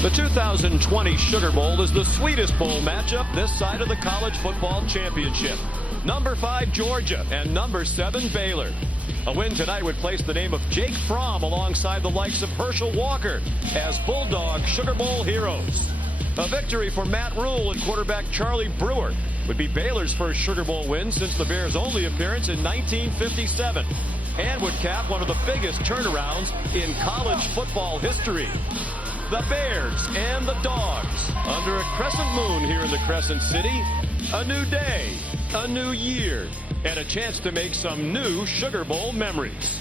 The 2020 Sugar Bowl is the sweetest bowl matchup this side of the college football championship. Number 5 Georgia and number 7 Baylor. A win tonight would place the name of Jake Fromm alongside the likes of Herschel Walker as Bulldog Sugar Bowl heroes. A victory for Matt Rule and quarterback Charlie Brewer would be Baylor's first Sugar Bowl win since the Bears' only appearance in 1957, and would cap one of the biggest turnarounds in college football history. The Bears and the Dogs under a crescent moon here in the Crescent City. A new day, a new year, and a chance to make some new Sugar Bowl memories.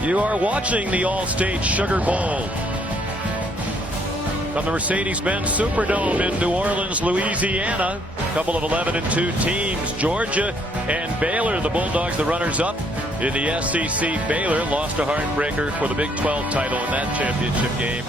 You are watching the Allstate Sugar Bowl from the Mercedes-Benz Superdome in New Orleans, Louisiana. A couple of 11-2 teams, Georgia and Baylor, the Bulldogs, the runners-up in the SEC. Baylor lost a heartbreaker for the Big 12 title in that championship game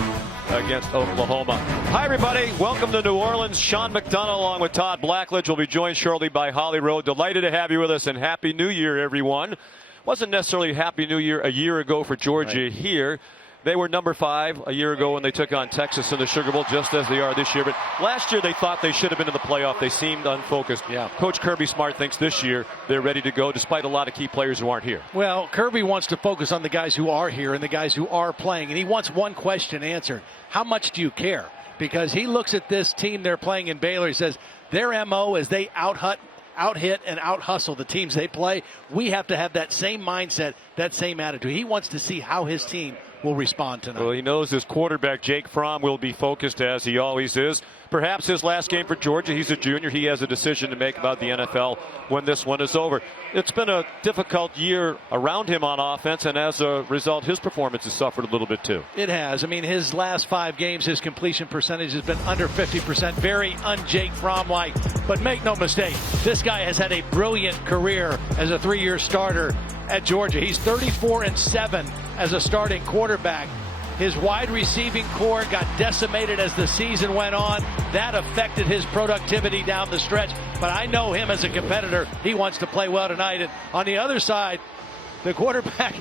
against Oklahoma. Hi, everybody. Welcome to New Orleans. Sean McDonough along with Todd Blackledge will be joined shortly by Holly Rowe. Delighted to have you with us, and Happy New Year, everyone. Wasn't necessarily Happy New Year a year ago for Georgia here. They were number 5 a year ago when they took on Texas in the Sugar Bowl, just as they are this year. But last year they thought they should have been in the playoff. They seemed unfocused. Yeah. Coach Kirby Smart thinks this year they're ready to go, despite a lot of key players who aren't here. Well, Kirby wants to focus on the guys who are here and the guys who are playing. And he wants one question answered. How much do you care? Because he looks at this team they're playing in Baylor. He says their MO is they out-hit and out-hustle the teams they play. We have to have that same mindset, that same attitude. He wants to see how his team will respond tonight. Well, he knows his quarterback, Jake Fromm, will be focused as he always is. Perhaps his last game for Georgia. He's a junior. He has a decision to make about the NFL when this one is over. It's been a difficult year around him on offense, and as a result, his performance has suffered a little bit too. It has. I mean, his last 5 games, his completion percentage has been under 50%. Very un-Jake Fromm-like. But make no mistake, this guy has had a brilliant career as a 3-year starter at Georgia. He's 34-7 as a starting quarterback. His wide receiving core got decimated as the season went on. That affected his productivity down the stretch. But I know him as a competitor. He wants to play well tonight. And on the other side, the quarterback,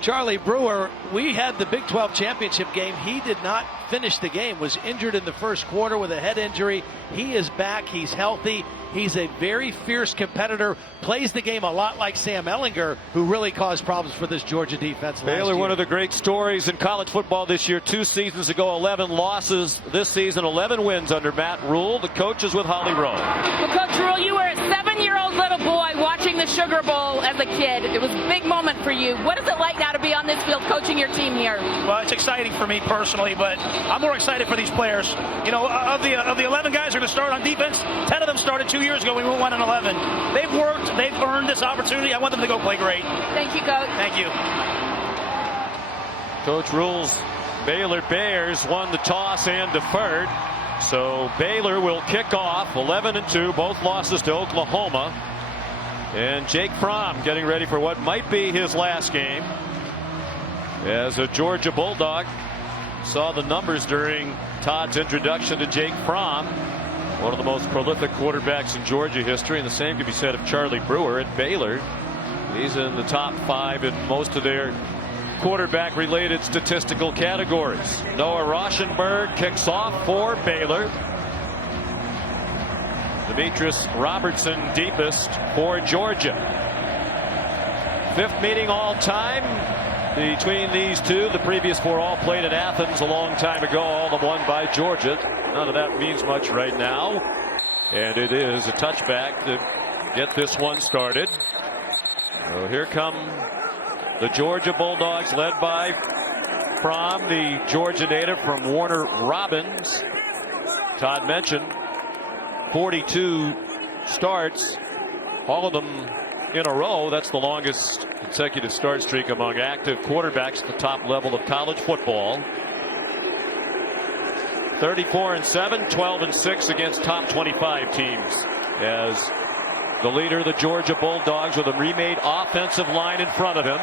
Charlie Brewer, we had the Big 12 championship game. He did not finish the game, was injured in the first quarter with a head injury. He is back. He's healthy. He's a very fierce competitor, plays the game a lot like Sam Ehlinger, who really caused problems for this Georgia defense last year. Baylor, one of the great stories in college football this year. 2 seasons ago, 11 losses. This season, 11 wins under Matt Rule. The coach is with Holly Rowe. Well, Coach Rule, you were a 7-year-old little boy watching the Sugar Bowl as a kid. It was a big moment for you. What is it like now to be on this field coaching your team here? Well, it's exciting for me personally, but I'm more excited for these players. You know, of the 11 guys who are going to start on defense, 10 of them started 2 years ago. We went 1-11. They've worked. They've earned this opportunity. I want them to go play great. Thank you, Coach. Thank you. Coach Rule's Baylor Bears won the toss and deferred. So Baylor will kick off 11-2, both losses to Oklahoma. And Jake Fromm getting ready for what might be his last game as a Georgia Bulldog. Saw the numbers during Todd's introduction to Jake Fromm, one of the most prolific quarterbacks in Georgia history, and the same could be said of Charlie Brewer at Baylor. He's in the top 5 in most of their quarterback-related statistical categories. Noah Rauschenberg kicks off for Baylor. Demetrius Robertson deepest for Georgia. 5th meeting all time between these two. The previous 4 all played in Athens a long time ago, all of them won by Georgia. None of that means much right now. And it is a touchback to get this one started. So here come the Georgia Bulldogs, led by Fromm, the Georgia native from Warner Robins. Todd mentioned 42 starts, all of them in a row. That's the longest consecutive start streak among active quarterbacks at the top level of college football. 34-7, 12-6 against top 25 teams, as the leader, the Georgia Bulldogs, with a remade offensive line in front of him.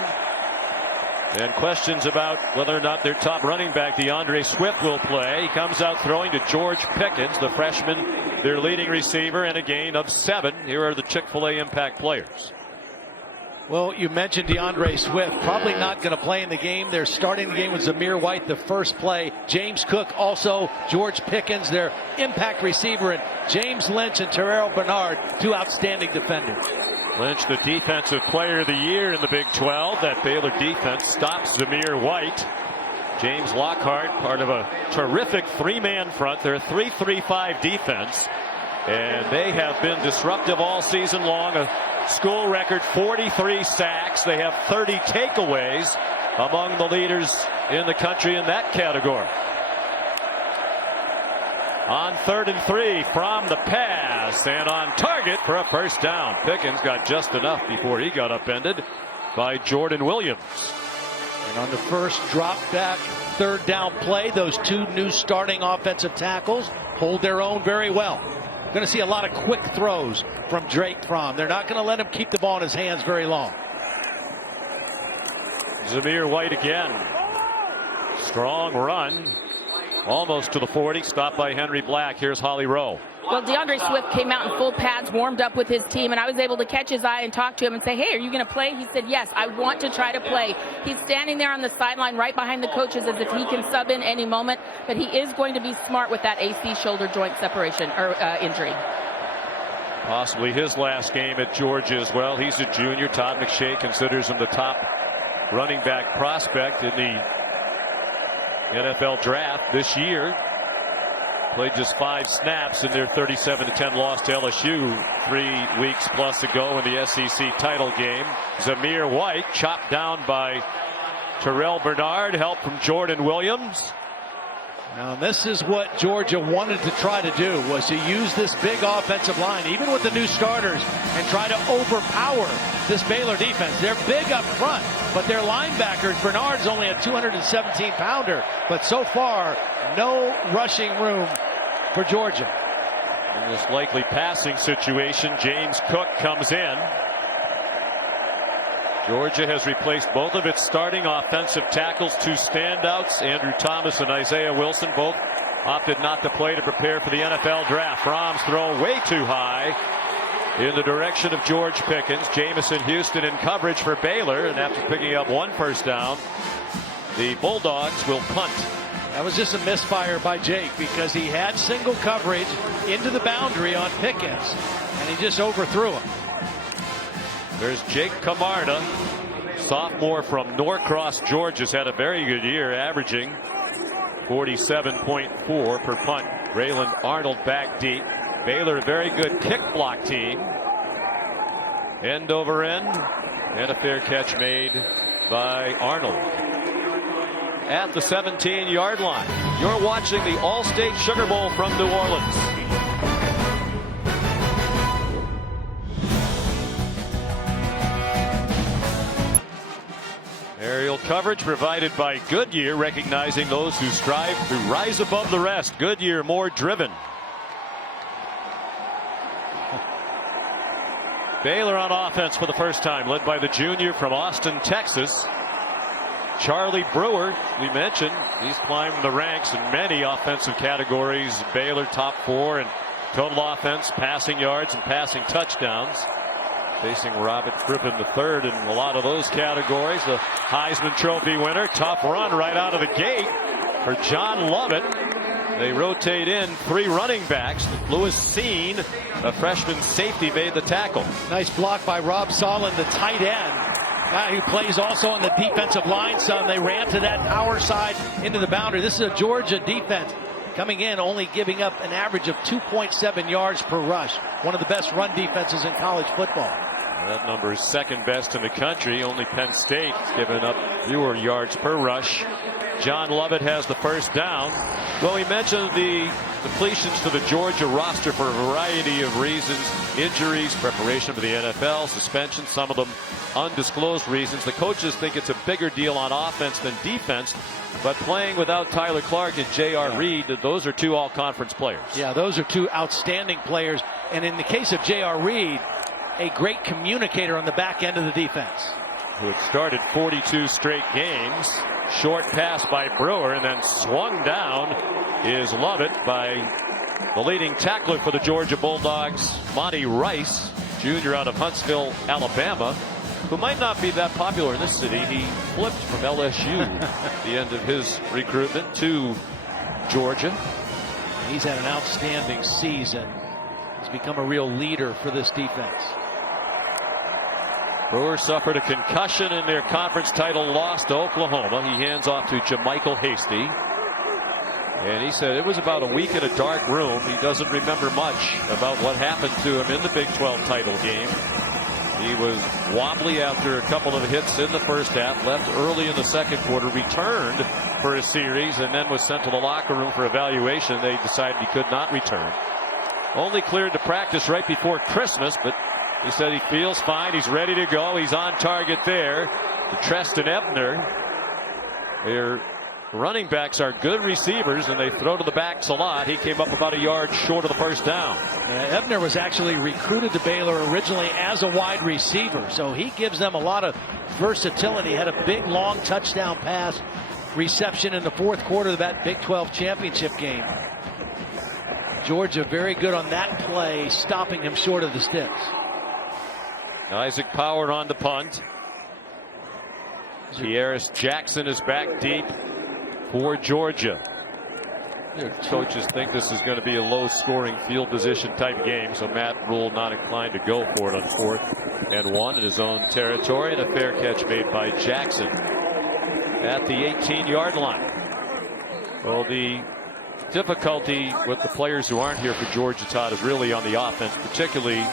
And questions about whether or not their top running back, DeAndre Swift, will play. He comes out throwing to George Pickens, the freshman, their leading receiver, and a gain of 7. Here are the Chick-fil-A impact players. Well, you mentioned DeAndre Swift, probably not going to play in the game. They're starting the game with Zamir White, the first play. James Cook, also George Pickens, their impact receiver, and James Lynch and Terrell Bernard, two outstanding defenders. Lynch, the defensive player of the year in the Big 12. That Baylor defense stops Zamir White. James Lockhart, part of a terrific three-man front. They're a 3-3-5 defense, and they have been disruptive all season long. A school record 43 sacks. They have 30 takeaways, among the leaders in the country in that category. On 3rd and 3 from the pass, and on target for a first down. Pickens got just enough before he got upended by Jordan Williams. And on the first drop back 3rd down play, those two new starting offensive tackles hold their own very well. Going to see a lot of quick throws from Drake Fromm. They're not going to let him keep the ball in his hands very long. Zamir White again. Strong run. Almost to the 40. Stopped by Henry Black. Here's Holly Rowe. Well, DeAndre Swift came out in full pads, warmed up with his team, and I was able to catch his eye and talk to him and say, hey, are you going to play? He said, yes, I want to try to play. He's standing there on the sideline right behind the coaches as if he can sub in any moment, but he is going to be smart with that AC shoulder joint separation or injury. Possibly his last game at Georgia as well. He's a junior. Todd McShay considers him the top running back prospect in the NFL draft this year. Played just 5 snaps in their 37-10 loss to LSU 3 weeks plus ago in the SEC title game. Zamir White chopped down by Terrell Bernard. Help from Jordan Williams. Now this is what Georgia wanted to try to do, was to use this big offensive line, even with the new starters, and try to overpower this Baylor defense. They're big up front, but their linebackers, Bernard's only a 217-pounder, but so far, no rushing room for Georgia. In this likely passing situation, James Cook comes in. Georgia has replaced both of its starting offensive tackles, 2 standouts, Andrew Thomas and Isaiah Wilson. Both opted not to play to prepare for the NFL draft. Fromm's throw way too high in the direction of George Pickens. Jamison Houston in coverage for Baylor, and after picking up 1 first down, the Bulldogs will punt. That was just a misfire by Jake, because he had single coverage into the boundary on Pickens, and he just overthrew him. There's Jake Camarda, sophomore from Norcross, Georgia's had a very good year, averaging 47.4 per punt. Rayland Arnold back deep. Baylor, a very good kick block team. End over end, and a fair catch made by Arnold. At the 17-yard line, you're watching the Allstate Sugar Bowl from New Orleans. Aerial coverage provided by Goodyear, recognizing those who strive to rise above the rest. Goodyear, more driven. Baylor on offense for the first time, led by the junior from Austin, Texas. Charlie Brewer, we mentioned, he's climbed the ranks in many offensive categories. Baylor top 4 in total offense, passing yards, and passing touchdowns. Facing Robert Griffin III in a lot of those categories. The Heisman Trophy winner. Tough run right out of the gate for John Lovett. They rotate in 3 running backs. Lewis Seen, a freshman safety, made the tackle. Nice block by Rob Solin, the tight end. Guy who plays also on the defensive line some. They ran to that power side into the boundary. This is a Georgia defense coming in, only giving up an average of 2.7 yards per rush. One of the best run defenses in college football. That number is 2nd best in the country. Only Penn State giving up fewer yards per rush. John Lovett has the first down. Well, we mentioned the depletions to the Georgia roster for a variety of reasons. Injuries, preparation for the NFL, suspension, some of them undisclosed reasons. The coaches think it's a bigger deal on offense than defense. But playing without Tyler Clark and J.R. Reed, those are 2 all-conference players. Yeah, those are 2 outstanding players. And in the case of J.R. Reed, a great communicator on the back end of the defense. Who had started 42 straight games. Short pass by Brewer, and then swung down is Lovett by the leading tackler for the Georgia Bulldogs, Monty Rice, junior out of Huntsville, Alabama, who might not be that popular in this city. He flipped from LSU at the end of his recruitment to Georgia. He's had an outstanding season. He's become a real leader for this defense. Brewers suffered a concussion in their conference title loss to Oklahoma. He hands off to Jamichael Hasty. And he said it was about a week in a dark room. He doesn't remember much about what happened to him in the Big 12 title game. He was wobbly after a couple of hits in the first half, left early in the second quarter, returned for a series, and then was sent to the locker room for evaluation. They decided he could not return. Only cleared to practice right before Christmas, but he said he feels fine. He's ready to go. He's on target there to Treston Ebner. Their running backs are good receivers, and they throw to the backs a lot. He came up about a yard short of the first down. Ebner was actually recruited to Baylor originally as a wide receiver, so he gives them a lot of versatility. He had a big, long touchdown pass reception in the fourth quarter of that Big 12 championship game. Georgia very good on that play, stopping him short of the sticks. Isaac Power on the punt. Kieris Jackson is back deep for Georgia. Coaches think this is going to be a low-scoring field position type game, so Matt Rule not inclined to go for it on 4th and 1 in his own territory, and a fair catch made by Jackson at the 18-yard line. Well, the difficulty with the players who aren't here for Georgia, Todd, is really on the offense, particularly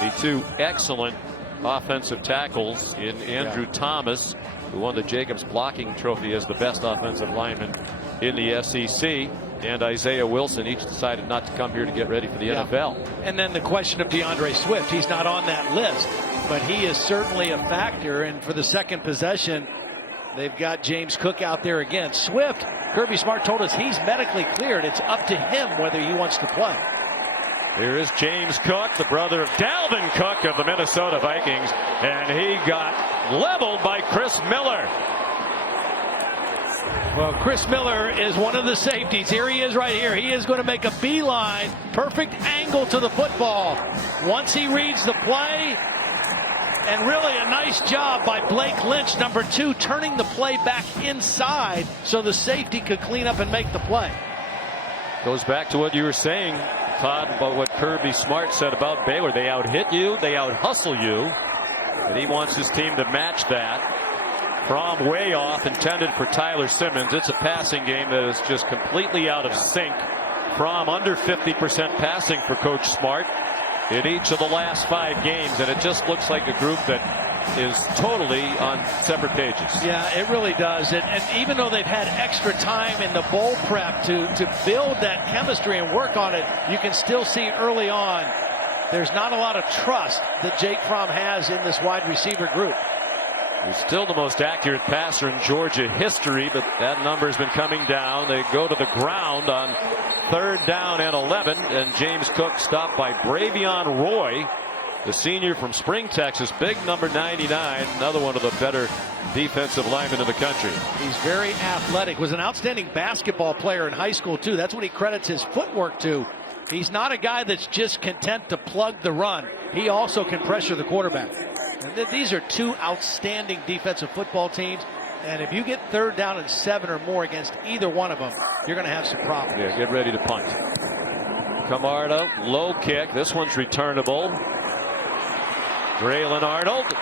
the two excellent offensive tackles in Andrew Thomas, who won the Jacobs blocking trophy as the best offensive lineman in the SEC, and Isaiah Wilson. Each decided not to come here to get ready for the NFL. And then the question of DeAndre Swift. He's not on that list, but he is certainly a factor. And for the second possession, they've got James Cook out there again. Swift, Kirby Smart told us he's medically cleared. It's up to him whether he wants to play. Here is James Cook, the brother of Dalvin Cook of the Minnesota Vikings, and he got leveled by Chris Miller. Well, Chris Miller is one of the safeties. Here he is right here. He is going to make a beeline, perfect angle to the football. Once he reads the play, and really a nice job by Blake Lynch, number 2, turning the play back inside so the safety could clean up and make the play. Goes back to what you were saying, Todd, about what Kirby Smart said about Baylor. They out-hit you, they out-hustle you, and he wants his team to match that. From way off, intended for Tyler Simmons. It's a passing game that is just completely out of sync. From under 50% passing for Coach Smart in each of the last 5 games, and it just looks like a group that is totally on separate pages. Yeah, it really does. And even though they've had extra time in the bowl prep to build that chemistry and work on it, you can still see early on there's not a lot of trust that Jake Fromm has in this wide receiver group. He's still the most accurate passer in Georgia history, but that number has been coming down. They go to the ground on 3rd down and 11, and James Cook stopped by Bravion Roy, the senior from Spring, Texas. Big number 99, another one of the better defensive linemen in the country. He's very athletic. Was an outstanding basketball player in high school too. That's what he credits his footwork to. He's not a guy that's just content to plug the run. He also can pressure the quarterback. And these are 2 outstanding defensive football teams, and if you get 3rd down and 7 or more against either one of them, you're going to have some problems. Yeah, get ready to punt. Camarda, low kick. This one's returnable. Braylon Arnold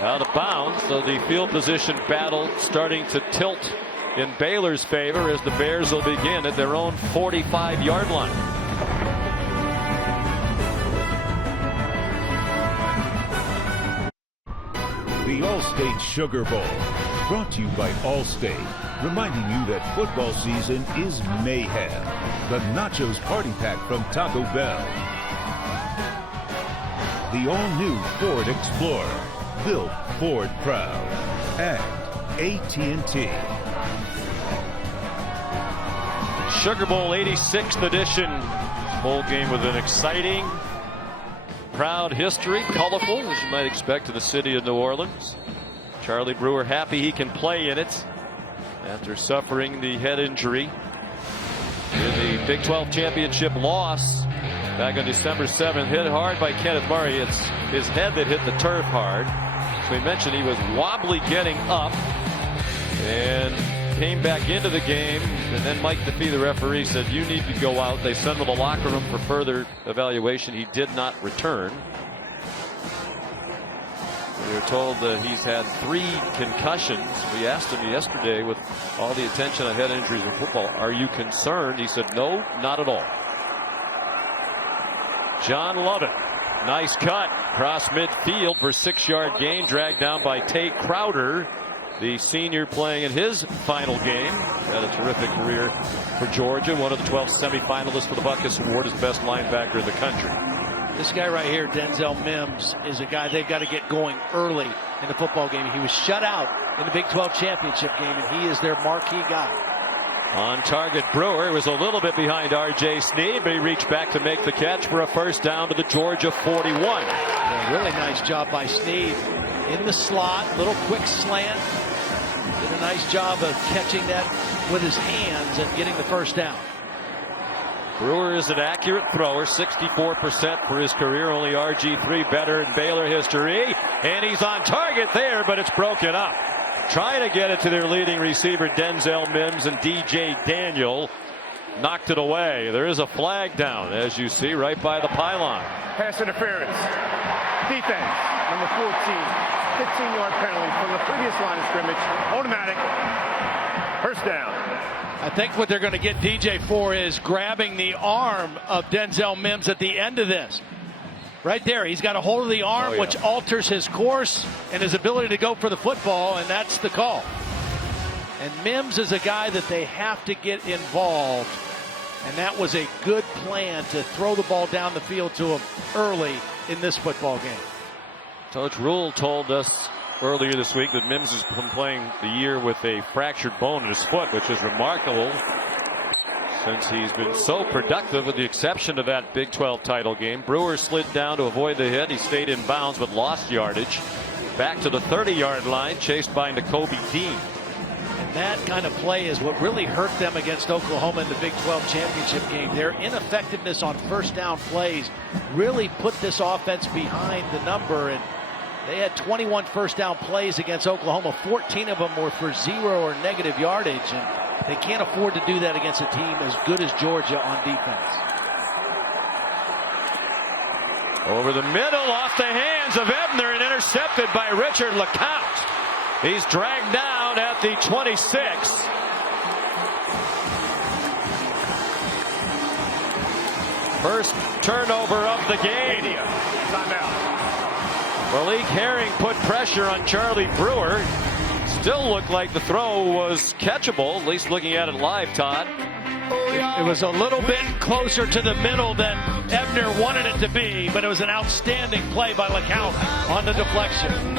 out of bounds, so the field position battle starting to tilt in Baylor's favor as the Bears will begin at their own 45-yard line. The Allstate Sugar Bowl, brought to you by Allstate, reminding you that football season is mayhem. The Nachos Party Pack from Taco Bell. The all-new Ford Explorer, built Ford proud. And AT&T. Sugar Bowl 86th edition. Bowl game with an exciting, proud history, colorful, as you might expect in the city of New Orleans. Charlie Brewer happy he can play in it after suffering the head injury in the Big 12 championship loss back on December 7th. Hit hard by Kenneth Murray. It's his head that hit the turf hard. So we mentioned he was wobbly getting up and came back into the game. And then Mike DeFee, the referee, said, "You need to go out." They sent him to the locker room for further evaluation. He did not return. We were told that he's had 3 concussions. We asked him yesterday, with all the attention on head injuries in football, "Are you concerned?" He said, "No, not at all." John Lovett, nice cut across midfield for 6-yard gain, dragged down by Tay Crowder, the senior playing in his final game. Had a terrific career for Georgia, one of the 12 semifinalists for the Butkus Award as best linebacker in the country. This guy right here, Denzel Mims, is a guy they've got to get going early in the football game. He was shut out in the Big 12 championship game, and he is their marquee guy. On target, Brewer was a little bit behind R.J. Sneed, but he reached back to make the catch for a first down to the Georgia 41. A really nice job by Sneed in the slot, little quick slant. Did a nice job of catching that with his hands and getting the first down. Brewer is an accurate thrower, 64% for his career. Only RG3 better in Baylor history. And he's on target there, but it's broken up. Trying to get it to their leading receiver, Denzel Mims, and DJ Daniel knocked it away. There is a flag down, as you see, right by the pylon. Pass interference. Defense, number 14. 15-yard penalty from the previous line of scrimmage. Automatic. First down. I think what they're going to get DJ for is grabbing the arm of Denzel Mims at the end of this. Right there, he's got a hold of the arm, which alters his course and his ability to go for the football, and that's the call. And Mims is a guy that they have to get involved, and that was a good plan to throw the ball down the field to him early in this football game. Coach Rule told us earlier this week that Mims has been playing the year with a fractured bone in his foot, which is remarkable since he's been so productive, with the exception of that Big 12 title game. Brewer slid down to avoid the hit. He stayed in bounds but lost yardage. Back to the 30-yard line, chased by Nakobe Dean. And that kind of play is what really hurt them against Oklahoma in the Big 12 championship game. Their ineffectiveness on first down plays really put this offense behind the number, and they had 21 first down plays against Oklahoma. 14 of them were for 0 or negative yardage, and they can't afford to do that against a team as good as Georgia on defense. Over the middle, off the hands of Ebner, and intercepted by Richard LeCount. He's dragged down at the 26. First turnover of the game. Timeout. Malik Herring put pressure on Charlie Brewer. Still looked like the throw was catchable, at least looking at it live, Todd. It was a little bit closer to the middle than Ebner wanted it to be, but it was an outstanding play by LeCount on the deflection.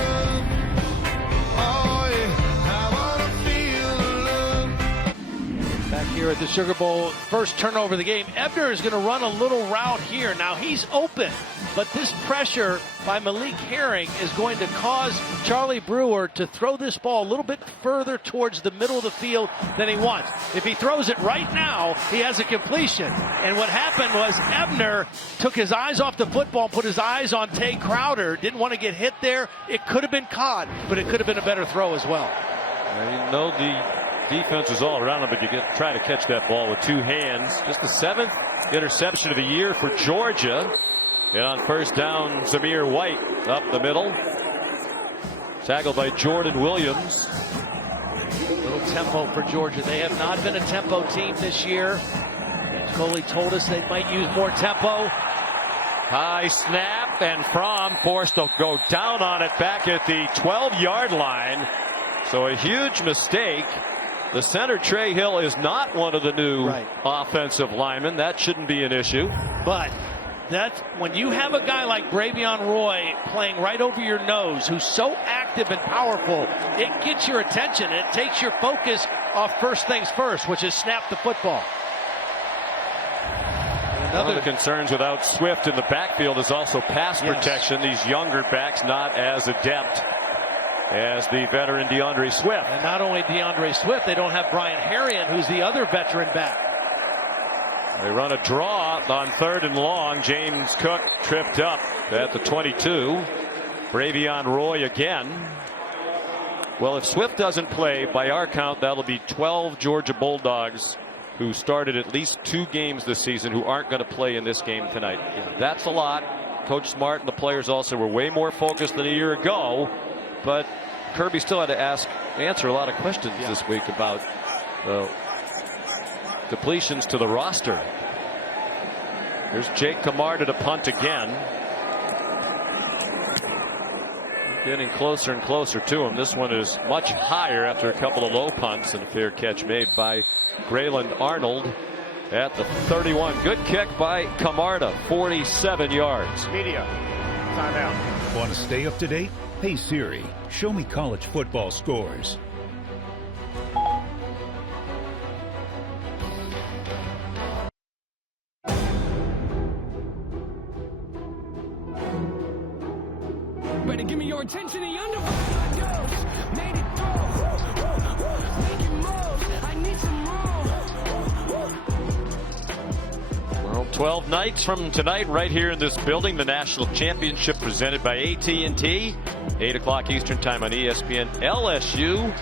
Back here at the Sugar Bowl, first turnover of the game. Ebner is going to run a little route here. Now he's open, but this pressure by Malik Herring is going to cause Charlie Brewer to throw this ball a little bit further towards the middle of the field than he wants. If he throws it right now, he has a completion. And what happened was Ebner took his eyes off the football and put his eyes on Tay Crowder. Didn't want to get hit there. It could have been caught, but it could have been a better throw as well. You know, the defense is all around him, but you try to catch that ball with 2 hands. Just the 7th interception of the year for Georgia. And on first down, Zamir White up the middle. Tackled by Jordan Williams. Little tempo for Georgia. They have not been a tempo team this year. Coley told us they might use more tempo. High snap, and Fromm forced to go down on it back at the 12-yard line. So a huge mistake. The center, Trey Hill, is not one of the new offensive linemen. That shouldn't be an issue. But that's when you have a guy like Bravion Roy playing right over your nose, who's so active and powerful, it gets your attention. It takes your focus off first things first, which is snap the football. One of the concerns without Swift in the backfield is also pass protection. These younger backs not as adept as the veteran DeAndre Swift. And not only DeAndre Swift, they don't have Brian Harrion, who's the other veteran back. They run a draw on 3rd and long. James Cook tripped up at the 22. Bravion Roy again. Well, if Swift doesn't play, by our count, that'll be 12 Georgia Bulldogs who started at least 2 games this season who aren't going to play in this game tonight. That's a lot. Coach Smart and the players also were way more focused than a year ago, but Kirby still had to answer a lot of questions this week about depletions to the roster. Here's Jake Camarda to punt again. Getting closer and closer to him. This one is much higher after a couple of low punts, and a fair catch made by Grayland Arnold at the 31. Good kick by Camarda, 47 yards. Media, timeout. Want to stay up to date? Hey Siri, show me college football scores. Better give me your attention. The underdog made it through. Making moves. I need some room. Well, 12 nights from tonight, right here in this building, the national championship presented by AT&T, 8 o'clock Eastern time on ESPN. LSU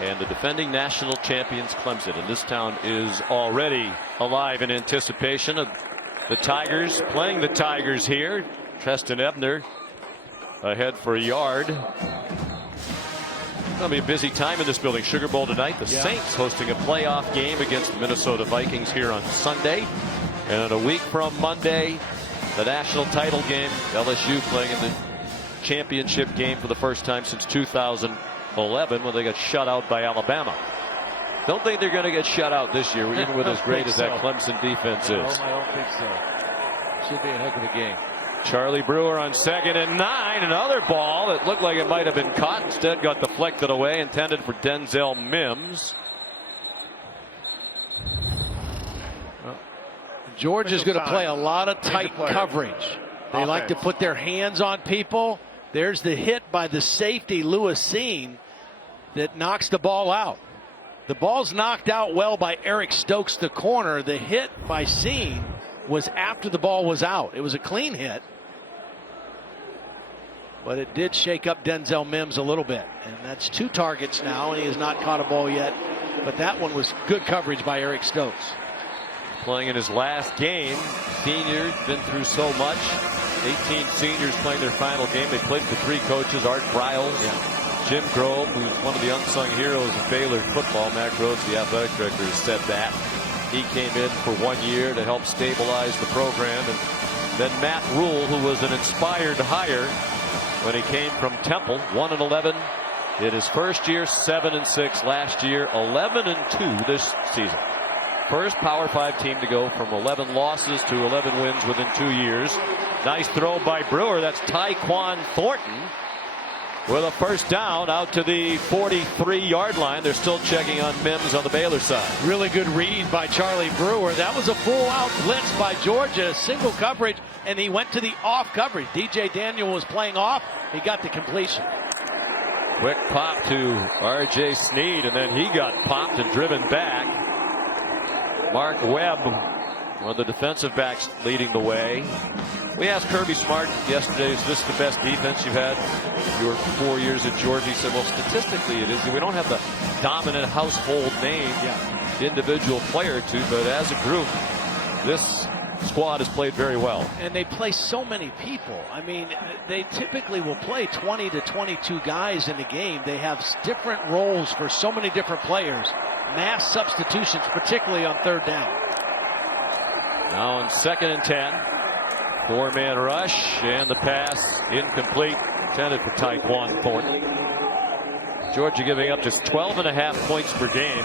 and the defending national champions Clemson, and this town is already alive in anticipation of the Tigers playing the Tigers here. Treston Ebner ahead for a yard. It'll be a busy time in this building. Sugar Bowl tonight. The Saints hosting a playoff game against the Minnesota Vikings here on Sunday. And a week from Monday, the national title game. LSU playing in the championship game for the first time since 2011 when they got shut out by Alabama. Don't think they're going to get shut out this year, even with as great as that Clemson defense is. I don't think so. Should be a heck of a game. Charlie Brewer on 2nd and 9. Another ball that looked like it might have been caught. Instead got deflected away, intended for Denzel Mims. Well, Georgia's going to play a lot of tight coverage. They like to put their hands on people. There's the hit by the safety, Lewis Seen, that knocks the ball out. The ball's knocked out well by Eric Stokes, the corner. The hit by Seen was after the ball was out. It was a clean hit, but it did shake up Denzel Mims a little bit, and that's 2 targets now, and he has not caught a ball yet, but that one was good coverage by Eric Stokes. Playing in his last game. Senior, been through so much. 18 seniors playing their final game. They played for 3 coaches: Art Briles, Jim Grove, who's one of the unsung heroes of Baylor football. Mac Rhodes, the athletic director, has said that. He came in for 1 year to help stabilize the program. And then Matt Rule, who was an inspired hire when he came from Temple, 1-11 in his first year, 7-6 last year, 11-2 this season. First Power 5 team to go from 11 losses to 11 wins within 2 years. Nice throw by Brewer. That's Tyquan Thornton with a first down out to the 43-yard line. They're still checking on Mims on the Baylor side. Really good read by Charlie Brewer. That was a full-out blitz by Georgia, single coverage, and he went to the off coverage. DJ Daniel was playing off. He got the completion. Quick pop to R.J. Sneed, and then he got popped and driven back. Mark Webb, one of the defensive backs, leading the way. We asked Kirby Smart yesterday, is this the best defense you've had your 4 years at Georgia? He said, well, statistically it is. We don't have the dominant household name, individual player or two, but as a group, this squad has played very well. And they play so many people. I mean, they typically will play 20 to 22 guys in a game. They have different roles for so many different players. Mass substitutions, particularly on 3rd down. Now on 2nd and 10. 4-man rush, and the pass incomplete, intended for Tyquan Thornton. Georgia giving up just 12.5 points per game.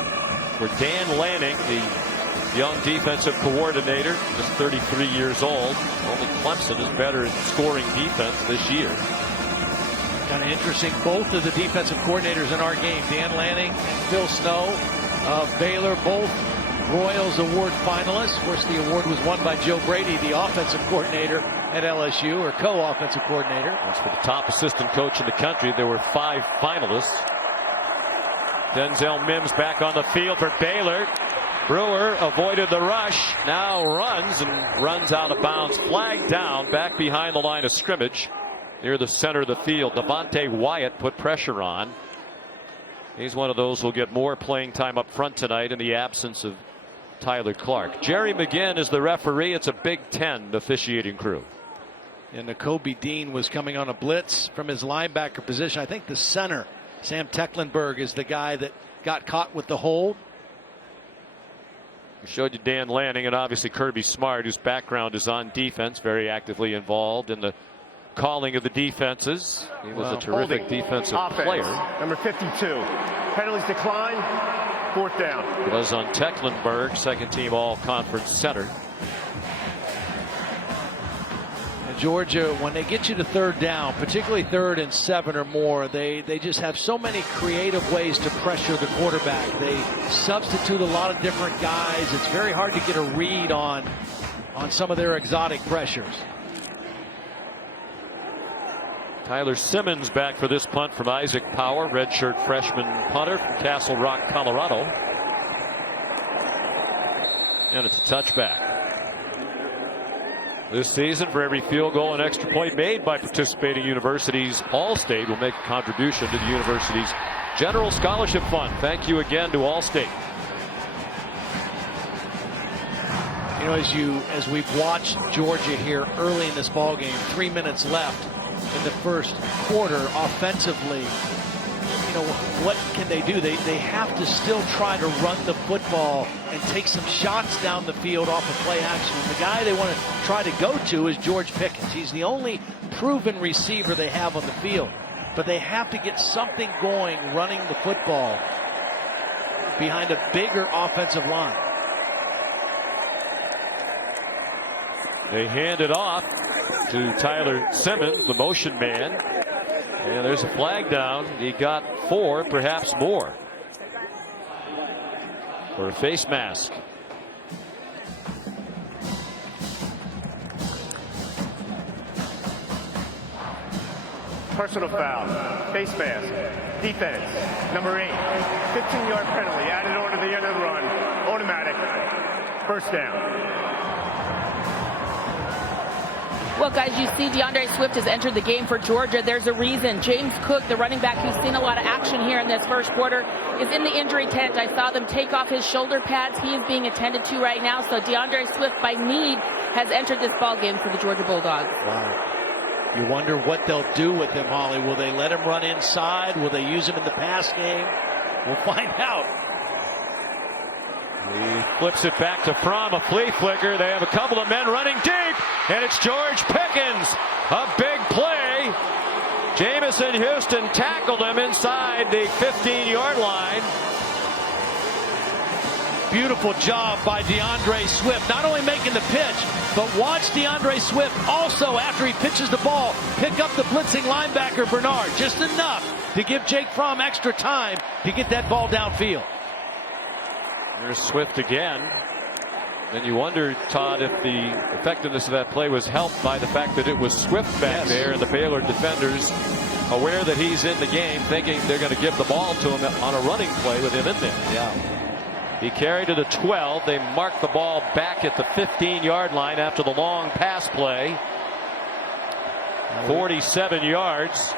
For Dan Lanning, the young defensive coordinator, just 33 years old. Only Clemson is better at scoring defense this year. Kind of interesting, both of the defensive coordinators in our game, Dan Lanning and Phil Snow of Baylor, both Royals Award finalists. Of course, the award was won by Joe Brady, the offensive coordinator at LSU, or co-offensive coordinator. As for the top assistant coach in the country, there were 5 finalists. Denzel Mims back on the field for Baylor. Brewer avoided the rush, now runs and runs out of bounds. Flag down back behind the line of scrimmage near the center of the field. Devontae Wyatt put pressure on. He's one of those who'll get more playing time up front tonight in the absence of Tyler Clark. Jerry McGinn is the referee. It's a Big Ten officiating crew. And Nakobe Dean was coming on a blitz from his linebacker position. I think the center, Sam Tecklenburg, is the guy that got caught with the hold. We showed you Dan Lanning and obviously Kirby Smart, whose background is on defense, very actively involved in the calling of the defenses. He was a terrific defensive player. Number 52. Penalties decline. 4th down. It was on Tecklenburg, second team all-conference center. And Georgia, when they get you to 3rd down, particularly 3rd and 7 or more, they just have so many creative ways to pressure the quarterback. They substitute a lot of different guys. It's very hard to get a read on some of their exotic pressures. Tyler Simmons back for this punt from Isaac Power, redshirt freshman punter from Castle Rock, Colorado. And it's a touchback. This season, for every field goal and extra point made by participating universities, Allstate will make a contribution to the university's General Scholarship Fund. Thank you again to Allstate. You know, as we've watched Georgia here early in this ball game, 3 minutes left in the first quarter offensively, you know, what can they do? They have to still try to run the football and take some shots down the field off of play action. And the guy they want to try to go to is George Pickens. He's the only proven receiver they have on the field. But they have to get something going running the football behind a bigger offensive line. They hand it off to Tyler Simmons, the motion man. And there's a flag down. He got 4, perhaps more, for a face mask. Personal foul. Face mask. Defense. Number 8. 15-yard penalty. Added on to the end of the run. Automatic. 1st down. Well, guys, you see DeAndre Swift has entered the game for Georgia. There's a reason. James Cook, the running back who's seen a lot of action here in this first quarter, is in the injury tent. I saw them take off his shoulder pads. He is being attended to right now. So DeAndre Swift, by need, has entered this ball game for the Georgia Bulldogs. Wow. You wonder what they'll do with him, Holly. Will they let him run inside? Will they use him in the pass game? We'll find out. He flips it back to Fromm, a flea flicker. They have a couple of men running deep, and it's George Pickens. A big play. Jamison Houston tackled him inside the 15-yard line. Beautiful job by DeAndre Swift, not only making the pitch, but watch DeAndre Swift also, after he pitches the ball, pick up the blitzing linebacker Bernard. Just enough to give Jake Fromm extra time to get that ball downfield. There's Swift again. Then you wonder, Todd, if the effectiveness of that play was helped by the fact that it was Swift back there, and the Baylor defenders, aware that he's in the game, thinking they're going to give the ball to him on a running play with him in there. Yeah. He carried to the 12. They marked the ball back at the 15-yard line after the long pass play. 47 yards.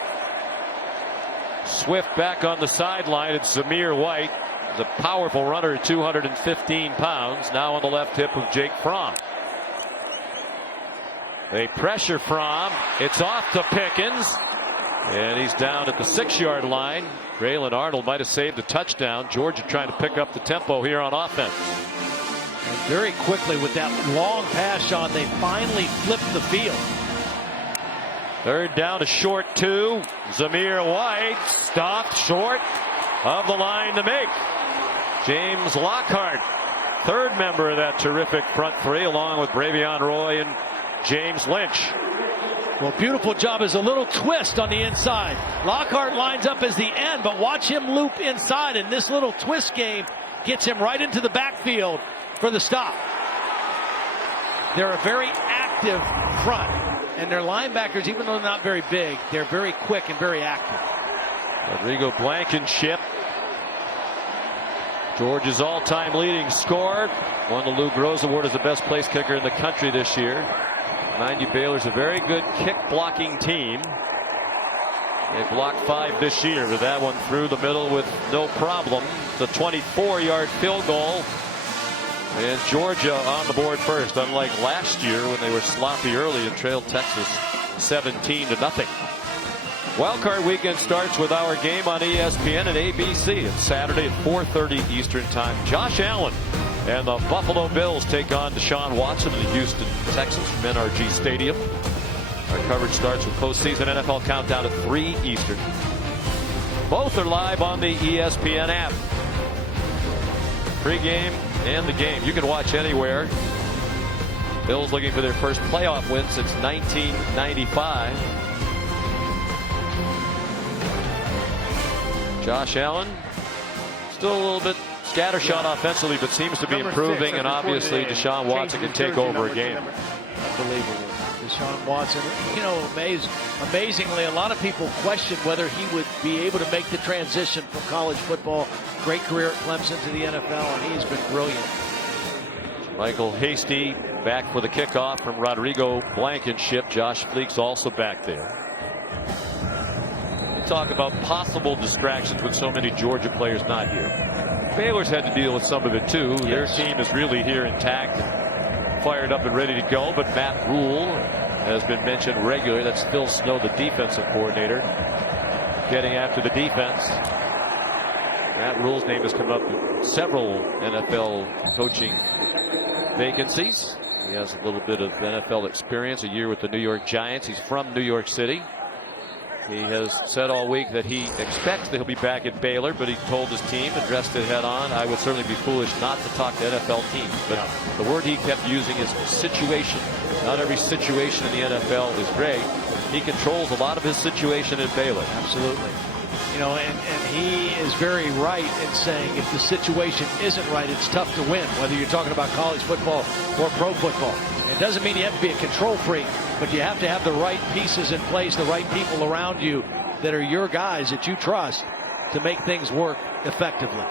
Swift back on the sideline. It's Zamir White. A powerful runner at 215 pounds, now on the left hip of Jake Fromm. They pressure Fromm. It's off to Pickens, and he's down at the 6-yard line. Braylon Arnold might have saved a touchdown. Georgia trying to pick up the tempo here on offense. And very quickly with that long pass, Sean, they finally flipped the field. 3rd down, a short 2. Zamir White stopped short of the line to make. James Lockhart, 3rd member of that terrific front three, along with Bravion Roy and James Lynch. Well, beautiful job as a little twist on the inside. Lockhart lines up as the end, but watch him loop inside, and this little twist game gets him right into the backfield for the stop. They're a very active front, and their linebackers, even though they're not very big, they're very quick and very active. Rodrigo Blankenship Georgia's all-time leading scorer. Won the Lou Groza Award as the best place kicker in the country this year. Mind you, Baylor's a very good kick-blocking team. They blocked 5 this year, but that one through the middle with no problem. The 24-yard field goal. And Georgia on the board first, unlike last year when they were sloppy early and trailed Texas 17-0. Wildcard weekend starts with our game on ESPN and ABC. It's Saturday at 4:30 Eastern Time. Josh Allen and the Buffalo Bills take on Deshaun Watson in Houston, Texas from NRG Stadium. Our coverage starts with postseason NFL countdown at 3 Eastern. Both are live on the ESPN app. Pre-game and the game. You can watch anywhere. Bills looking for their first playoff win since 1995. Josh Allen still a little bit scattershot offensively, but seems to be improving, and obviously Deshaun Watson can take over a game. Unbelievable. Deshaun Watson, you know, amazingly, a lot of people questioned whether he would be able to make the transition from college football, great career at Clemson, to the NFL, and he's been brilliant. Michael Hasty back for the kickoff from Rodrigo Blankenship. Josh Fleek's also back there. Talk about possible distractions with so many Georgia players not here. Baylor's had to deal with some of it too. Yes. Their team is really here intact and fired up and ready to go, but Matt Rule has been mentioned regularly. That's Phil Snow, the defensive coordinator, getting after the defense. Matt Rule's name has come up in several NFL coaching vacancies. He has a little bit of NFL experience, a year with the New York Giants. He's from New York City. He has said all week that he expects that he'll be back at Baylor, but he told his team, addressed it head on, I would certainly be foolish not to talk to NFL teams. But the word he kept using is situation. Not every situation in the NFL is great. He controls a lot of his situation at Baylor. Absolutely. You know, and he is very right in saying if the situation isn't right, it's tough to win, whether you're talking about college football or pro football. It doesn't mean you have to be a control freak, but you have to have the right pieces in place, the right people around you that are your guys that you trust to make things work effectively.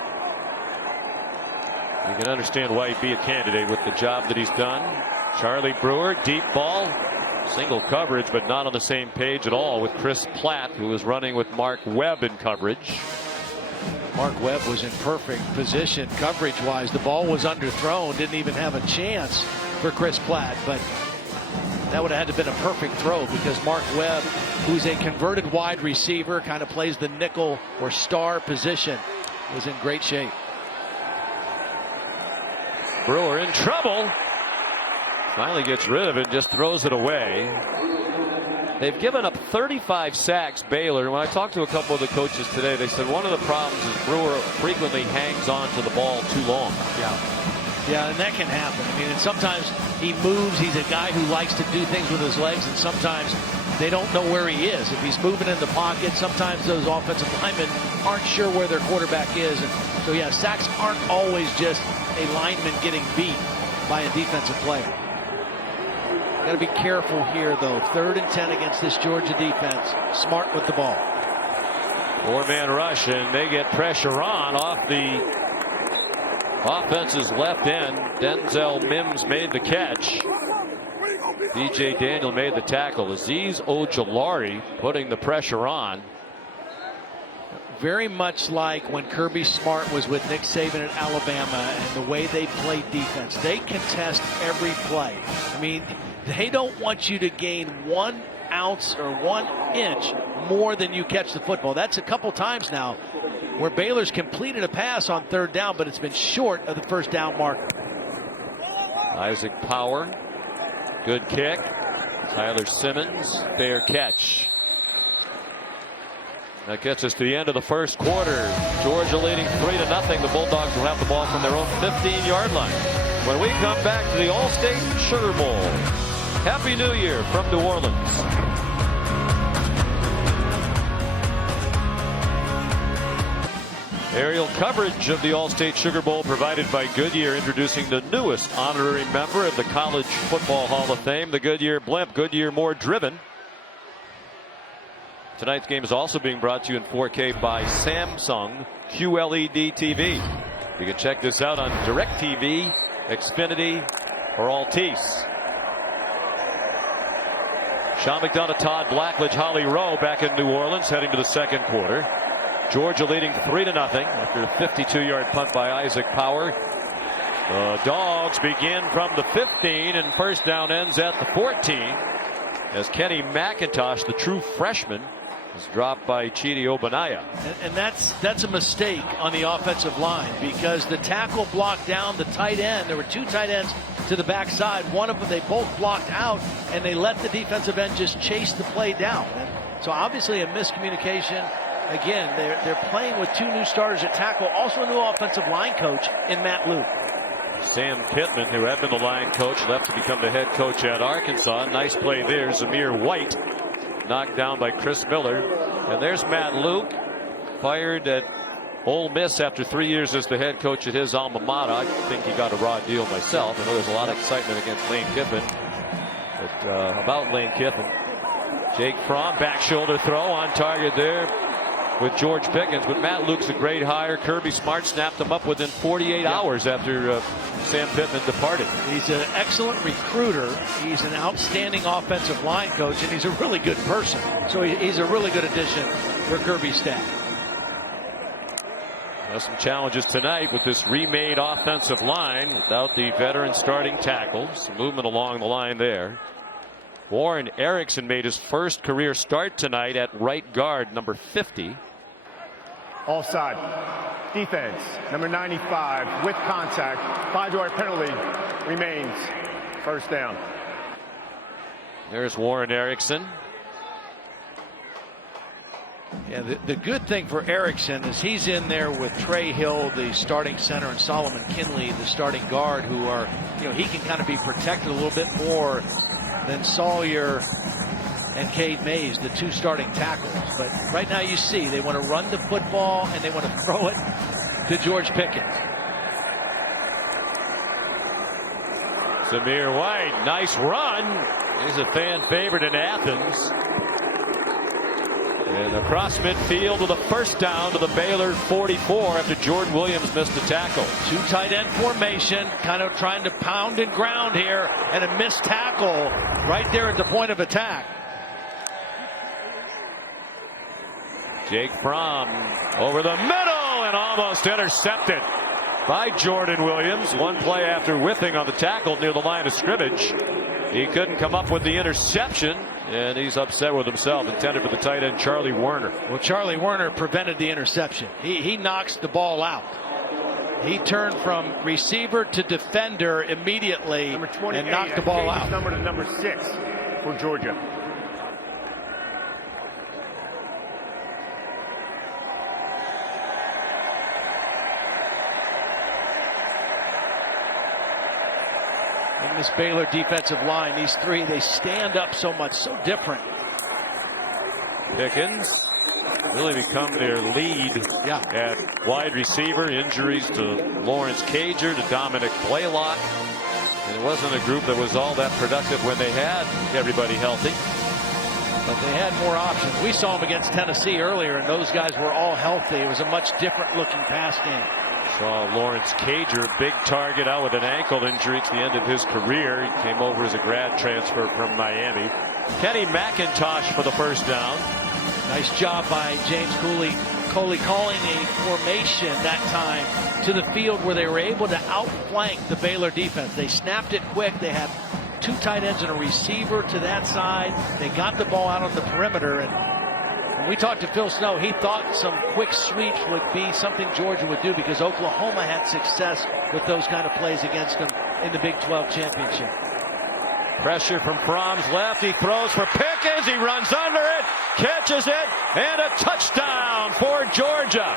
You can understand why he'd be a candidate with the job that he's done. Charlie Brewer, deep ball, single coverage, but not on the same page at all with Chris Platt, who was running with Mark Webb in coverage. Mark Webb was in perfect position coverage-wise. The ball was underthrown, didn't even have a chance for Chris Platt, but that would have had to been a perfect throw because Mark Webb, who's a converted wide receiver, kind of plays the nickel or star position, was in great shape. Brewer in trouble. Finally gets rid of it, just throws it away. They've given up 35 sacks, Baylor. When I talked to a couple of the coaches today, they said one of the problems is Brewer frequently hangs on to the ball too long. Yeah, and that can happen. I mean, and sometimes he moves. He's a guy who likes to do things with his legs, and sometimes they don't know where he is. If he's moving in the pocket, sometimes those offensive linemen aren't sure where their quarterback is. And so, yeah, sacks aren't always just a lineman getting beat by a defensive player. Got to be careful here, though. 3rd and 10 against this Georgia defense. Smart with the ball. 4-man rush, and they get pressure on off the offense's left end. Denzel Mims made the catch. DJ Daniel made the tackle. Azeez Ojulari putting the pressure on. Very much like when Kirby Smart was with Nick Saban at Alabama and the way they played defense. They contest every play. I mean, they don't want you to gain 1 ounce or 1 inch more than you catch the football. That's a couple times now where Baylor's completed a pass on 3rd down, but it's been short of the 1st down marker. Isaac Power, good kick. Tyler Simmons, fair catch. That gets us to the end of the 1st quarter. Georgia leading 3-0. The Bulldogs will have the ball from their own 15-yard line. When we come back to the Allstate Sugar Bowl. Happy New Year from New Orleans. Aerial coverage of the Allstate Sugar Bowl provided by Goodyear, introducing the newest honorary member of the College Football Hall of Fame, the Goodyear Blimp. Goodyear, more driven. Tonight's game is also being brought to you in 4K by Samsung QLED TV. You can check this out on DirecTV, Xfinity, or Altice. Sean McDonough, Todd Blackledge, Holly Rowe back in New Orleans heading to the second quarter. Georgia leading 3-0 after a 52-yard punt by Isaac Power. The Dogs begin from the 15 and first down ends at the 14 as Kenny McIntosh, the true freshman, is dropped by Chidi Obanaya. And that's a mistake on the offensive line because the tackle blocked down the tight end. There were two tight ends to the backside. One of them they both blocked out, and they let the defensive end just chase the play down. And so obviously a miscommunication. Again, they're playing with two new starters at tackle, also a new offensive line coach in Matt Luke. Sam Pittman, who had been the line coach, left to become the head coach at Arkansas. Nice play there. Zamir White knocked down by Chris Miller. And there's Matt Luke, fired at Ole Miss after 3 years as the head coach at his alma mater. I think he got a raw deal myself. I know there's a lot of excitement against Lane Kiffin. But about Lane Kiffin, Jake Fromm, back shoulder throw on target there with George Pickens. But Matt Luke's a great hire. Kirby Smart snapped him up within 48 hours after Sam Pittman departed. He's an excellent recruiter. He's an outstanding offensive line coach, and he's a really good person. So he's a really good addition for Kirby's staff. There's some challenges tonight with this remade offensive line without the veteran starting tackle. Some movement along the line there. Warren Erickson made his first career start tonight at right guard, number 50. Offside. Defense, number 95, with contact. 5-yard penalty remains. First down. There's Warren Erickson. Yeah, the good thing for Erickson is he's in there with Trey Hill, the starting center, and Solomon Kinley, the starting guard, who are, he can kind of be protected a little bit more than Sawyer and Cade Mays, the two starting tackles. But right now you see they want to run the football and they want to throw it to George Pickens. Zamir White, nice run. He's a fan favorite in Athens. And across midfield with a first down to the Baylor 44 after Jordan Williams missed a tackle. Two tight end formation, kind of trying to pound and ground here, and a missed tackle right there at the point of attack. Jake Fromm over the middle and almost intercepted by Jordan Williams. One play after whiffing on the tackle near the line of scrimmage. He couldn't come up with the interception, and he's upset with himself. Intended for the tight end Charlie Werner. Well, Charlie Werner prevented the interception. He knocks the ball out. He turned from receiver to defender immediately and knocked the ball out. Number to number 6 for Georgia. In this Baylor defensive line, these three, they stand up so much, so different. Pickens really become their lead at wide receiver. Injuries to Lawrence Cager, to Dominic Blaylock. And it wasn't a group that was all that productive when they had everybody healthy. But they had more options. We saw them against Tennessee earlier, and those guys were all healthy. It was a much different looking pass game. Saw Lawrence Cager, big target, out with an ankle injury to the end of his career. He came over as a grad transfer from Miami. Kenny McIntosh for the first down. Nice job by James Coley calling a formation that time to the field where they were able to outflank the Baylor defense. They snapped it quick. They had two tight ends and a receiver to that side. They got the ball out on the perimeter, and when we talked to Phil Snow, he thought some quick sweeps would be something Georgia would do because Oklahoma had success with those kind of plays against them in the Big 12 championship. Pressure from Fromm's left. He throws for Pickens. He runs under it, catches it, and a touchdown for Georgia.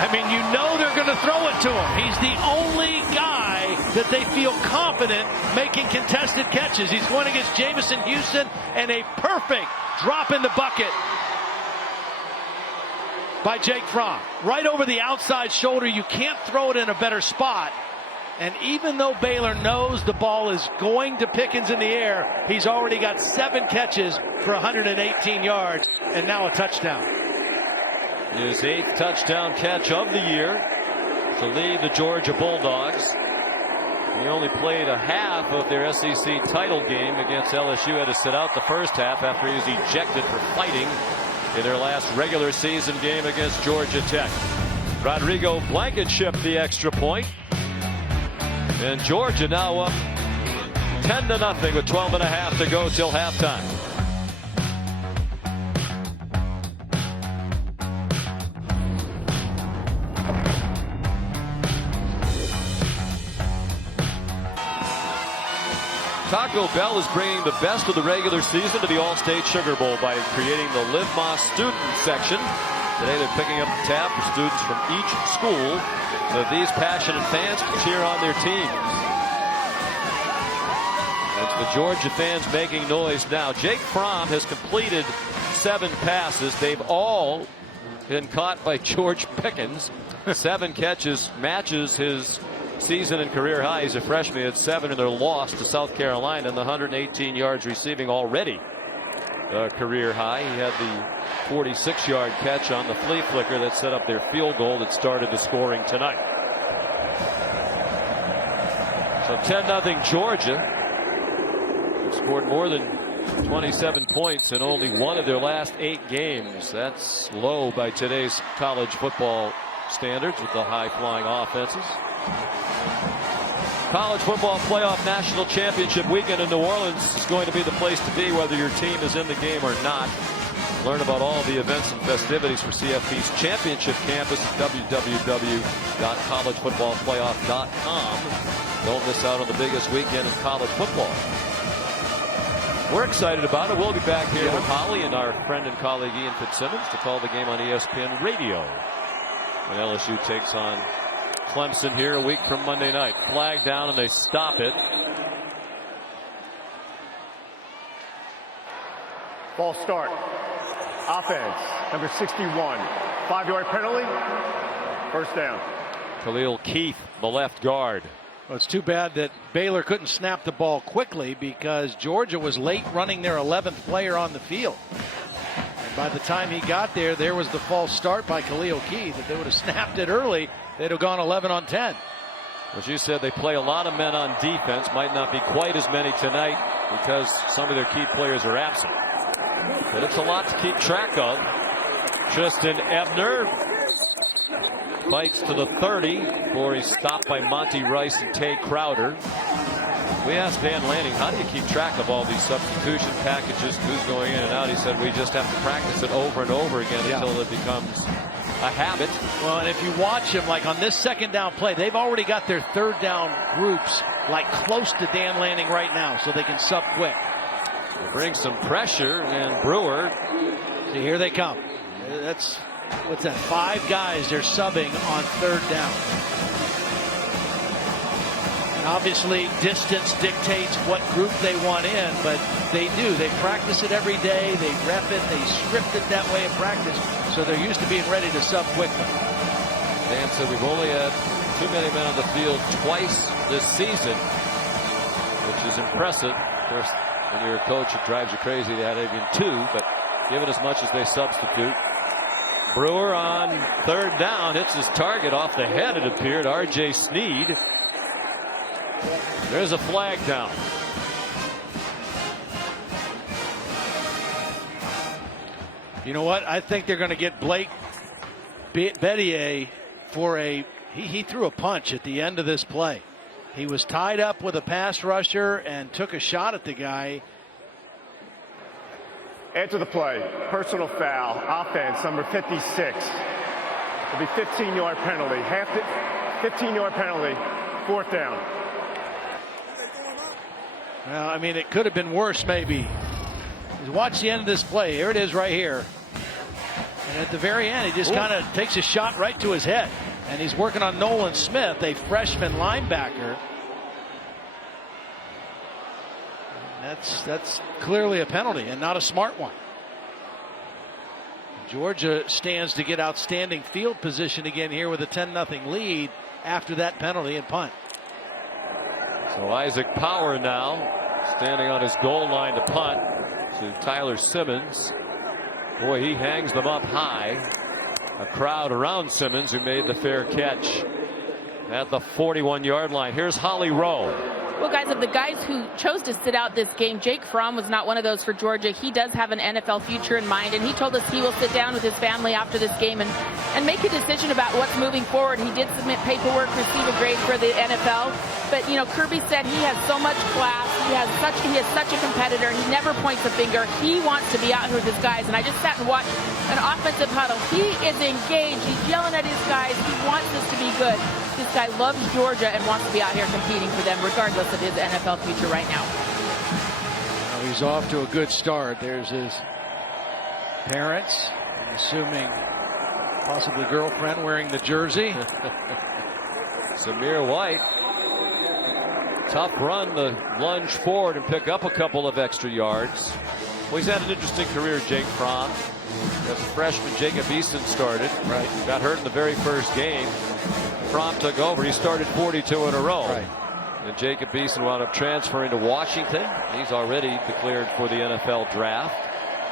I mean, you know they're going to throw it to him. He's the only guy that they feel confident making contested catches. He's going against Jamison Houston, and a perfect drop in the bucket by Jake Fromm. Right over the outside shoulder. You can't throw it in a better spot. And even though Baylor knows the ball is going to Pickens in the air, he's already got 7 catches for 118 yards and now a touchdown. His 8th touchdown catch of the year to lead the Georgia Bulldogs. He only played a half of their SEC title game against LSU. Had to sit out the first half after he was ejected for fighting in their last regular season game against Georgia Tech. Rodrigo Blankenship the extra point. And Georgia now up 10-0 with 12.5 to go till halftime. Taco Bell is bringing the best of the regular season to the Allstate Sugar Bowl by creating the Live Moss student section. Today they're picking up the tab for students from each school so that these passionate fans can cheer on their teams. It's the Georgia fans making noise now. Jake Fromm has completed 7 passes. They've all been caught by George Pickens. 7 catches, matches his season and career high. He's a freshman. He had 7 in their loss to South Carolina, and the 118 yards receiving already a career high. He had the 46-yard catch on the flea flicker that set up their field goal that started the scoring tonight. So 10-0 Georgia. They've scored more than 27 points in only one of their last 8 games. That's low by today's college football standards with the high-flying offenses. College football playoff national championship weekend in New Orleans is going to be the place to be whether your team is in the game or not. Learn about all the events and festivities for CFP's championship campus at www.collegefootballplayoff.com. Don't miss out on the biggest weekend in college football. We're excited about it. We'll be back here with Holly and our friend and colleague Ian Fitzsimmons to call the game on ESPN Radio when LSU takes on Clemson here a week from Monday night. Flag down and they stop it. Ball start. Offense, number 61. 5-yard penalty. First down. Khalil Keith, the left guard. Well, it's too bad that Baylor couldn't snap the ball quickly because Georgia was late running their 11th player on the field. And by the time he got there, there was the false start by Khalil Keith. If they would have snapped it early, they'd have gone 11 on 10. As you said, they play a lot of men on defense. Might not be quite as many tonight because some of their key players are absent. But it's a lot to keep track of. Tristan Ebner fights to the 30 before he's stopped by Monty Rice and Tay Crowder. We asked Dan Lanning, how do you keep track of all these substitution packages, who's going in and out? He said, we just have to practice it over and over again until it becomes a habit. Well, and if you watch him, like on this 2nd down play, they've already got their 3rd down groups like close to Dan Lanning right now so they can sub quick. Bring some pressure, and Brewer. See, here they come. That's, what's that, 5 guys they're subbing on 3rd down. And obviously distance dictates what group they want in, but they do. They practice it every day. They rep it. They script it that way in practice. So they're used to being ready to sub quickly. Dan said we've only had too many men on the field twice this season, which is impressive. Of course, when you're a coach, it drives you crazy to have even 2, but given as much as they substitute. Brewer on 3rd down hits his target off the head, it appeared. R.J. Sneed. There's a flag down. You know what? I think they're going to get Blake Betier for he threw a punch at the end of this play. He was tied up with a pass rusher and took a shot at the guy. After the play, personal foul, offense, number 56. It'll be 15-yard penalty. 15-yard penalty, 4th down. Well, I mean, it could have been worse, maybe. Watch the end of this play. Here it is right here. And at the very end, he just kind of takes a shot right to his head. And he's working on Nolan Smith, a freshman linebacker. That's clearly a penalty and not a smart one. Georgia stands to get outstanding field position again here with a 10-0 lead after that penalty and punt. So Isaac Power now standing on his goal line to punt to Tyler Simmons. Boy, he hangs them up high. A crowd around Simmons, who made the fair catch at the 41-yard line. Here's Holly Rowe. Well, guys, of the guys who chose to sit out this game, Jake Fromm was not one of those for Georgia. He does have an NFL future in mind, and he told us he will sit down with his family after this game and make a decision about what's moving forward. He did submit paperwork, receive a grade for the NFL, but, you know, Kirby said he has so much class. He is such a competitor. He never points a finger. He wants to be out here with his guys, and I just sat and watched an offensive huddle. He is engaged. He's yelling at his guys. He wants this to be good. This guy loves Georgia and wants to be out here competing for them, regardless of his NFL future right now. Well, he's off to a good start. There's his parents, I'm assuming possibly girlfriend wearing the jersey. Zamir White. Tough run to lunge forward and pick up a couple of extra yards. Well, he's had an interesting career, Jake Fromm. As a freshman, Jacob Eason started. Right. Got hurt in the very first game. Fromm took over. He started 42 in a row. Right. And Jacob Eason wound up transferring to Washington. He's already declared for the NFL draft.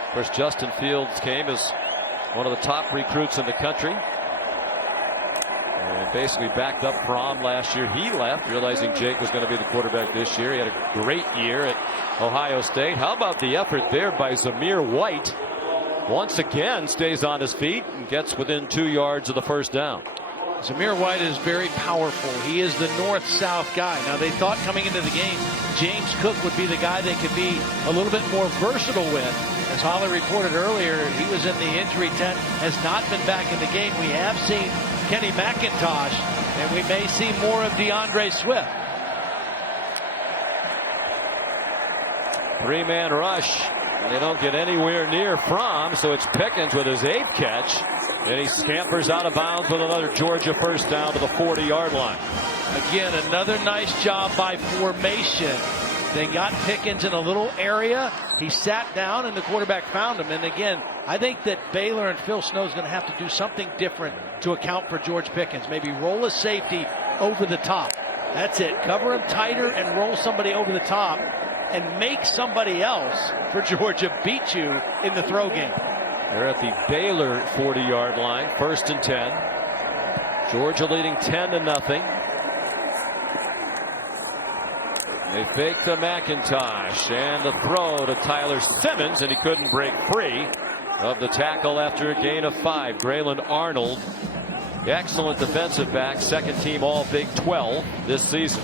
Of course, Justin Fields came as one of the top recruits in the country. And basically backed up Fromm last year. He left, realizing Jake was going to be the quarterback this year. He had a great year at Ohio State. How about the effort there by Zamir White? Once again stays on his feet and gets within 2 yards of the first down. Zamir White is very powerful. He is the north-south guy. Now, they thought coming into the game, James Cook would be the guy they could be a little bit more versatile with. As Holly reported earlier, he was in the injury tent, has not been back in the game. We have seen Kenny McIntosh, and we may see more of DeAndre Swift. Three-man rush. And they don't get anywhere near Fromm, so it's Pickens with his 8th catch. And he scampers out of bounds with another Georgia first down to the 40-yard line. Again, another nice job by formation. They got Pickens in a little area. He sat down, and the quarterback found him. And again, I think that Baylor and Phil Snow is going to have to do something different to account for George Pickens. Maybe roll a safety over the top. That's it. Cover him tighter and roll somebody over the top and make somebody else for Georgia beat you in the throw game. They're at the Baylor 40-yard line, 1st and 10. Georgia leading 10-0. They fake the McIntosh and the throw to Tyler Simmons, and he couldn't break free of the tackle after a gain of 5. Graylin Arnold, excellent defensive back, 2nd team all Big 12 this season.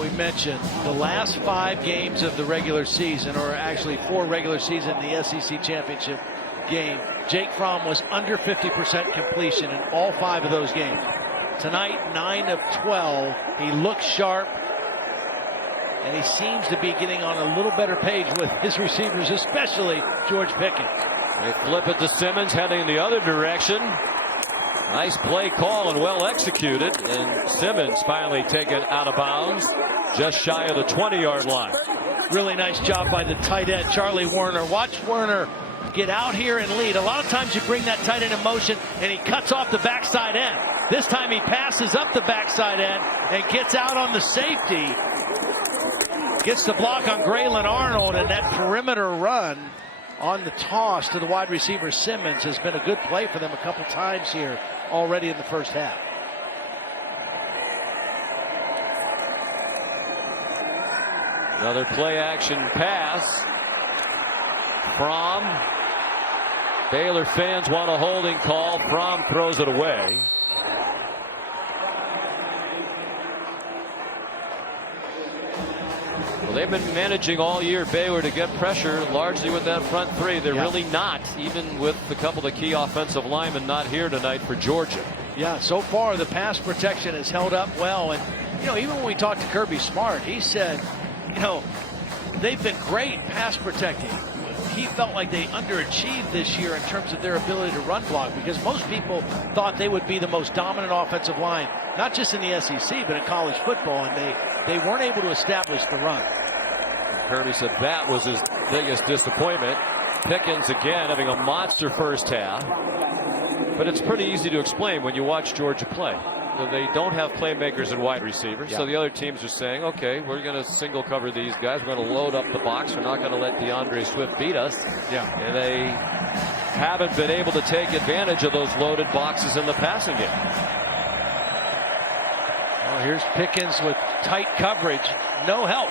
We mentioned the last 5 games of the regular season, or actually 4 regular season in the SEC championship game. Jake Fromm was under 50% completion in all 5 of those games. Tonight, 9 of 12. He looks sharp, and he seems to be getting on a little better page with his receivers, especially George Pickens. They flip it to Simmons, heading in the other direction. Nice play call and well executed, and Simmons finally taken out of bounds just shy of the 20-yard line. Really nice job by the tight end, Charlie Werner. Watch Werner get out here and lead. A lot of times you bring that tight end in motion and he cuts off the backside end. This time he passes up the backside end and gets out on the safety. Gets the block on Graylin Arnold, and that perimeter run on the toss to the wide receiver Simmons has been a good play for them a couple times here already in the first half. Another play action pass from Baylor. Fans want a holding call. Fromm throws it away. Well, they've been managing all year, Baylor, to get pressure largely with that front 3. They're really not, even with a couple of key offensive linemen not here tonight for Georgia. Yeah, so far the pass protection has held up well. And, you know, even when we talked to Kirby Smart, he said, you know, they've been great pass protecting. He felt like they underachieved this year in terms of their ability to run block, because most people thought they would be the most dominant offensive line, not just in the SEC, but in college football, and they weren't able to establish the run. Kirby said that was his biggest disappointment. Pickens again having a monster first half, but it's pretty easy to explain when you watch Georgia play. they don't have playmakers and wide receivers. So the other teams are saying, okay, we're going to single cover these guys. We're going to load up the box. We're not going to let DeAndre Swift beat us. And they haven't been able to take advantage of those loaded boxes in the passing game. Well, here's Pickens with tight coverage. No help.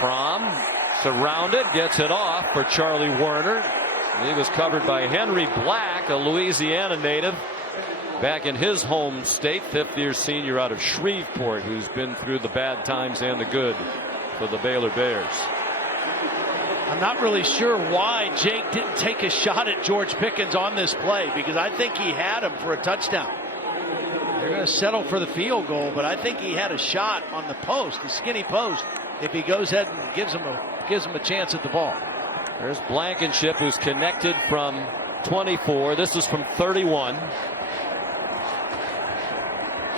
Fromm surrounded, gets it off for Charlie Werner. He was covered by Henry Black, a Louisiana native, back in his home state, fifth-year senior out of Shreveport, who's been through the bad times and the good for the Baylor Bears. I'm not really sure why Jake didn't take a shot at George Pickens on this play, because I think he had him for a touchdown. They're going to settle for the field goal, but I think he had a shot on the post, the skinny post, if he goes ahead and gives him a chance at the ball. There's Blankenship, who's connected from 24. This is from 31.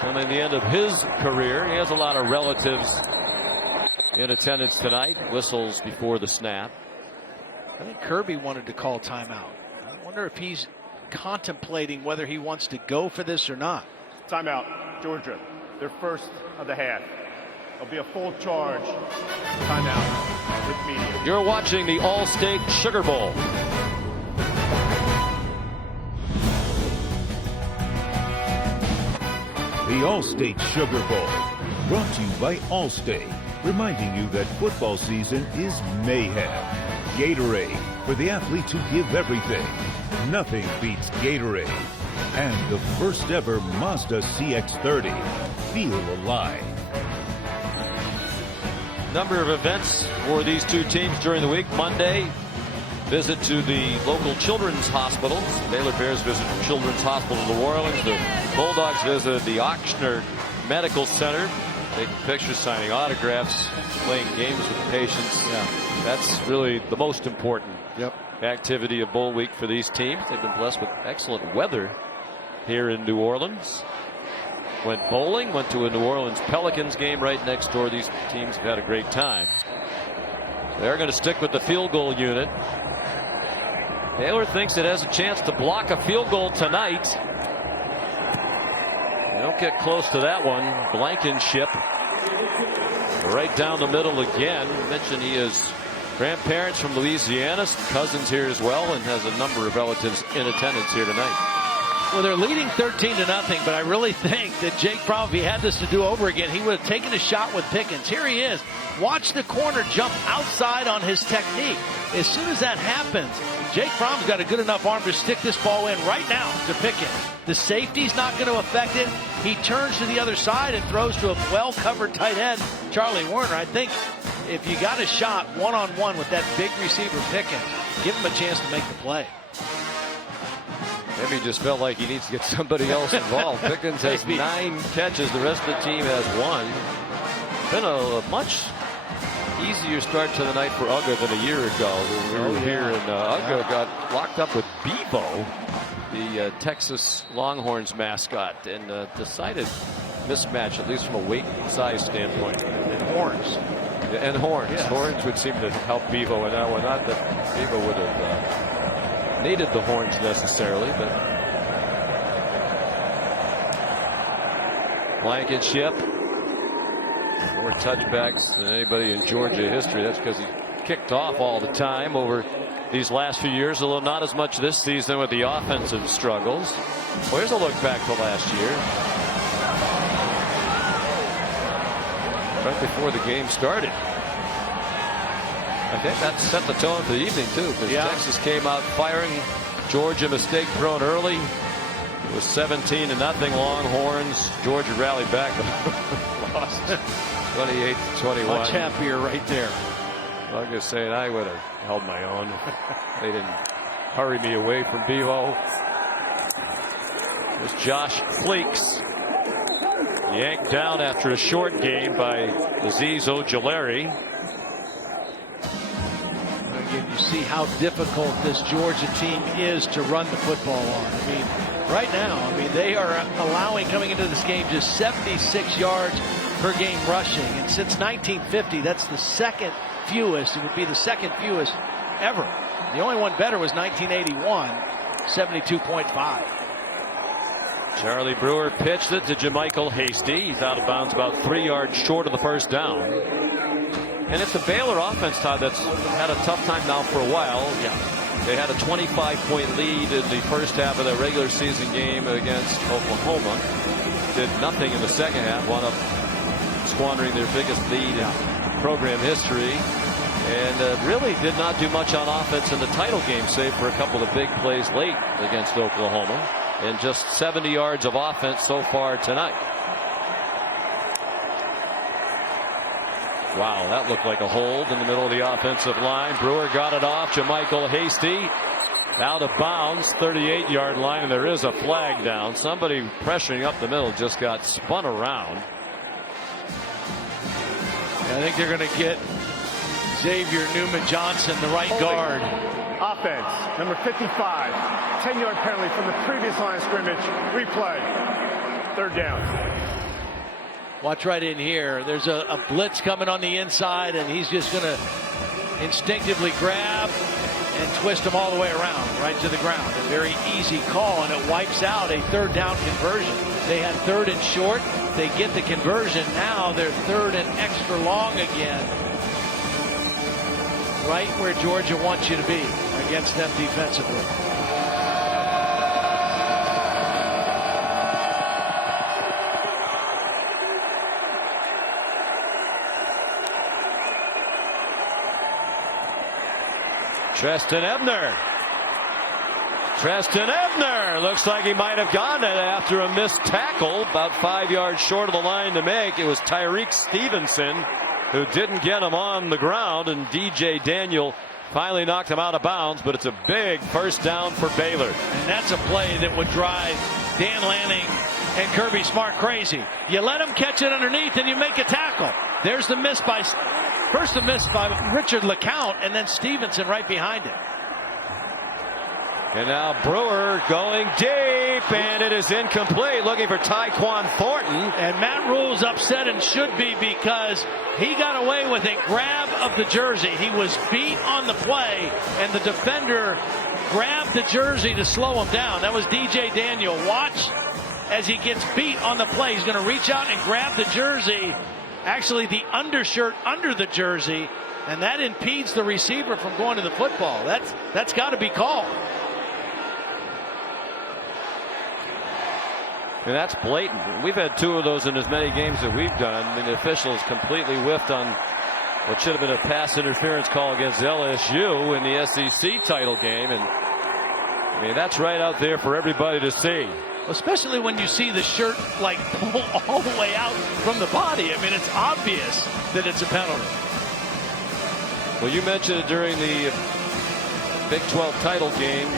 Coming the end of his career. He has a lot of relatives in attendance tonight. Whistles before the snap. I think Kirby wanted to call timeout. I wonder if he's contemplating whether he wants to go for this or not. Timeout, Georgia. Their first of the half. It'll be a full charge. Timeout with media. You're watching the Allstate Sugar Bowl. The Allstate Sugar Bowl, brought to you by Allstate, reminding you that football season is mayhem. Gatorade, for the athletes who give everything. Nothing beats Gatorade. And the first ever Mazda CX-30. Feel alive. Number of events for these two teams during the week. Monday, visit to the local children's hospitals. Baylor Bears visit Children's Hospital New Orleans. The Bulldogs visit the Ochsner Medical Center, taking pictures, signing autographs, playing games with patients. That's really the most important activity of Bowl Week for these teams. They've been blessed with excellent weather here in New Orleans. Went bowling, went to a New Orleans Pelicans game right next door. These teams have had a great time. They're going to stick with the field goal unit. Baylor thinks it has a chance to block a field goal tonight. They don't get close to that one. Blankenship right down the middle again. Mentioned he has grandparents from Louisiana, cousins here as well, and has a number of relatives in attendance here tonight. Well, they're leading 13-0, but I really think that Jake Fromm, if he had this to do over again, he would have taken a shot with Pickens. Here he is. Watch the corner jump outside on his technique. As soon as that happens, Jake Fromm's got a good enough arm to stick this ball in right now to Pickens. The safety's not going to affect it. He turns to the other side and throws to a well-covered tight end, Charlie Werner. I think if you got a shot one-on-one with that big receiver Pickens, give him a chance to make the play. Maybe he just felt like he needs to get somebody else involved. Pickens has 9 catches. The rest of the team has 1. Been a much easier start to the night for Uga than a year ago when we were here. And Uga got locked up with Bevo, the Texas Longhorns mascot, and decided mismatch, at least from a weight and size standpoint. And horns. And horns. Yes. Horns would seem to help Bevo in that one. Not that Bevo would have needed the horns necessarily, but Blankenship, more touchbacks than anybody in Georgia history. That's because he kicked off all the time over these last few years, although not as much this season with the offensive struggles. Well, here's a look back to last year. Right before the game started. I think that set the tone for the evening, too, because Texas came out firing. Georgia mistake thrown early. It was 17-0 Longhorns. Georgia rallied back. Lost 28-21. Much happier right there. Like I was saying, I would have held my own. They didn't hurry me away from Bevo. There's Josh Fleeks. Yanked down after a short game by Azeez Ojulari. Again, you see how difficult this Georgia team is to run the football on. I mean, right now, they are allowing, coming into this game, just 76 yards per game rushing. And since 1950, that's the second fewest. It would be the second fewest ever. The only one better was 1981, 72.5. Charlie Brewer pitched it to JaMychal Hasty. He's out of bounds about 3 yards short of the first down. And it's a Baylor offense, Todd, that's had a tough time now for a while. Yeah. They had a 25-point lead in the first half of their regular season game against Oklahoma. Did nothing in the second half, wound up squandering their biggest lead in program history. And really did not do much on offense in the title game, save for a couple of big plays late against Oklahoma. And just 70 yards of offense so far tonight. Wow, that looked like a hold in the middle of the offensive line. Brewer got it off. JaMychal Hasty out of bounds, 38-yard line, and there is a flag down. Somebody pressuring up the middle just got spun around. I think they're going to get Xavier Newman-Johnson, the right guard. Offense, number 55, 10-yard penalty from the previous line of scrimmage. Replay, 3rd down. Watch right in here. There's a blitz coming on the inside, and he's just going to instinctively grab and twist them all the way around, right to the ground. A very easy call, and it wipes out a 3rd down conversion. They had 3rd and short. They get the conversion. Now they're 3rd and extra long again. Right where Georgia wants you to be against them defensively. Treston Ebner looks like he might have gotten it after a missed tackle about 5 yards short of the line to make. It was Tyreek Stevenson who didn't get him on the ground, and DJ Daniel finally knocked him out of bounds, but it's a big first down for Baylor. And that's a play that would drive Dan Lanning and Kirby Smart crazy. You let him catch it underneath and you make a tackle. There's the miss by Richard LeCount, and then Stevenson right behind him. And now Brewer going deep, and it is incomplete, looking for Tyquan Thornton. And Matt Rule's upset, and should be, because he got away with a grab of the jersey. He was beat on the play, and the defender grabbed the jersey to slow him down. That was DJ Daniel. Watch as he gets beat on the play. He's going to reach out and grab the jersey, actually the undershirt under the jersey, and that impedes the receiver from going to the football. That's got to be called. And that's blatant. We've had 2 of those in as many games that we've done. I mean, the officials completely whiffed on what should have been a pass interference call against LSU in the SEC title game. And I mean, that's right out there for everybody to see. Especially when you see the shirt like pull all the way out from the body. I mean, it's obvious that it's a penalty. Well, you mentioned it during the Big 12 title game.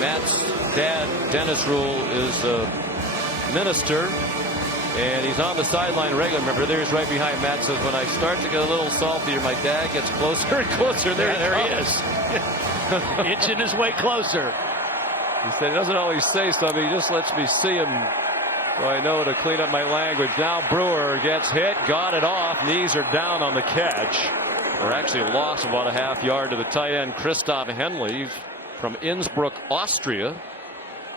Matt's dad, Dennis Rule, is a minister, and he's on the sideline regularly. Remember, there's right behind Matt. Says, when I start to get a little saltier, my dad gets closer and closer. There he is. Itching his way closer. He said he doesn't always say something, he just lets me see him so I know to clean up my language. Now Brewer gets hit, got it off, knees are down on the catch. Or actually lost about a half yard to the tight end Christoph Henley from Innsbruck, Austria.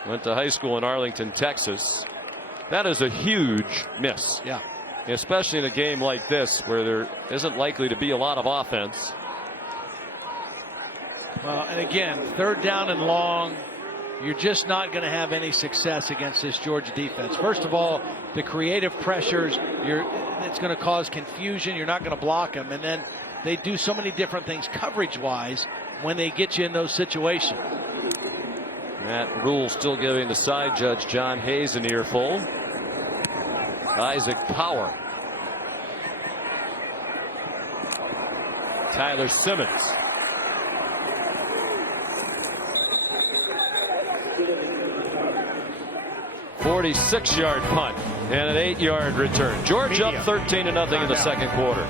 Went to high school in Arlington, Texas. That is a huge miss. Yeah. Especially in a game like this where there isn't likely to be a lot of offense. Well, and again, 3rd down and long. You're just not going to have any success against this Georgia defense. First of all, the creative pressures, it's going to cause confusion. You're not going to block them. And then they do so many different things coverage-wise when they get you in those situations. Matt Rule still giving the side judge John Hayes an earful. Isaac Power. Tyler Simmons. "46-yard punt and an 8-yard return. Georgia up 13-0 in the second quarter.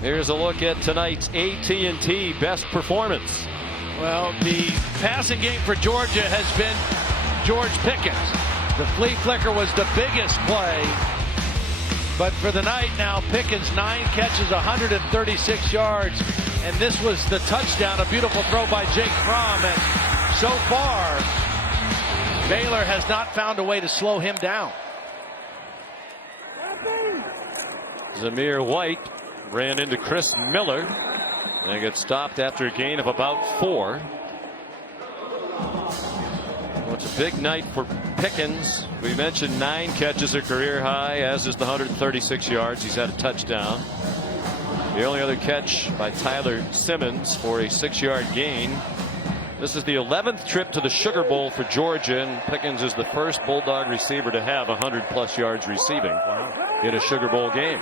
Here's a look at tonight's AT&T best performance. Well, the passing game for Georgia has been George Pickens. The flea flicker was the biggest play But for the night now, Pickens 9 catches, 136 yards. And this was the touchdown, a beautiful throw by Jake Fromm. And so far, Baylor has not found a way to slow him down. Zamir White ran into Chris Miller and gets stopped after a gain of about 4. Well, it's a big night for Pickens. We mentioned 9 catches, a career high, as is the 136 yards. He's had a touchdown. The only other catch by Tyler Simmons for a 6-yard gain. This is the 11th trip to the Sugar Bowl for Georgia, and Pickens is the first Bulldog receiver to have 100+ yards receiving in a Sugar Bowl game.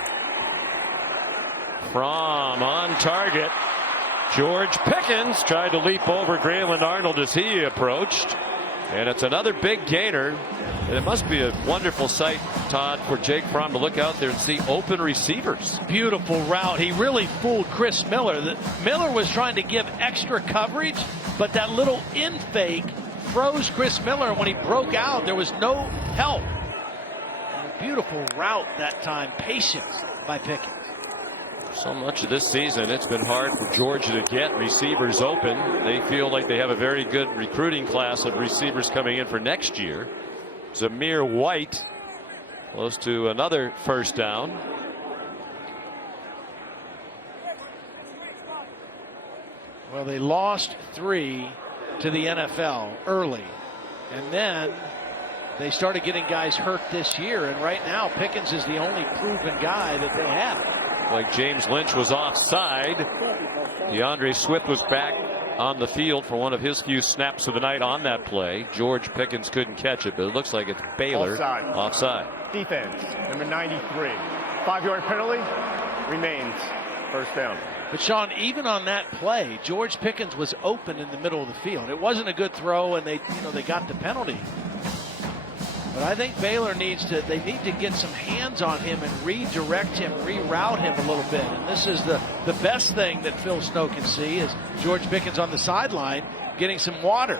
Fromm on target. George Pickens tried to leap over Grayland Arnold as he approached. And it's another big gainer. And it must be a wonderful sight, Todd, for Jake Fromm to look out there and see open receivers. Beautiful route. He really fooled Chris Miller. Miller was trying to give extra coverage, but that little in fake froze Chris Miller. And when he broke out, there was no help. And a beautiful route that time. Patience by Pickens. So much of this season, it's been hard for Georgia to get receivers open. They feel like they have a very good recruiting class of receivers coming in for next year. Zamir White close to another first down. Well, they lost 3 to the NFL early, and then they started getting guys hurt this year, and right now Pickens is the only proven guy that they have. Like James Lynch was offside. DeAndre Swift was back on the field for one of his few snaps of the night on that play. George Pickens couldn't catch it, but it looks like it's Baylor offside. Defense, number 93. 5-yard penalty remains first down. But Sean, even on that play, George Pickens was open in the middle of the field. It wasn't a good throw, and they got the penalty. But I think Baylor needs to get some hands on him and redirect him, reroute him a little bit. And this is the best thing that Phil Snow can see is George Pickens on the sideline getting some water.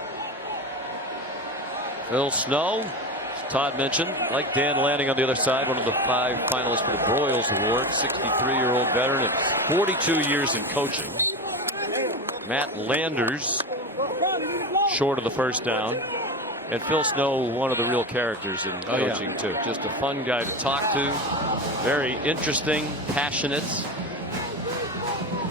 Phil Snow, as Todd mentioned, like Dan Lanning on the other side, one of the 5 finalists for the Broyles Award, 63-year-old veteran of 42 years in coaching. Matt Landers short of the first down. And Phil Snow, one of the real characters in coaching, too. Just a fun guy to talk to. Very interesting, passionate.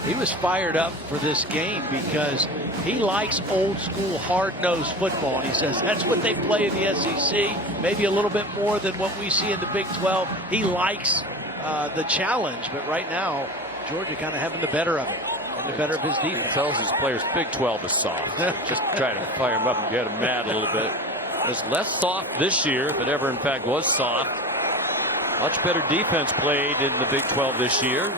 He was fired up for this game because he likes old school, hard-nosed football. And he says that's what they play in the SEC, maybe a little bit more than what we see in the Big 12. He likes the challenge, but right now, Georgia kind of having the better of it. And the better of his defense. He tells his players Big 12 is soft. Just try to fire him up and get him mad a little bit. It's less soft this year, if it ever in fact was soft. Much better defense played in the Big 12 this year.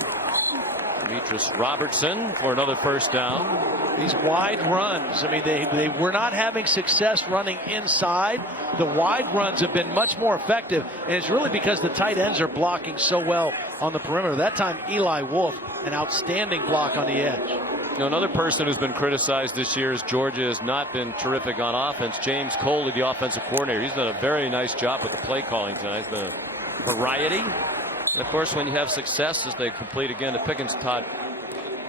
Demetrius Robertson for another first down. These wide runs, I mean, they were not having success running inside. The wide runs have been much more effective, and it's really because the tight ends are blocking so well on the perimeter. That time, Eli Wolf, an outstanding block on the edge. You know, another person who's been criticized this year is Georgia has not been terrific on offense. James Coley, the offensive coordinator, he's done a very nice job with the play calling tonight. It's been a variety. And of course, when you have success as they complete again, the Pickens Todd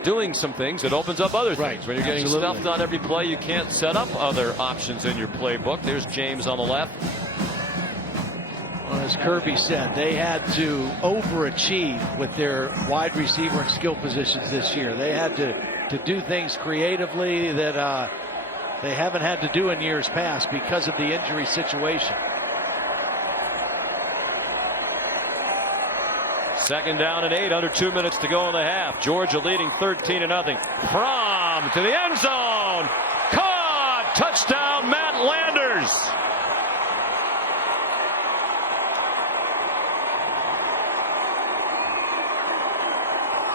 doing some things, it opens up other things. When you're getting stuffed on every play, you can't set up other options in your playbook. There's James on the left. Well, as Kirby said, they had to overachieve with their wide receiver and skill positions this year. They had to do things creatively that they haven't had to do in years past because of the injury situation. Second down and 8, under 2 minutes to go in the half. Georgia leading 13-0. Fromm to the end zone. Caught! Touchdown, Matt Landers.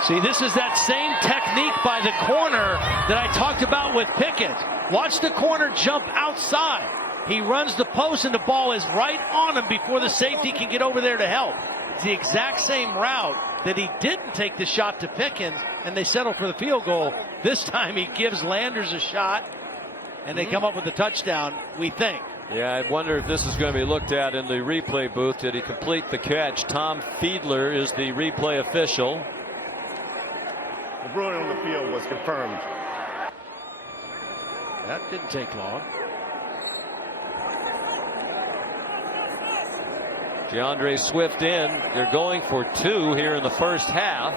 See, this is that same technique by the corner that I talked about with Pickett. Watch the corner jump outside. He runs the post and the ball is right on him before the safety can get over there to help. It's the exact same route that he didn't take the shot to Pickens, and they settle for the field goal. This time he gives Landers a shot, and they come up with a touchdown, we think. Yeah, I wonder if this is going to be looked at in the replay booth. Did he complete the catch? Tom Fiedler is the replay official. The bruin on the field was confirmed. That didn't take long. DeAndre Swift in. They're going for 2 here in the first half.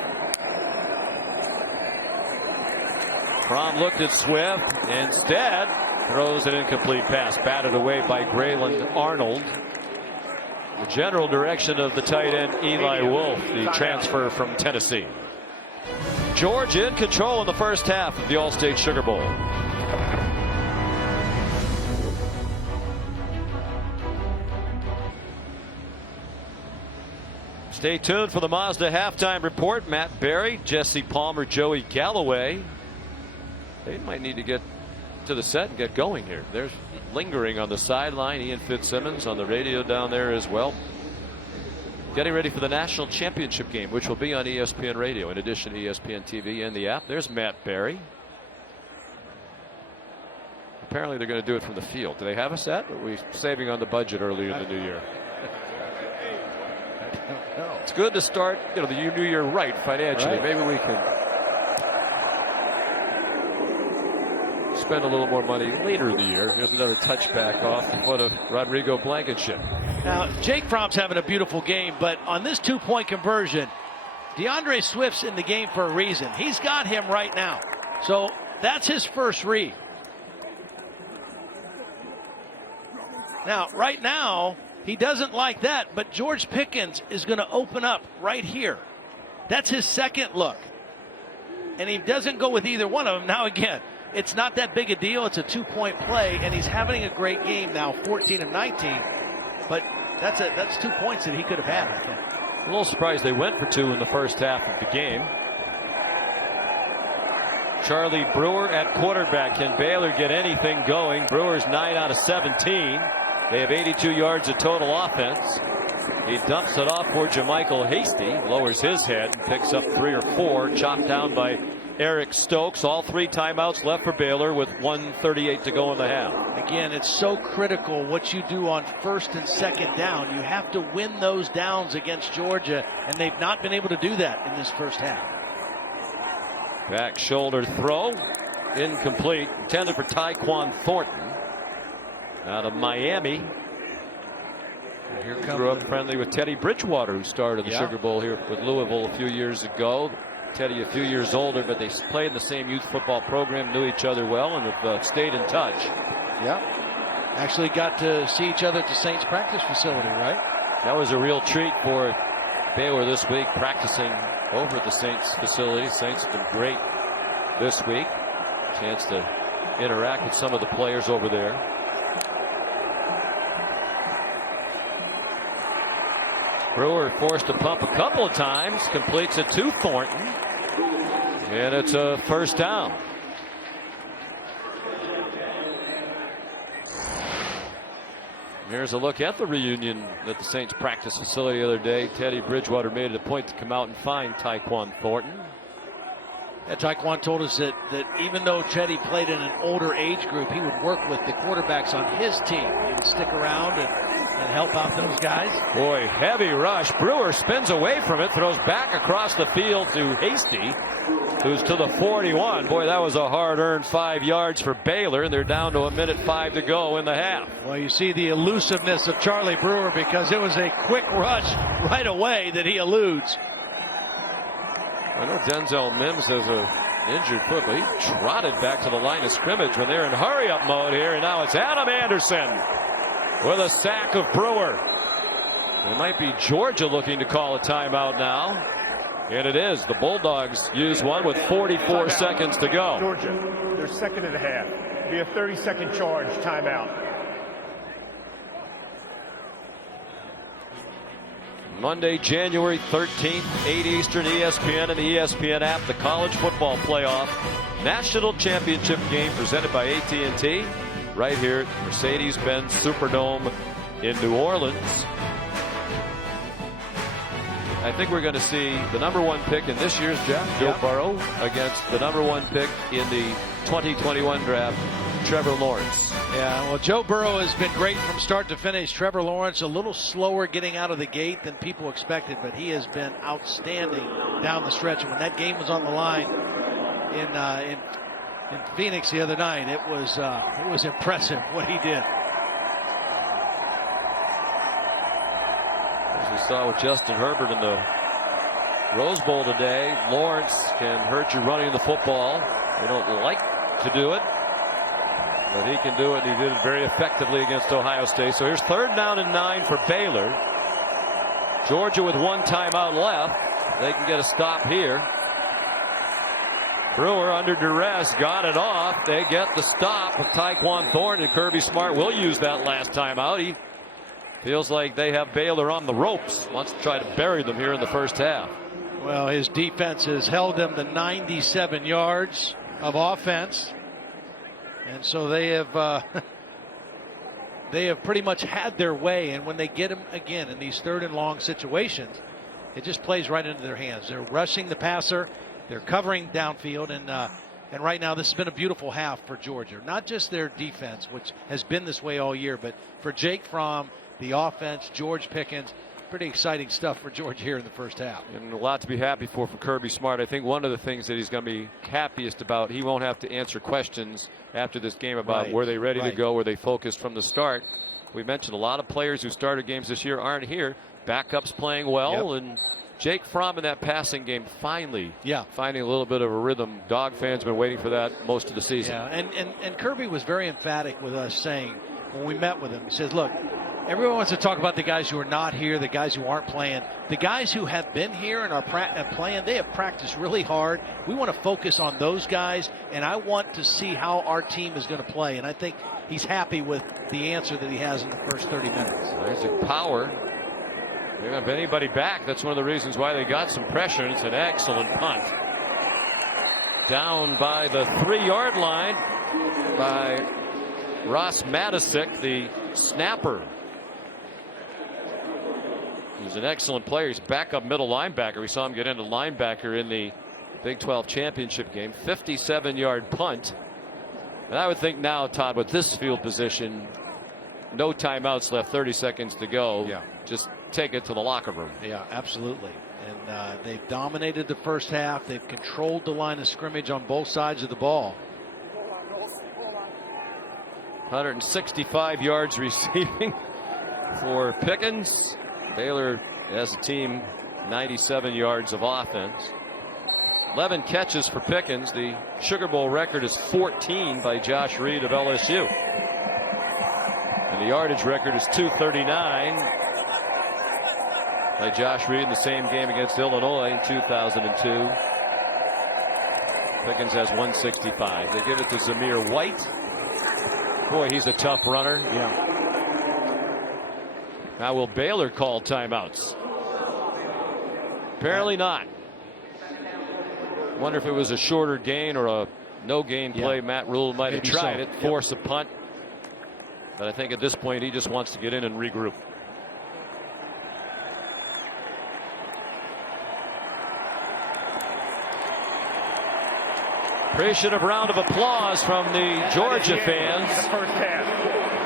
Crom looked at Swift. Instead, throws an incomplete pass. Batted away by Grayland Arnold. The general direction of the tight end, Eli Wolf, the transfer from Tennessee. Georgia in control in the first half of the Allstate Sugar Bowl. Stay tuned for the Mazda halftime report. Matt Berry, Jesse Palmer, Joey Galloway. They might need to get to the set and get going here. There's lingering on the sideline. Ian Fitzsimmons on the radio down there as well. Getting ready for the national championship game, which will be on ESPN Radio in addition to ESPN TV and the app. There's Matt Berry. Apparently they're going to do it from the field. Do they have a set? Or are we saving on the budget early in the new year? It's good to start, the new year right financially. Maybe we can spend a little more money later in the year. Here's another touchback off the foot of Rodrigo Blankenship. Now, Jake Fromm's having a beautiful game, but on this 2-point conversion, DeAndre Swift's in the game for a reason. He's got him right now. So that's his first read. Now, right now, he doesn't like that, but George Pickens is going to open up right here. That's his second look. And he doesn't go with either one of them. Now, again, it's not that big a deal. It's a 2-point play, and he's having a great game now, 14 of 19. But that's 2 points that he could have had, I think. A little surprised they went for 2 in the first half of the game. Charlie Brewer at quarterback. Can Baylor get anything going? Brewer's 9 out of 17. They have 82 yards of total offense. He dumps it off for JaMychal Hasty. Lowers his head and picks up 3 or 4. Chopped down by Eric Stokes. All 3 timeouts left for Baylor with 1:38 to go in the half. Again, it's so critical what you do on first and second down. You have to win those downs against Georgia, and they've not been able to do that in this first half. Back shoulder throw. Incomplete. Intended for Tyquan Thornton out of Miami. Here Grew up friendly with Teddy Bridgewater, who started the Sugar Bowl here with Louisville a few years ago. Teddy a few years older, but they played in the same youth football program, knew each other well, and have stayed in touch. Yep. Actually got to see each other at the Saints practice facility, right? That was a real treat for Baylor this week, practicing over at the Saints facility. Saints have been great this week. Chance to interact with some of the players over there. Brewer forced to pump a couple of times, completes it to Thornton, and it's a first down. Here's a look at the reunion at the Saints practice facility the other day. Teddy Bridgewater made it a point to come out and find Tyquan Thornton. Yeah, Tyquan told us that even though Teddy played in an older age group, he would work with the quarterbacks on his team. He would stick around and help out those guys. Boy, heavy rush. Brewer spins away from it, throws back across the field to Hasty, who's to the 41. Boy, that was a hard-earned 5 yards for Baylor, and they're down to 1:05 to go in the half. Well, you see the elusiveness of Charlie Brewer, because it was a quick rush right away that he eludes. I know Denzel Mims has an injured foot, but he trotted back to the line of scrimmage when they're in hurry-up mode here, and now it's Adam Anderson with a sack of Brewer. It might be Georgia looking to call a timeout now. And it is. The Bulldogs use one with 44 seconds to go. Georgia, they're second and a half. Be a 30-second charge timeout. Monday, January 13th, 8 Eastern, ESPN and the ESPN app. The College Football Playoff National Championship game presented by AT&T right here at Mercedes-Benz Superdome in New Orleans. I think we're going to see the #1 pick in this year's draft, Joe Burrow, against the #1 pick in the 2021 draft, Trevor Lawrence. Yeah, well, Joe Burrow has been great from start to finish. Trevor Lawrence a little slower getting out of the gate than people expected, but he has been outstanding down the stretch. And when that game was on the line in Phoenix the other night, it was impressive what he did. As we saw with Justin Herbert in the Rose Bowl today, Lawrence can hurt you running the football. They don't like to do it, but he can do it, and he did it very effectively against Ohio State. So here's 3rd down and 9 for Baylor. Georgia with 1 timeout left. They can get a stop here. Brewer under duress got it off. They get the stop of Tyquan Thornton, and Kirby Smart will use that last timeout. He feels like they have Baylor on the ropes. Wants to try to bury them here in the first half. Well, his defense has held them to 97 yards of offense, and so they have pretty much had their way. And when they get him again in these 3rd and long situations, it just plays right into their hands. They're rushing the passer, they're covering downfield, and right now this has been a beautiful half for Georgia. Not just their defense, which has been this way all year, but for Jake Fromm, the offense, George Pickens. Pretty exciting stuff for Georgia here in the first half. And a lot to be happy for Kirby Smart. I think one of the things that he's going to be happiest about, he won't have to answer questions after this game about were they ready to go, were they focused from the start. We mentioned a lot of players who started games this year aren't here. Backups playing well, and Jake Fromm in that passing game finally finding a little bit of a rhythm. Dog fans been waiting for that most of the season. Yeah, and Kirby was very emphatic with us saying when we met with him, he says, look, everyone wants to talk about the guys who are not here, the guys who aren't playing. The guys who have been here and are playing, they have practiced really hard. We want to focus on those guys, and I want to see how our team is going to play. And I think he's happy with the answer that he has in the first 30 minutes. Isaac Power. They don't have anybody back. That's one of the reasons why they got some pressure. And it's an excellent punt. Down by the 3-yard line by Ross Matisic, the snapper. He's an excellent player. He's backup middle linebacker. We saw him get into linebacker in the Big 12 championship game. 57-yard punt. And I would think now, Todd, with this field position, no timeouts left, 30 seconds to go. Yeah. Just take it to the locker room. Yeah, absolutely. And they've dominated the first half. They've controlled the line of scrimmage on both sides of the ball. 165 yards receiving for Pickens. Baylor, as a team, 97 yards of offense. 11 catches for Pickens. The Sugar Bowl record is 14 by Josh Reed of LSU. And the yardage record is 239 by Josh Reed in the same game against Illinois in 2002. Pickens has 165. They give it to Zamir White. Boy, he's a tough runner. Yeah. Now will Baylor call timeouts? Apparently not. Wonder if it was a shorter gain or a no gain play. Matt Rule might have tried it, force a punt. But I think at this point he just wants to get in and regroup. Appreciative round of applause from the Georgia fans.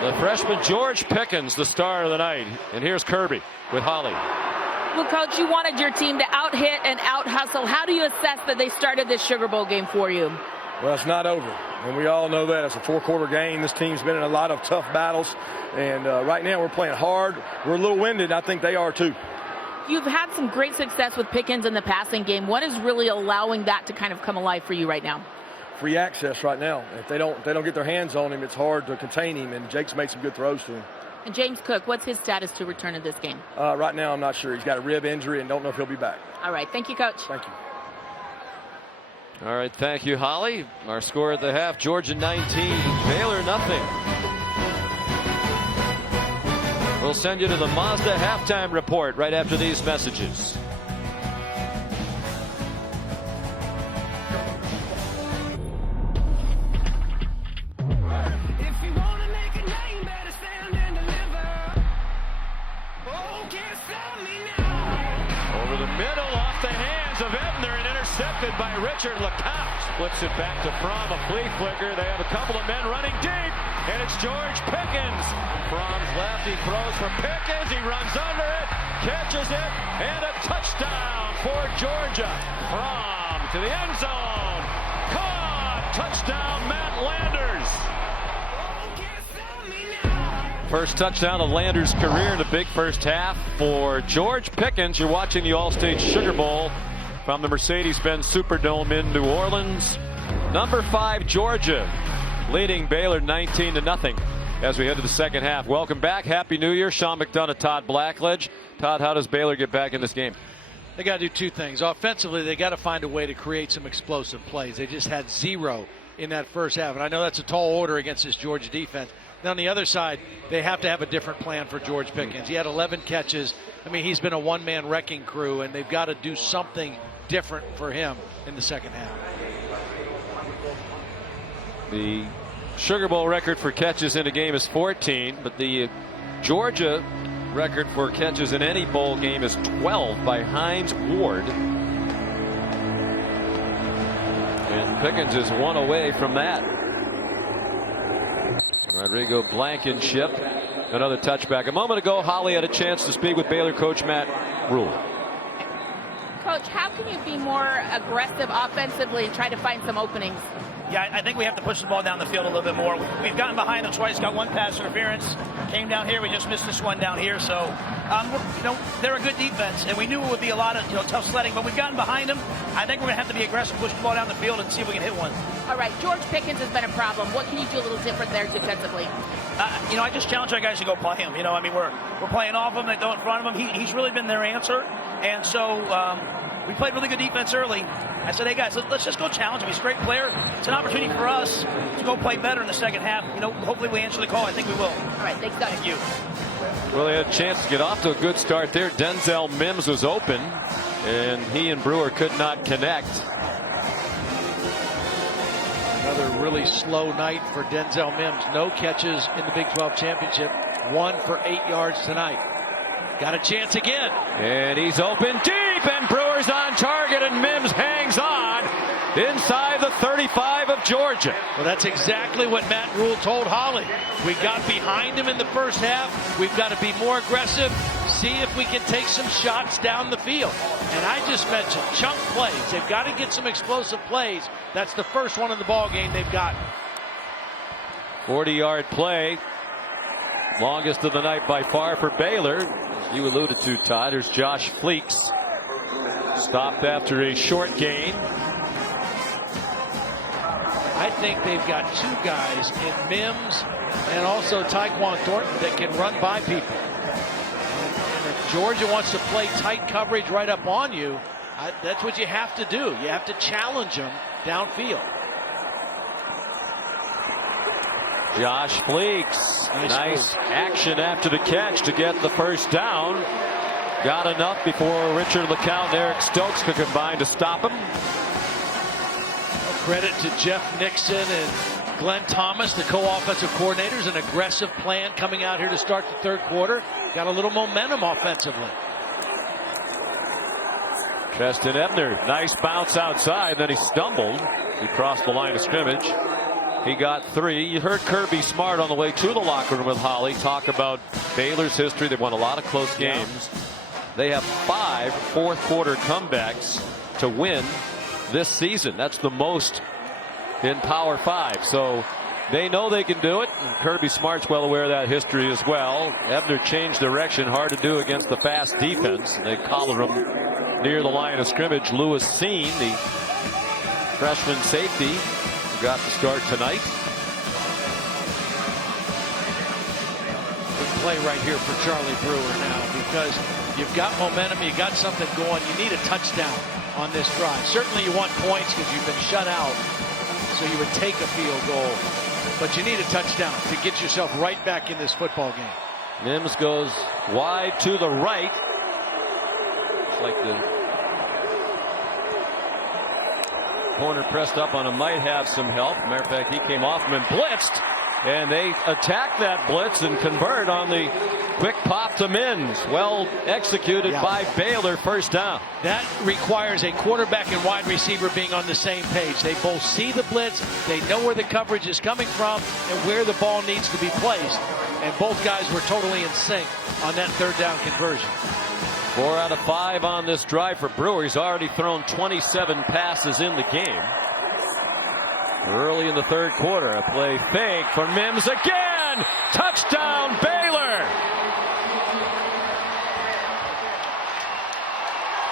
The freshman George Pickens, the star of the night. And here's Kirby with Holly. Well, Coach, you wanted your team to out-hit and out-hustle. How do you assess that they started this Sugar Bowl game for you? Well, it's not over, and we all know that. It's a 4-quarter game. This team's been in a lot of tough battles, and right now we're playing hard. We're a little winded. I think they are too. You've had some great success with Pickens in the passing game. What is really allowing that to kind of come alive for you right now? Free access right now. If they don't get their hands on him, it's hard to contain him, and Jake's made some good throws to him. And James Cook, what's his status to return to this game? Right now, I'm not sure. He's got a rib injury and don't know if he'll be back. All right. Thank you, Coach. Thank you. All right. Thank you, Holly. Our score at the half, Georgia 19, Baylor nothing. We'll send you to the Mazda halftime report right after these messages. Over the middle, off the hands of Ebner, and intercepted by Richard LeCount. Flips it back to Fromm, a flea flicker. They have a couple of men running deep, and it's George Pickens. Fromm's left, he throws for Pickens. He runs under it, catches it, and a touchdown for Georgia. Fromm to the end zone. Caught! Touchdown, Matt Landers. First touchdown of Landers' career in a big first half for George Pickens. You're watching the Allstate Sugar Bowl from the Mercedes-Benz Superdome in New Orleans. Number 5, Georgia, leading Baylor 19-0 as we head to the second half. Welcome back. Happy New Year. Sean McDonough, Todd Blackledge. Todd, how does Baylor get back in this game? They got to do two things. Offensively, they got to find a way to create some explosive plays. They just had 0 in that first half, and I know that's a tall order against this Georgia defense. Now, on the other side, they have to have a different plan for George Pickens. He had 11 catches. I mean, he's been a one-man wrecking crew, and they've got to do something different for him in the second half. The Sugar Bowl record for catches in a game is 14, but the Georgia record for catches in any bowl game is 12 by Hines Ward. And Pickens is 1 away from that. Rodrigo Blankenship, another touchback. A moment ago, Holly had a chance to speak with Baylor coach Matt Rule. Coach, how can you be more aggressive offensively and try to find some openings? Yeah, I think we have to push the ball down the field a little bit more. We've gotten behind them twice, got 1 pass interference, came down here. We just missed this one down here. So, they're a good defense, and we knew it would be a lot of tough sledding, but we've gotten behind them. I think we're going to have to be aggressive, push the ball down the field, and see if we can hit one. All right, George Pickens has been a problem. What can you do a little different there defensively? I just challenge our guys to go play him. We're playing off him, they go in front of him. He's really been their answer, and so we played really good defense early. I said, hey guys, let's just go challenge him. He's a great player. It's an opportunity for us to go play better in the second half. Hopefully we answer the call. I think we will. All right, thanks, Doug. Thank you. Well, they had a chance to get off to a good start there. Denzel Mims was open, and he and Brewer could not connect. Another really slow night for Denzel Mims. No catches in the Big 12 championship. 1 for 8 yards tonight. Got a chance again. And he's open deep, and Brewer's on target, and Mims hangs on inside the 35 of Georgia. Well, that's exactly what Matt Rule told Holly. We got behind him in the first half. We've got to be more aggressive, see if we can take some shots down the field. And I just mentioned chunk plays. They've got to get some explosive plays. That's the first one in the ball game they've gotten. 40-yard play. Longest of the night by far for Baylor. As you alluded to, Todd, there's Josh Fleeks. Stopped after a short gain. I think they've got 2 guys in Mims and also Tyquan Thornton that can run by people. And if Georgia wants to play tight coverage right up on you, that's what you have to do. You have to challenge them downfield. Josh Fleeks. Nice action after the catch to get the first down. Got enough before Richard LeCount and Eric Stokes could combine to stop him. Credit to Jeff Nixon and Glenn Thomas, the co-offensive coordinators. An aggressive plan coming out here to start the third quarter. Got a little momentum offensively. Treston Ebner, nice bounce outside, then he stumbled. He crossed the line of scrimmage. He got 3. You heard Kirby Smart on the way to the locker room with Holly talk about Baylor's history. They've won a lot of close games. They have 5 fourth quarter comebacks to win this season. That's the most in Power 5. So they know they can do it. And Kirby Smart's well aware of that history as well. Ebner changed direction. Hard to do against the fast defense. They collar him near the line of scrimmage. Lewis Seen, the freshman safety, got the start tonight. Big play right here for Charlie Brewer now, because you've got momentum, you got something going. You need a touchdown on this drive. Certainly you want points because you've been shut out, so you would take a field goal, but you need a touchdown to get yourself right back in this football game. Mims goes wide to the right. It's like the corner pressed up on him might have some help. Matter of fact, he came off him and blitzed. And they attack that blitz and convert on the quick pop to Mims. Well executed by Baylor. First down. That requires a quarterback and wide receiver being on the same page. They both see the blitz, they know where the coverage is coming from and where the ball needs to be placed. And both guys were totally in sync on that third down conversion. 4 out of 5 on this drive for Brewer. He's already thrown 27 passes in the game. Early in the third quarter, a play fake for Mims again. Touchdown, Baylor.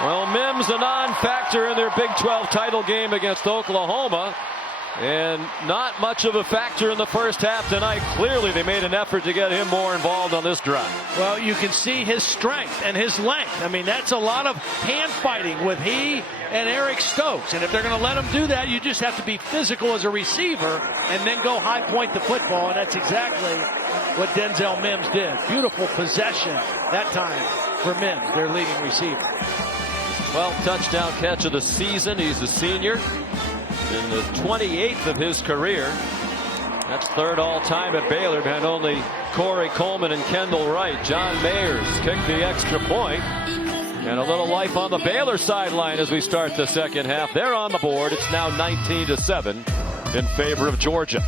Well, Mims a non-factor in their Big 12 title game against Oklahoma. And not much of a factor in the first half tonight. Clearly, they made an effort to get him more involved on this drive. Well, you can see his strength and his length. I mean, that's a lot of hand fighting with he and Eric Stokes. And if they're going to let him do that, you just have to be physical as a receiver and then go high point the football. And that's exactly what Denzel Mims did. Beautiful possession that time for Mims, their leading receiver. 12th touchdown catch of the season. He's a senior. In the 28th of his career. That's third all-time at Baylor behind only Corey Coleman and Kendall Wright. John Mayers kicked the extra point. And a little life on the Baylor sideline as we start the second half. They're on the board. It's now 19-7 in favor of Georgia.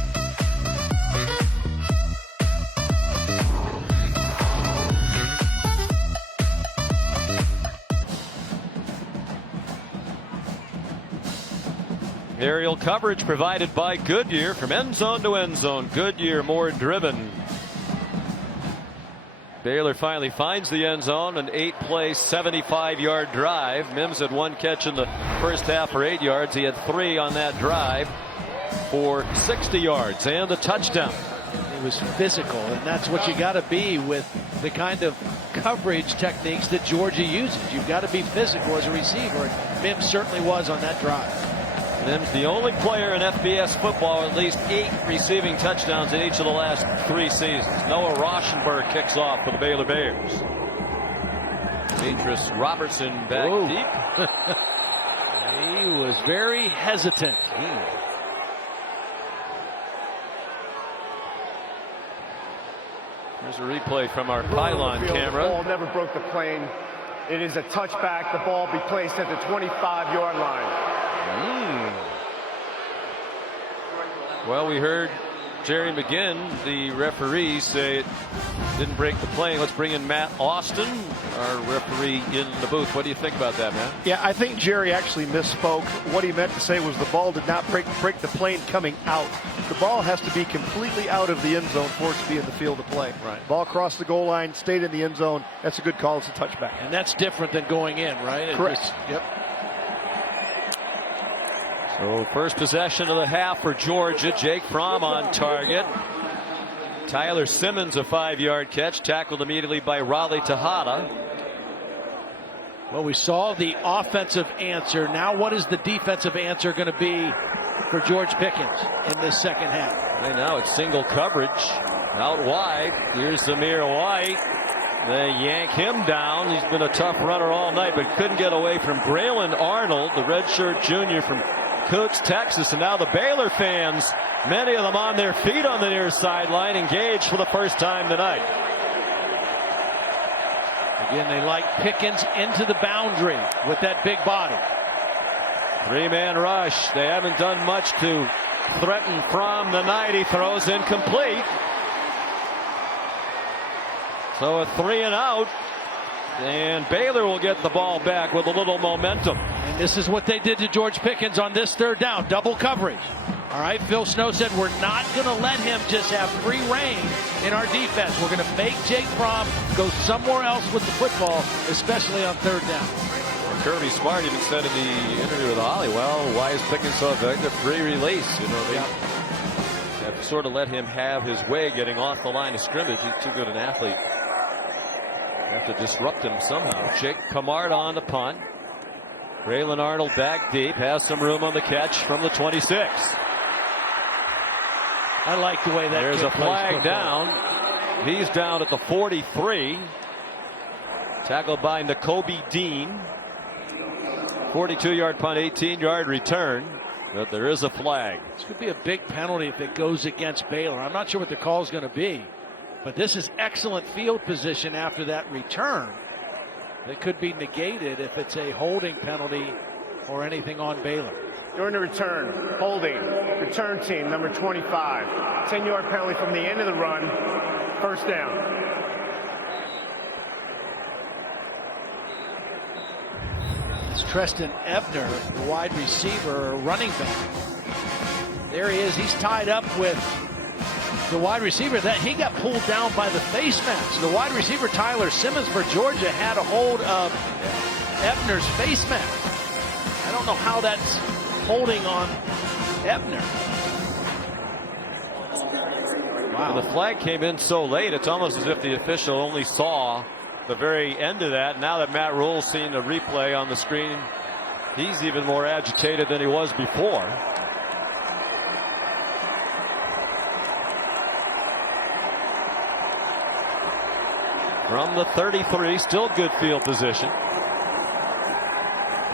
Aerial coverage provided by Goodyear from end zone to end zone. Goodyear more driven. Baylor finally finds the end zone. An 8-play, 75-yard drive. Mims had 1 catch in the first half for 8 yards. He had 3 on that drive for 60 yards and a touchdown. It was physical, and that's what you got to be with the kind of coverage techniques that Georgia uses. You've got to be physical as a receiver, and Mims certainly was on that drive. Mims, the only player in FBS football with at least 8 receiving touchdowns in each of the last 3 seasons. Noah Rauschenberg kicks off for the Baylor Bears. Demetrius Robertson back deep. He was very hesitant. There's a replay from our pylon camera. The ball never broke the plane. It is a touchback. The ball be placed at the 25-yard line. Well, we heard Jerry McGinn, the referee, say it didn't break the plane. Let's bring in Matt Austin, our referee, in the booth. What do you think about that, Matt? Yeah, I think Jerry actually misspoke. What he meant to say was the ball did not break the plane coming out. The ball has to be completely out of the end zone for it to be in the field of play. Right. Ball crossed the goal line, stayed in the end zone. That's a good call. It's a touchback. And that's different than going in, right? Correct. Yep. So first possession of the half for Georgia. Jake Fromm on target. Tyler Simmons a 5-yard catch, tackled immediately by Raleigh Tejada. Well, we saw the offensive answer. Now what is the defensive answer going to be for George Pickens in this second half? And now it's single coverage out wide. Here's Zamir White. They yank him down. He's been a tough runner all night, but couldn't get away from Braylon Arnold, the redshirt junior from Coots, Texas. And now the Baylor fans, many of them on their feet on the near sideline, engaged for the first time tonight. Again, they like Pickens into the boundary with that big body. 3-man rush. They haven't done much to threaten Fromm tonight. He throws incomplete. So a 3 and out. And Baylor will get the ball back with a little momentum. And this is what they did to George Pickens on this third down. Double coverage. All right, Phil Snow said we're not going to let him just have free reign in our defense. We're going to make Jake Fromm go somewhere else with the football, especially on third down. Kirby Smart even said in the interview with Ollie, well, why is Pickens so effective? Free release. You know, they have sort of let him have his way getting off the line of scrimmage. He's too good an athlete. Have to disrupt him somehow. Jake Camard on the punt. Braylon Arnold back deep, has some room on the catch from the 26. I like the way that there's a flag down. He's down at the 43. Tackled by Nakobe Dean. 42-yard punt, 18-yard return. But there is a flag. This could be a big penalty if it goes against Baylor. I'm not sure what the call is going to be, but this is excellent field position after that return. That could be negated if it's a holding penalty or anything on Baylor. During the return, holding, return team, number 25. 10-yard penalty from the end of the run, first down. It's Treston Ebner, the wide receiver, running back. There he is. He's tied up with the wide receiver. That he got pulled down by the face mask. The wide receiver, Tyler Simmons for Georgia, had a hold of Ebner's face mask. I don't know how that's holding on Ebner. Wow. And the flag came in so late, it's almost as if the official only saw the very end of that. Now that Matt Rule's seen the replay on the screen, he's even more agitated than he was before. From the 33, still good field position.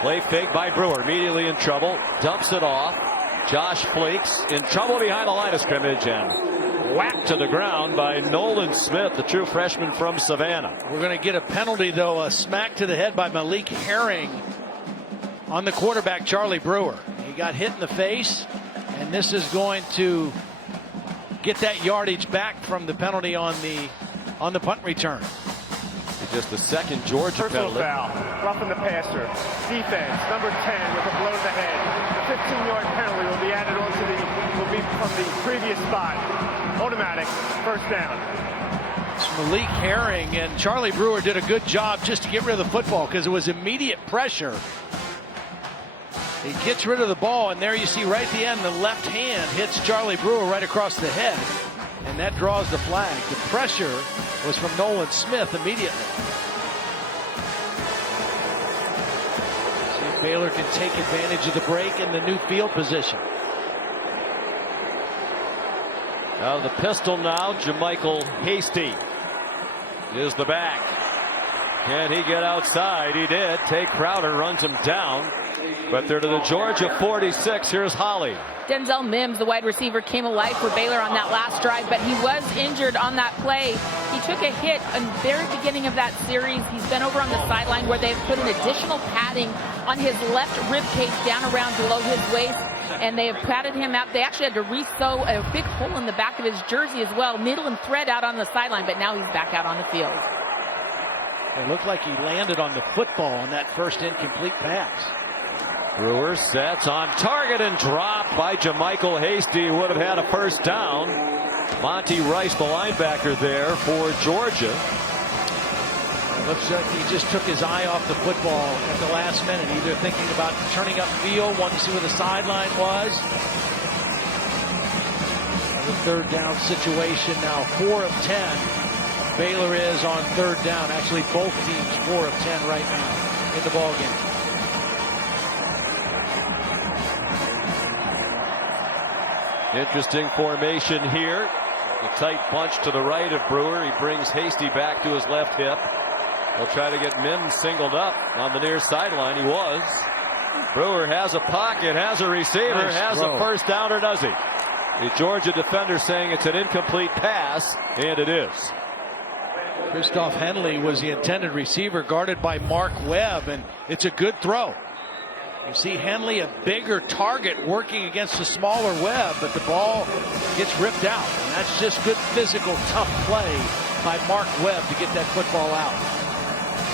Play fake by Brewer, immediately in trouble, dumps it off. Josh Fleeks in trouble behind the line of scrimmage and whacked to the ground by Nolan Smith, the true freshman from Savannah. We're going to get a penalty, though, a smack to the head by Malik Herring on the quarterback, Charlie Brewer. He got hit in the face, and this is going to get that yardage back from the penalty on the punt return. Just the second Georgia personal penalty. Foul, roughing the passer. Defense, number 10 with a blow to the head. The 15-yard penalty will be added on to will be from the previous spot. Automatic, first down. It's Malik Herring, and Charlie Brewer did a good job just to get rid of the football because it was immediate pressure. He gets rid of the ball, and there you see right at the end, the left hand hits Charlie Brewer right across the head, and that draws the flag. The pressure was from Nolan Smith immediately. See if Baylor can take advantage of the break in the new field position. Out of the pistol now, JaMycal Hasty is the back. Can he get outside? He did. Tay Crowder runs him down. But they're to the Georgia 46. Here's Holly. Denzel Mims, the wide receiver, came alive for Baylor on that last drive, but he was injured on that play. He took a hit in the very beginning of that series. He's been over on the sideline where they've put an additional padding on his left rib cage down around below his waist, and they have padded him out. They actually had to re-sew a big hole in the back of his jersey as well, needle and thread out on the sideline, but now he's back out on the field. It looked like he landed on the football on that first incomplete pass. Brewer sets on target and dropped by JaMycal Hasty. Would have had a first down. Monty Rice, the linebacker there for Georgia. It looks like he just took his eye off the football at the last minute, either thinking about turning upfield, wanting to see where the sideline was. The third down situation now, 4 of 10. Baylor is on third down. Actually, both teams 4 of 10 right now in the ball game. Interesting formation here. The tight bunch to the right of Brewer. He brings Hasty back to his left hip. He'll try to get Mims singled up on the near sideline. He was. Brewer has a pocket, has a receiver, nice has throw. a first down, or does he? The Georgia defender saying it's an incomplete pass, and it is. Christoph Henley was the intended receiver, guarded by Mark Webb, and it's a good throw. You see Henley, a bigger target, working against a smaller Webb, but the ball gets ripped out. And that's just good physical, tough play by Mark Webb to get that football out.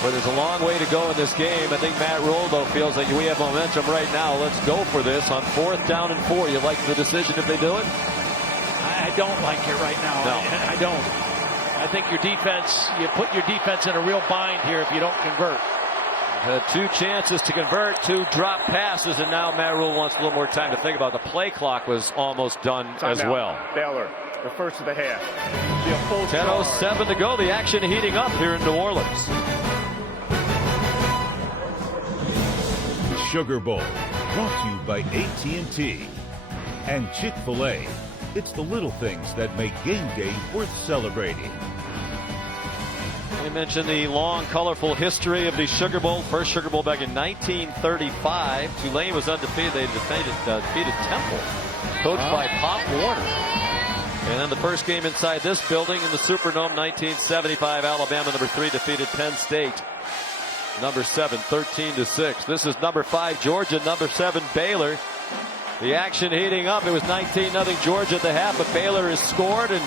But there's a long way to go in this game. I think Matt Rule, though, feels like we have momentum right now. Let's go for this on 4th down and 4. You like the decision if they do it? I don't like it right now. No. I don't. I think your defense, you put your defense in a real bind here if you don't convert. Had 2 chances to convert, 2 drop passes, and now Matt Rule wants a little more time to think about. The play clock was almost done as well. Baylor, the first of the half. Be a full 10:07 to go. The action heating up here in New Orleans. The Sugar Bowl, brought to you by AT&T and Chick-fil-A. It's the little things that make game day worth celebrating. We mentioned the long, colorful history of the Sugar Bowl. First Sugar Bowl back in 1935. Tulane was undefeated. They defeated Temple, coached by Pop Warner. And then the first game inside this building in the Superdome, 1975, Alabama, number 3, defeated Penn State, number 7, 13-6. This is number 5, Georgia, number 7, Baylor. The action heating up. It was 19-0 Georgia at the half, but Baylor has scored, and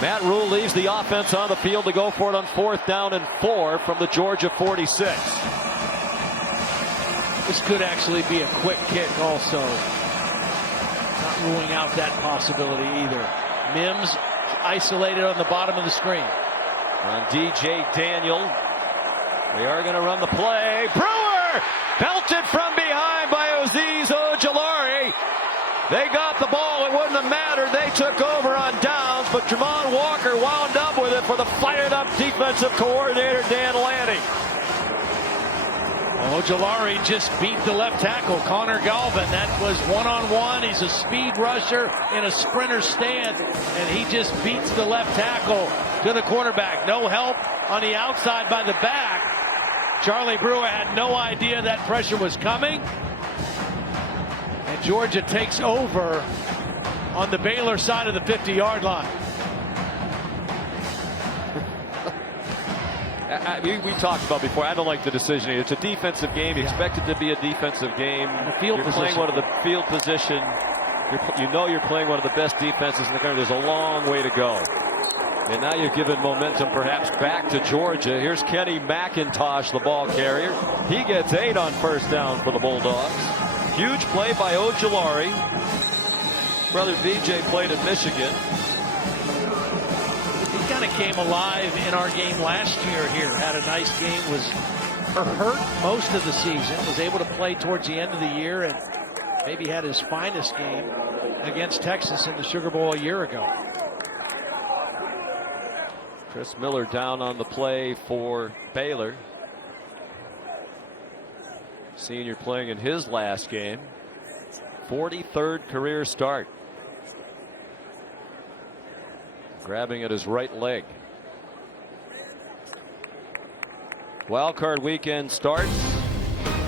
Matt Rule leaves the offense on the field to go for it on 4th down and 4 from the Georgia 46. This could actually be a quick kick also. Not ruling out that possibility either. Mims isolated on the bottom of the screen. On DJ Daniel. They are going to run the play. Brewer belted from behind by Azeez Ojulari. They got the ball. It wouldn't have mattered. They took over on downs, but Tramon Walker wound up with it for the fired up defensive coordinator Dan Lanning. Ojulari just beat the left tackle, Connor Galvin. That was one-on-one. He's a speed rusher in a sprinter stance, and he just beats the left tackle to the quarterback. No help on the outside by the back. Charlie Brewer had no idea that pressure was coming. And Georgia takes over on the Baylor side of the 50-yard line. We talked about before. I don't like the decision. It's a defensive game. You expect it to be a defensive game. You're playing one of the field position. You know you're playing one of the best defenses in the country. There's a long way to go. And now you've given momentum perhaps back to Georgia. Here's Kenny McIntosh, the ball carrier. He gets 8 on 1st down for the Bulldogs. Huge play by Ojulari. Brother VJ played at Michigan. He kind of came alive in our game last year here. Had a nice game. Was hurt most of the season. Was able to play towards the end of the year and maybe had his finest game against Texas in the Sugar Bowl a year ago. Chris Miller down on the play for Baylor. Senior playing in his last game. 43rd career start. Grabbing at his right leg. Wild card weekend starts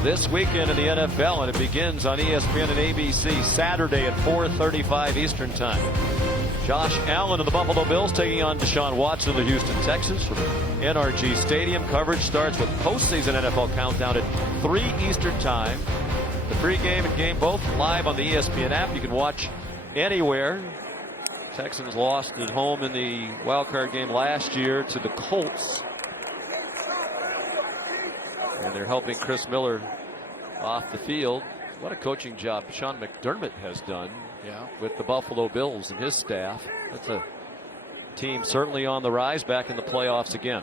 this weekend in the NFL, and it begins on ESPN and ABC Saturday at 4:35 Eastern Time. Josh Allen of the Buffalo Bills taking on Deshaun Watson of the Houston Texans from NRG Stadium. Coverage starts with postseason NFL countdown at 3 Eastern Time. The pregame and game both live on the ESPN app. You can watch anywhere. Texans lost at home in the wild card game last year to the Colts. And they're helping Chris Miller off the field. What a coaching job Sean McDermott has done with the Buffalo Bills and his staff. That's a team certainly on the rise, back in the playoffs again.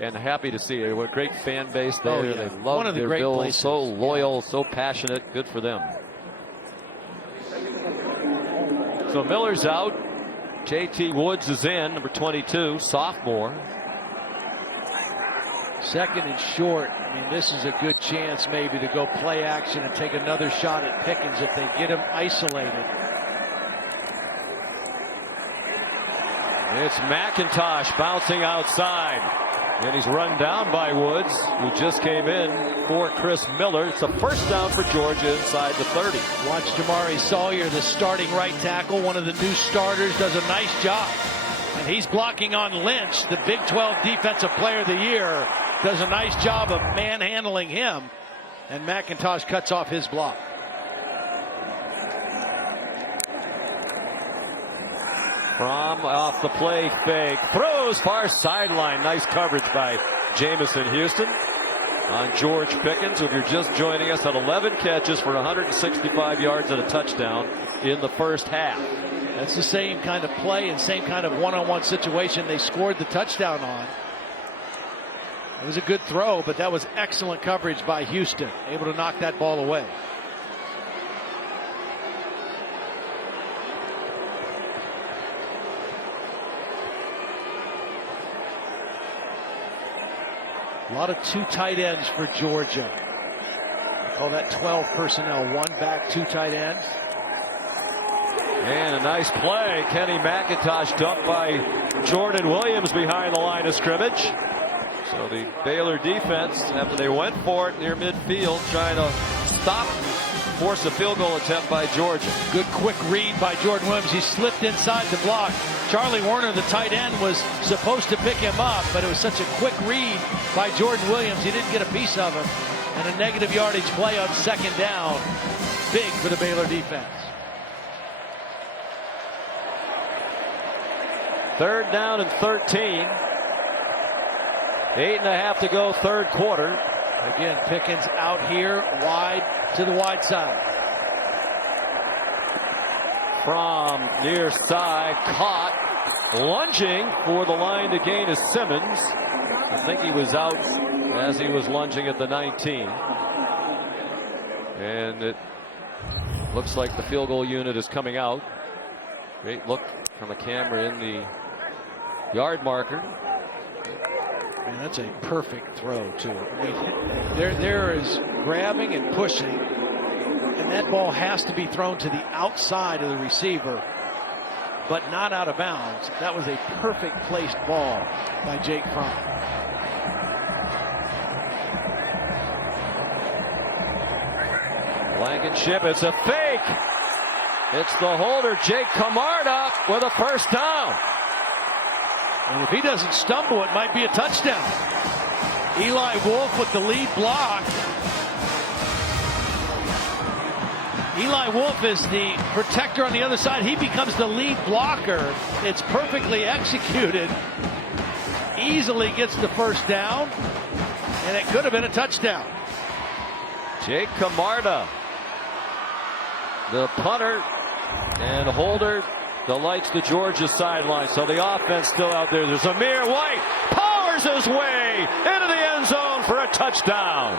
And happy to see it. What a great fan base there. They love their Bills. Places. So loyal, so passionate. Good for them. So Miller's out. JT Woods is in, number 22, sophomore. 2nd and short. I mean, this is a good chance maybe to go play action and take another shot at Pickens if they get him isolated. It's McIntosh bouncing outside. And he's run down by Woods, who just came in for Chris Miller. It's a 1st down for Georgia inside the 30. Watch Jamari Sawyer, the starting right tackle, one of the new starters, does a nice job. And he's blocking on Lynch, the Big 12 Defensive Player of the Year. Does a nice job of manhandling him. And McIntosh cuts off his block. From off the play fake. Throws far sideline. Nice coverage by Jamison Houston on George Pickens. If you're just joining us, at 11 catches for 165 yards and a touchdown in the first half. That's the same kind of play and same kind of one-on-one situation they scored the touchdown on. It was a good throw, but that was excellent coverage by Houston. Able to knock that ball away. A lot of 2 tight ends for Georgia. I call that 12 personnel. 1 back, 2 tight ends. And a nice play. Kenny McIntosh dumped by Jordan Williams behind the line of scrimmage. So the Baylor defense, after they went for it near midfield, trying to force a field goal attempt by Georgia. Good quick read by Jordan Williams. He slipped inside the block. Charlie Warner, the tight end, was supposed to pick him up, but it was such a quick read by Jordan Williams. He didn't get a piece of him. And a negative yardage play on second down. Big for the Baylor defense. Third down and 13. 8.5 to go, third quarter. Again, Pickens out here wide to the wide side. From near side, caught, lunging for the line to gain is Simmons. I think he was out as he was lunging at the 19. And it looks like the field goal unit is coming out. Great look from the camera in the yard marker. Man, that's a perfect throw, too. I mean, there is grabbing and pushing, and that ball has to be thrown to the outside of the receiver, but not out of bounds. That was a perfect placed ball by Jake Fromm. Blankenship, it's a fake. It's the holder, Jake Camarda, with a first down. And if he doesn't stumble, it might be a touchdown. Eli Wolf with the lead block. Eli Wolf is the protector on the other side. He becomes the lead blocker. It's perfectly executed. Easily gets the first down. And it could have been a touchdown. Jake Camarda, the punter and holder, delights the Georgia sideline. So the offense still out there. There's Zamir White, powers his way into the end zone for a touchdown.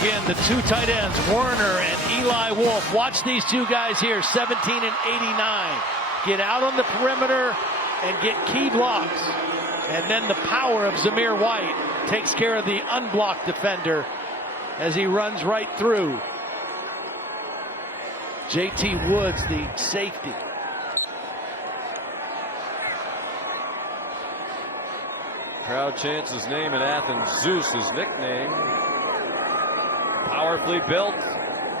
Again, the two tight ends, Warner and Eli Wolf. Watch these two guys here, 17 and 89. Get out on the perimeter and get key blocks. And then the power of Zamir White takes care of the unblocked defender as he runs right through. J.T. Woods, the safety. Crowd chants his name in Athens. Zeus, his nickname. Powerfully built,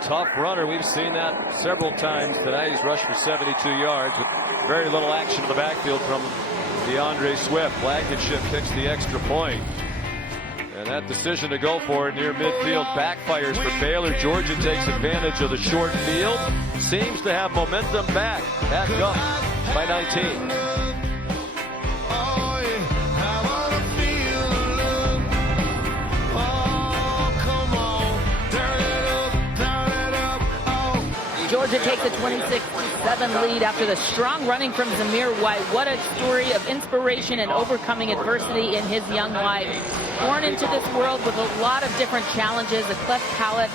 tough runner. We've seen that several times tonight. He's rushed for 72 yards with very little action in the backfield from DeAndre Swift. Blankenship kicks the extra point. And that decision to go for it near midfield backfires for Baylor. Georgia takes advantage of the short field. Seems to have momentum back up by 19. Georgia takes a 26-7 lead after the strong running from Zamir White. What a story of inspiration and overcoming adversity in his young life. Born into this world with a lot of different challenges, a cleft palate,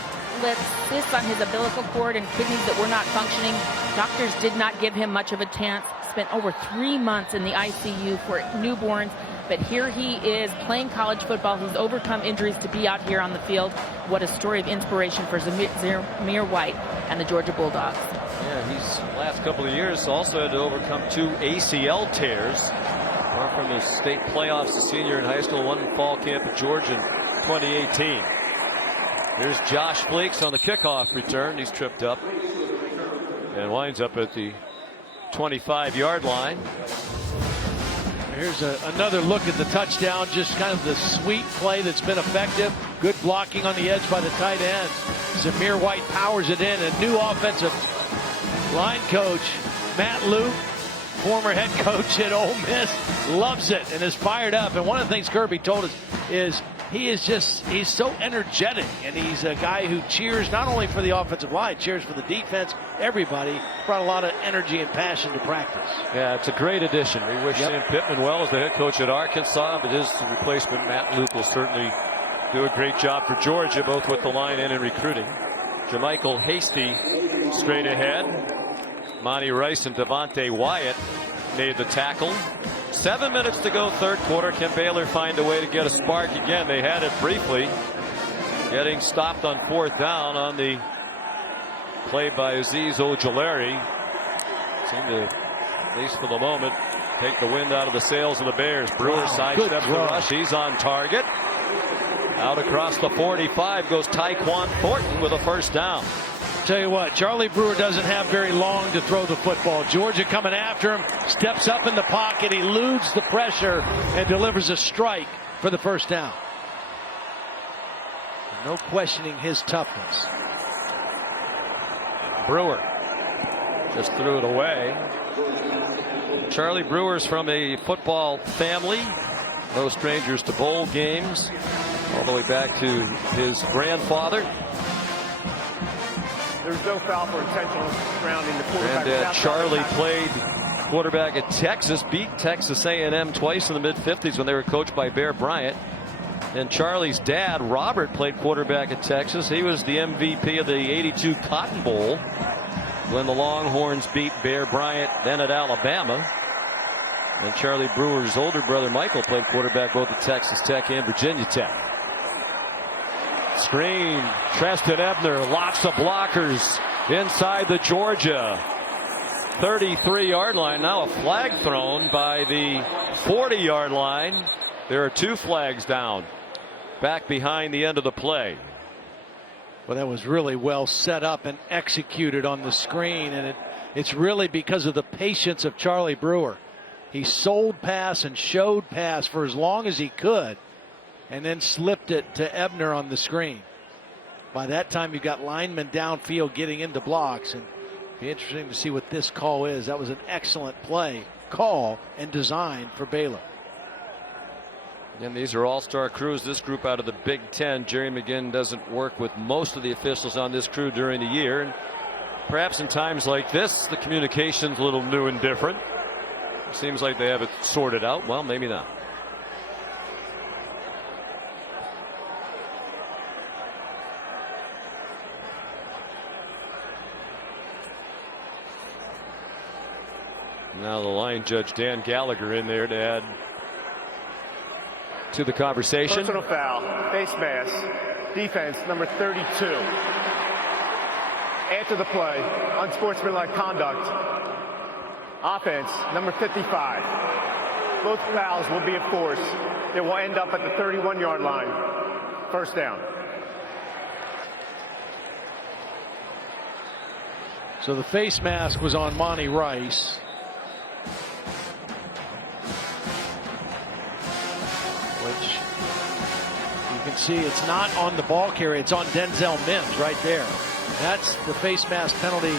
cysts on his umbilical cord and kidneys that were not functioning. Doctors did not give him much of a chance. Spent over 3 months in the ICU for newborns. But here he is playing college football. He's overcome injuries to be out here on the field. What a story of inspiration for Zamir White and the Georgia Bulldogs. Yeah, he's last couple of years also had to overcome 2 ACL tears. One from the state playoffs, a senior in high school, one in fall camp at Georgia in 2018. Here's Josh Fleeks on the kickoff return. He's tripped up and winds up at the 25-yard line. Here's another look at the touchdown, just kind of the sweet play that's been effective. Good blocking on the edge by the tight end. Zamir White powers it in. A new offensive line coach, Matt Luke, former head coach at Ole Miss, loves it and is fired up. And one of the things Kirby told us is he's so energetic, and he's a guy who cheers not only for the offensive line, cheers for the defense, everybody. Brought a lot of energy and passion to practice. Yeah, it's a great addition. We wish Sam Pittman well as the head coach at Arkansas, but his replacement, Matt Luke, will certainly do a great job for Georgia, both with the line and in recruiting. Jermichael Hasty straight ahead. Monty Rice and Devontae Wyatt made the tackle. 7 minutes to go, third quarter. Can Baylor find a way to get a spark again? They had it briefly, getting stopped on 4th down on the play by Azeez Ojulari. Seemed to, at least for the moment, take the wind out of the sails of the Bears. Brewer sidesteps the rush. He's on target. Out across the 45 goes Tyquan Thornton with a first down. Tell you what, Charlie Brewer doesn't have very long to throw the football. Georgia coming after him, steps up in the pocket, eludes the pressure, and delivers a strike for the first down. No questioning his toughness. Brewer just threw it away. Charlie Brewer's from a football family. No strangers to bowl games. All the way back to his grandfather. There's no foul for intentional grounding. The quarterback. And Charlie played quarterback at Texas, beat Texas A&M twice in the mid-50s when they were coached by Bear Bryant. And Charlie's dad, Robert, played quarterback at Texas. He was the MVP of the '82 Cotton Bowl when the Longhorns beat Bear Bryant then at Alabama. And Charlie Brewer's older brother Michael played quarterback both at Texas Tech and Virginia Tech. Screen, Treston Ebner, lots of blockers inside the Georgia 33-yard line. Now a flag thrown by the 40-yard line. There are 2 flags down back behind the end of the play. Well, that was really well set up and executed on the screen, and it's really because of the patience of Charlie Brewer. He sold pass and showed pass for as long as he could, and then slipped it to Ebner on the screen. By that time, you've got linemen downfield getting into blocks, and it'll be interesting to see what this call is. That was an excellent play, call, and design for Baylor. And these are all-star crews. This group out of the Big Ten. Jerry McGinn doesn't work with most of the officials on this crew during the year. And perhaps in times like this, the communication's a little new and different. It seems like they have it sorted out. Well, maybe not. Now the line judge Dan Gallagher in there to add to the conversation. Personal foul, face mask, defense number 32. After the play, unsportsmanlike conduct. Offense number 55. Both fouls will be enforced. It will end up at the 31-yard line. First down. So the face mask was on Monty Rice. Which you can see it's not on the ball carrier, it's on Denzel Mims right there. That's the face mask penalty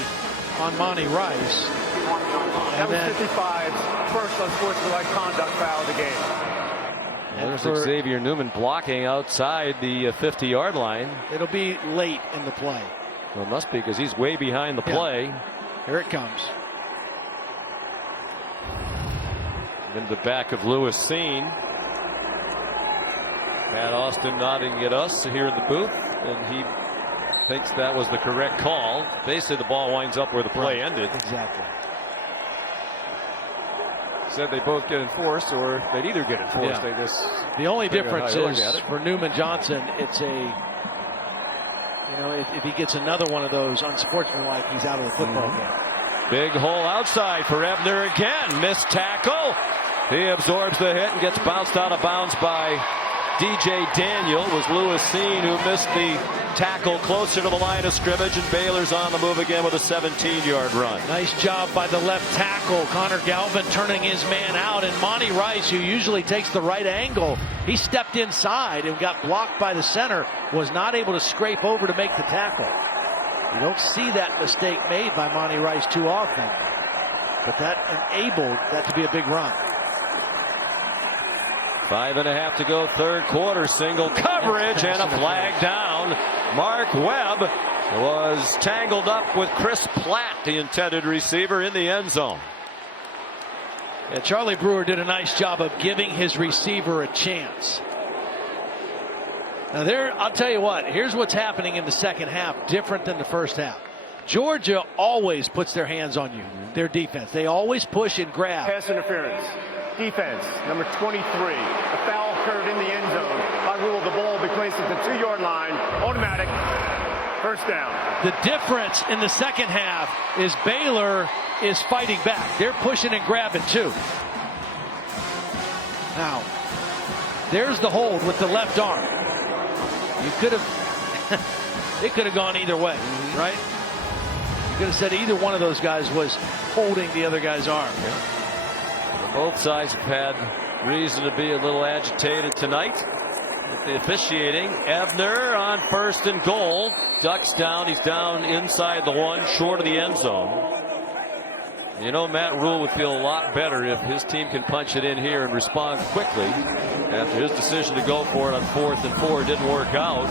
on Monty Rice. That was 55's first unsportsmanlike conduct foul of the game. There's Xavier Newman blocking outside the 50-yard line. It'll be late in the play. Well, it must be because he's way behind the play. Here it comes. In the back of Lewis Seen. Matt Austin nodding at us here in the booth, and he thinks that was the correct call. Basically, the ball winds up where the play ended. Exactly. Said they both get enforced, or they'd either get enforced. Yeah. They just the only difference is for Newman Johnson, it's a, if he gets another one of those unsportsmanlike, he's out of the football game. Big hole outside for Ebner again. Missed tackle. He absorbs the hit and gets bounced out of bounds by DJ Daniel. Was Lewis Seen who missed the tackle closer to the line of scrimmage, and Baylor's on the move again with a 17-yard run. Nice job by the left tackle, Connor Galvin, turning his man out, and Monty Rice, who usually takes the right angle, he stepped inside and got blocked by the center, was not able to scrape over to make the tackle. You don't see that mistake made by Monty Rice too often, but that enabled that to be a big run. 5.5 to go, third quarter. Single coverage and a flag down. Mark Webb was tangled up with Chris Platt, the intended receiver, in the end zone. Yeah, Charlie Brewer did a nice job of giving his receiver a chance. Now I'll tell you what, here's what's happening in the second half, different than the first half. Georgia always puts their hands on you, their defense. They always push and grab. Pass interference. Defense, number 23. A foul occurred in the end zone. By rule, the ball will be placed at the 2-yard line. Automatic. First down. The difference in the second half is Baylor is fighting back. They're pushing and grabbing too. Now, there's the hold with the left arm. You could have, it could have gone either way, right? You could have said either one of those guys was holding the other guy's arm. Yeah. Both sides have had reason to be a little agitated tonight. With the officiating, Ebner on 1st and goal. Ducks down. He's down inside the 1, short of the end zone. You know, Matt Rule would feel a lot better if his team can punch it in here and respond quickly after his decision to go for it on 4th and 4 didn't work out.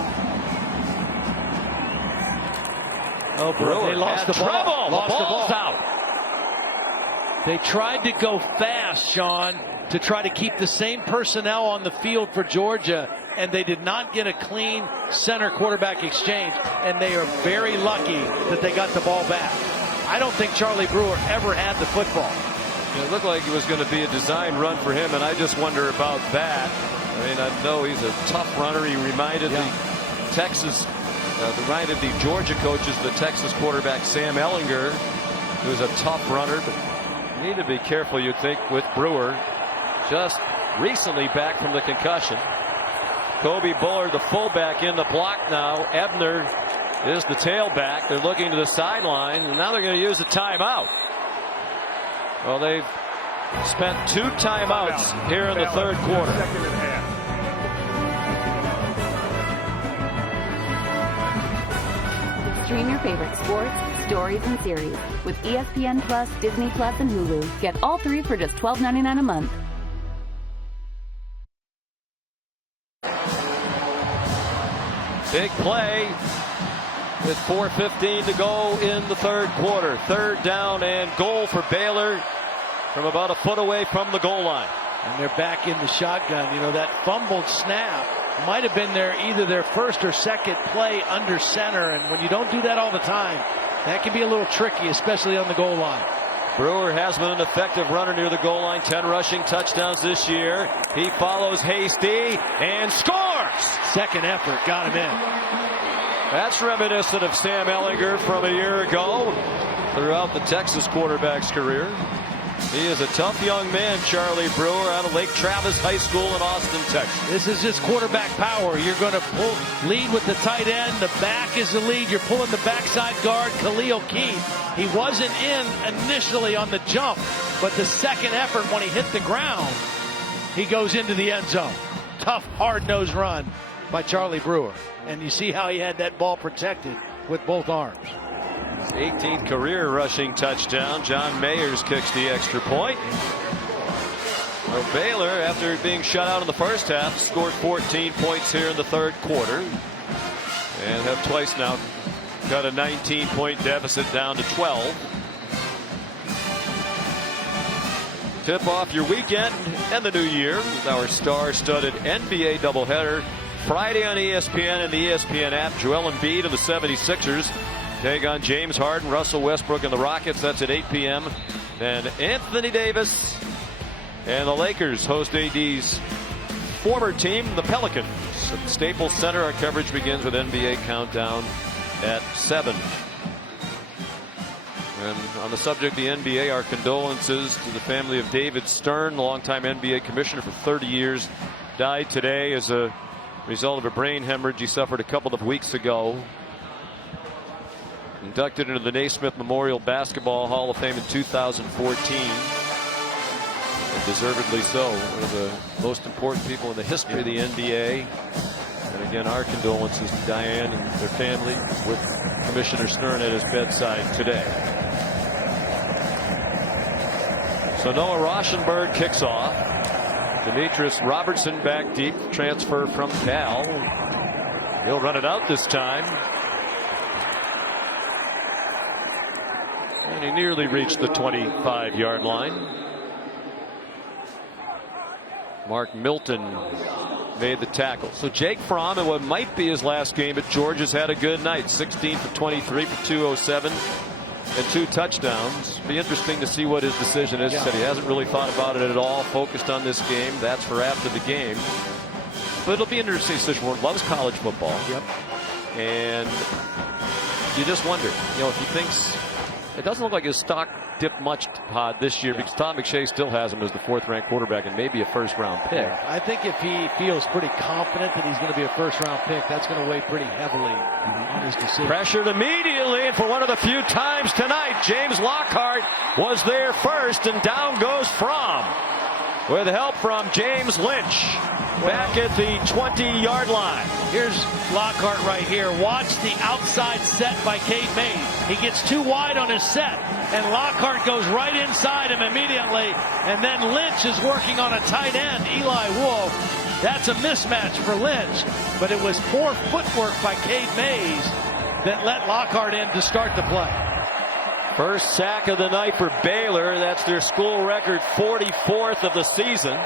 Oh, Brewer, they lost the ball. Trouble. Lost the ball. Out. They tried to go fast, Sean, to try to keep the same personnel on the field for Georgia, and they did not get a clean center quarterback exchange, and they are very lucky that they got the ball back. I don't think Charlie Brewer ever had the football. It looked like it was going to be a design run for him, and I just wonder about that. I mean, I know he's a tough runner. He reminded the Georgia coaches, the Texas quarterback Sam Ehlinger, who's a tough runner, but you need to be careful, you'd think, with Brewer. Just recently back from the concussion. Kobe Bullard, the fullback, in the block now. Ebner is the tailback. They're looking to the sideline, and now they're going to use a timeout. Well, they've spent 2 timeouts here in the third quarter. Second and a half. Stream your favorite sports, stories, and series with ESPN Plus, Disney Plus, and Hulu. Get all 3 for just $12.99 a month. Big play with 4:15 to go in the third quarter. 3rd down and goal for Baylor from about a foot away from the goal line. And they're back in the shotgun. You know, that fumbled snap might have been either their first or second play under center. And when you don't do that all the time, that can be a little tricky, especially on the goal line. Brewer has been an effective runner near the goal line. 10 rushing touchdowns this year. He follows Hasty and scores. Second effort got him in. That's reminiscent of Sam Ehlinger from a year ago throughout the Texas quarterback's career. He is a tough young man, Charlie Brewer, out of Lake Travis High School in Austin, Texas. This is just quarterback power. You're going to lead with the tight end. The back is the lead. You're pulling the backside guard, Khalil Keith. He wasn't in initially on the jump, but the second effort when he hit the ground, he goes into the end zone. Tough, hard-nosed run by Charlie Brewer. And you see how he had that ball protected with both arms. 18th career rushing touchdown. John Mayers kicks the extra point. Well, Baylor, after being shut out in the first half, scored 14 points here in the third quarter and have twice now cut a 19-point deficit down to 12. Tip off your weekend and the new year with our star-studded NBA doubleheader. Friday on ESPN and the ESPN app. Joel Embiid of the 76ers take on James Harden, Russell Westbrook, and the Rockets. That's at 8 p.m. Then Anthony Davis and the Lakers host AD's former team, the Pelicans. At the Staples Center, our coverage begins with NBA Countdown at 7. And on the subject of the NBA, our condolences to the family of David Stern, the longtime NBA commissioner for 30 years. Died today as a result of a brain hemorrhage he suffered a couple of weeks ago. Inducted into the Naismith Memorial Basketball Hall of Fame in 2014. And deservedly so. One of the most important people in the history of the NBA. And again, our condolences to Diane and their family with Commissioner Stern at his bedside today. So Noah Rauschenberg kicks off. Demetrius Robertson back deep, transfer from Cal. He'll run it out this time. And he nearly reached the 25-yard line. Mark Milton made the tackle. So Jake Fromm, in what might be his last game at Georgia's, had a good night. 16 for 23 for 207 and 2 touchdowns. Be interesting to see what his decision is. Yeah. He said he hasn't really thought about it at all, focused on this game. That's for after the game. But it'll be an interesting decision. Loves college football. Yep. And you just wonder, if he thinks it doesn't look like his stock dipped much, Todd, this year, because Tom McShay still has him as the 4th-ranked quarterback and maybe a first-round pick. Yeah, I think if he feels pretty confident that he's going to be a first-round pick, that's going to weigh pretty heavily on his decision. Pressured immediately, and for one of the few times tonight, James Lockhart was there first, and down goes Fromm with help from James Lynch back at the 20-yard line. Here's Lockhart right here. Watch the outside set by Cade Mays. He gets too wide on his set, and Lockhart goes right inside him immediately, and then Lynch is working on a tight end, Eli Wolf. That's a mismatch for Lynch, but it was poor footwork by Cade Mays that let Lockhart in to start the play. First sack of the night for Baylor. That's their school record 44th of the season.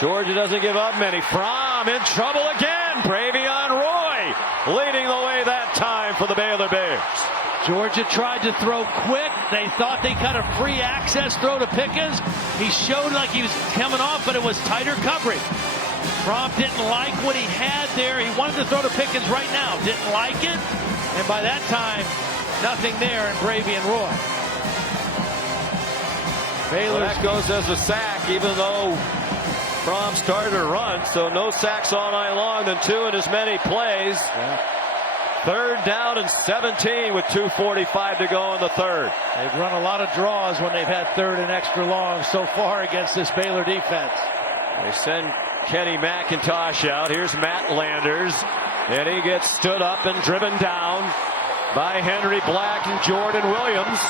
Georgia doesn't give up many. Fromm in trouble again. Bravion Roy leading the way that time for the Baylor Bears. Georgia tried to throw quick. They thought they got a free access throw to Pickens. He showed like he was coming off, but it was tighter coverage. Fromm didn't like what he had there. He wanted to throw to Pickens right now. Didn't like it. And by that time, nothing there in Bravion Roy. Baylor, that goes as a sack, even though Fromm started to run, so no sacks all night long, than 2 in as many plays. Yeah. 3rd down and 17 with 2:45 to go in the 3rd. They've run a lot of draws when they've had 3rd and extra long so far against this Baylor defense. They send Kenny McIntosh out. Here's Matt Landers, and he gets stood up and driven down by Henry Black and Jordan Williams.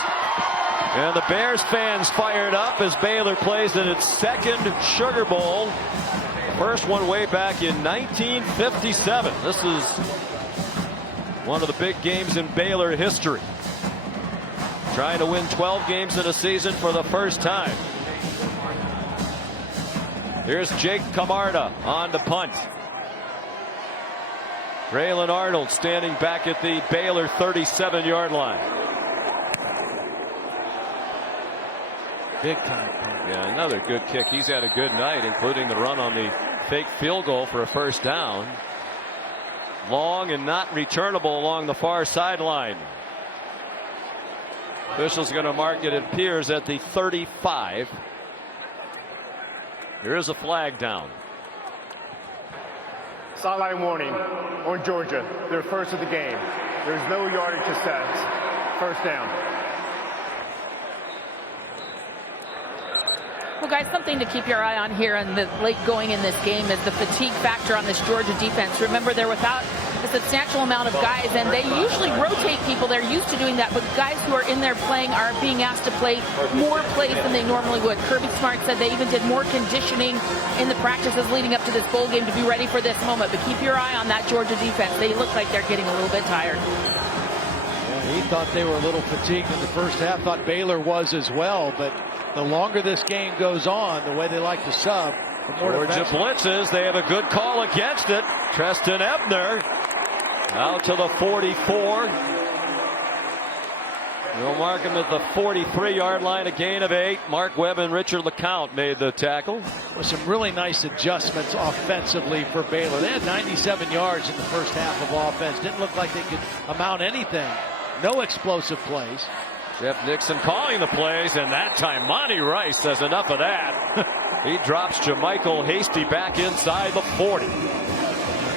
And the Bears fans fired up as Baylor plays in its 2nd Sugar Bowl. First one way back in 1957. This is one of the big games in Baylor history. Trying to win 12 games in a season for the first time. Here's Jake Camarda on the punt. Braylon Arnold standing back at the Baylor 37-yard line. Big time. Yeah, another good kick. He's had a good night, including the run on the fake field goal for a first down. Long and not returnable along the far sideline. Officials going to mark it appears at the 35. There is a flag down. Sideline warning on Georgia. They're first of the game. There's no yardage assessed. First down. Well, guys, something to keep your eye on here in the late going in this game is the fatigue factor on this Georgia defense. Remember, they're without a substantial amount of guys, and they usually rotate people. They're used to doing that, but guys who are in there playing are being asked to play more plays than they normally would. Kirby Smart said they even did more conditioning in the practices leading up to this bowl game to be ready for this moment. But keep your eye on that Georgia defense. They look like they're getting a little bit tired. Yeah, he thought they were a little fatigued in the first half. Thought Baylor was as well, but the longer this game goes on, the way they like to sub, the more Georgia blitzes. They have a good call against it. Treston Ebner out to the 44. We'll mark him at the 43-yard line, a gain of 8. Mark Webb and Richard LeCount made the tackle. With some really nice adjustments offensively for Baylor. They had 97 yards in the first half of offense. Didn't look like they could amount anything. No explosive plays. Jeff Nixon calling the plays, and that time Monty Rice does enough of that. He drops Jamichael Hasty back inside the 40.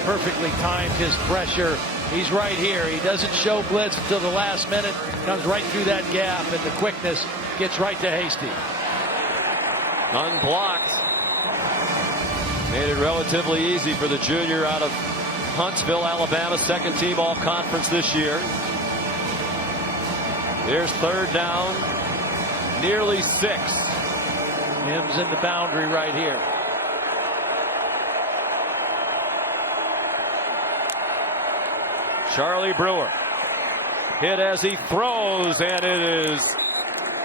Perfectly timed his pressure. He's right here. He doesn't show blitz until the last minute. Comes right through that gap, and the quickness gets right to Hasty. Unblocked. Made it relatively easy for the junior out of Huntsville, Alabama. Second team all-conference this year. There's 3rd down, nearly 6. Mims in the boundary right here. Charlie Brewer hit as he throws, and it is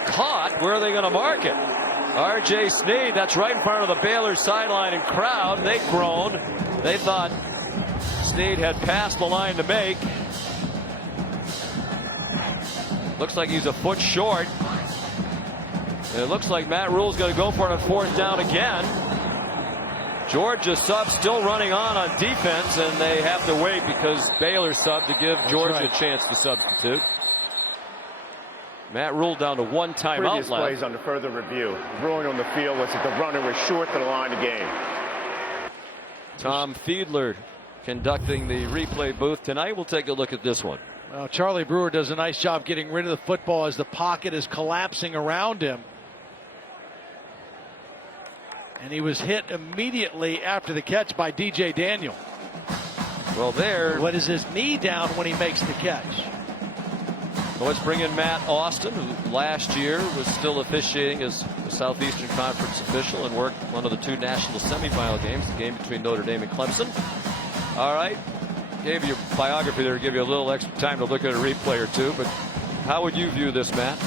caught. Where are they going to mark it? R.J. Sneed, that's right in front of the Baylor sideline and crowd. They groaned. They thought Sneed had passed the line to make. Looks like he's a foot short. And it looks like Matt Rule's going to go for it on 4th down again. Georgia sub still running on defense, and they have to wait because Baylor sub to give Georgia a chance to substitute. Matt Rule down to 1 timeout left. Previous plays under further review. The ruling on the field was that the runner was short to the line of game. Tom Fiedler conducting the replay booth tonight. We'll take a look at this one. Well, Charlie Brewer does a nice job getting rid of the football as the pocket is collapsing around him. And he was hit immediately after the catch by DJ Daniel. Well, what is his knee down when he makes the catch? Well, let's bring in Matt Austin, who last year was still officiating as a Southeastern Conference official and worked one of the 2 national semifinal games, the game between Notre Dame and Clemson. All right, gave you a biography there to give you a little extra time to look at a replay or two, but how would you view this, Matt?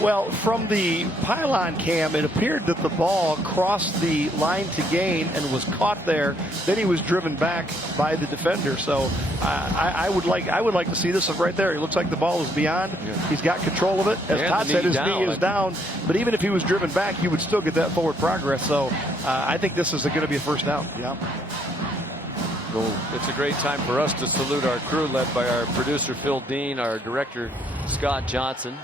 Well, from the pylon cam, it appeared that the ball crossed the line to gain and was caught there. Then he was driven back by the defender. So I would like to see this right there. It looks like the ball is beyond. Yeah. He's got control of it. As Todd said, his knee is down. But even if he was driven back, you would still get that forward progress. So I think this is going to be a first down. Yeah. Well, it's a great time for us to salute our crew led by our producer Phil Dean, our director Scott Johnson,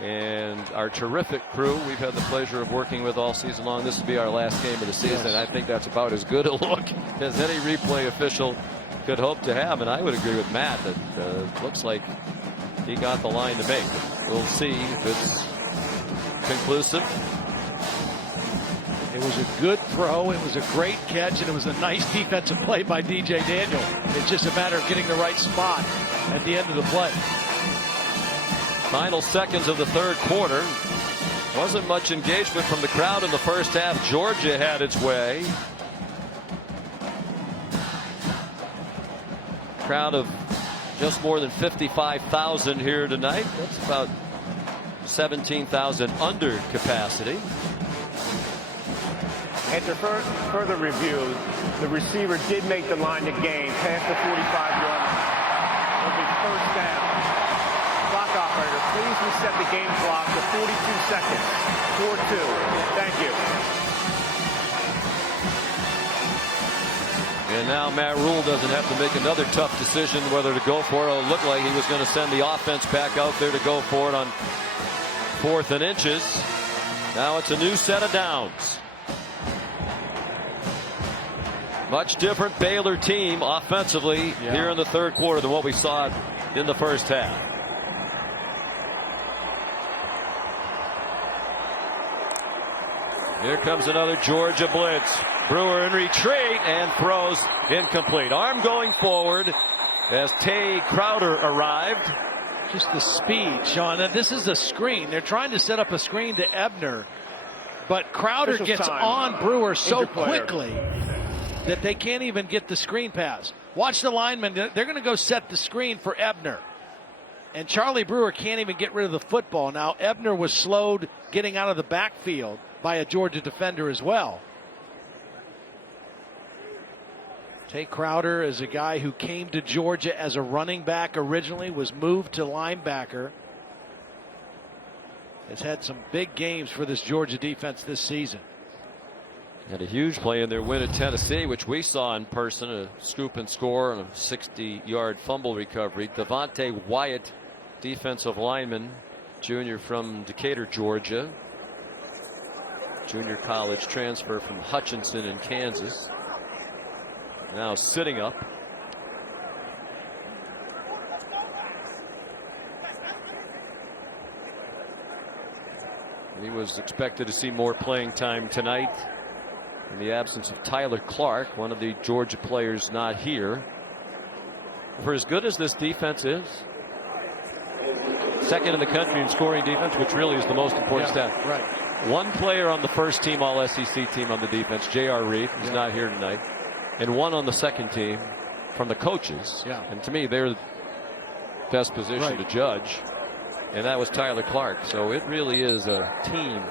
and our terrific crew we've had the pleasure of working with all season long. This will be our last game of the season. Yes. And I think that's about as good a look as any replay official could hope to have. And I would agree with Matt that it looks like he got the line to make. We'll see if it's conclusive. It was a good throw. It was a great catch, and it was a nice defensive play by DJ Daniel. It's just a matter of getting the right spot at the end of the play. Final seconds of the 3rd quarter. Wasn't much engagement from the crowd in the first half. Georgia had its way. Crowd of just more than 55,000 here tonight. That's about 17,000 under capacity. After further review, the receiver did make the line to gain past the 45-yard line. It'll be 1st down. Clock operator, please reset the game clock to 42 seconds. 4-2. Thank you. And now Matt Rule doesn't have to make another tough decision whether to go for it. It looked like he was going to send the offense back out there to go for it on 4th and inches. Now it's a new set of downs. Much different Baylor team offensively here in the 3rd quarter than what we saw in the first half. Here comes another Georgia blitz. Brewer in retreat and throws incomplete. Arm going forward as Tay Crowder arrived. Just the speed, Sean. And this is a screen. They're trying to set up a screen to Ebner, but Crowder gets on Brewer so quickly that they can't even get the screen pass. Watch the linemen. They're going to go set the screen for Ebner. And Charlie Brewer can't even get rid of the football. Now, Ebner was slowed getting out of the backfield by a Georgia defender as well. Tay Crowder is a guy who came to Georgia as a running back originally, was moved to linebacker. Has had some big games for this Georgia defense this season. Had a huge play in their win at Tennessee, which we saw in person, a scoop and score and a 60-yard fumble recovery. Devontae Wyatt, defensive lineman, junior from Decatur, Georgia. Junior college transfer from Hutchinson in Kansas. Now sitting up. He was expected to see more playing time tonight in the absence of Tyler Clark, one of the Georgia players not here. For as good as this defense is, 2nd in the country in scoring defense, which really is the most important stat. Right. 1 player on the 1st team All-SEC team on the defense, J.R. Reed, who's not here tonight, and 1 on the 2nd team from the coaches. And to me, they're the best position to judge. And that was Tyler Clark. So it really is a team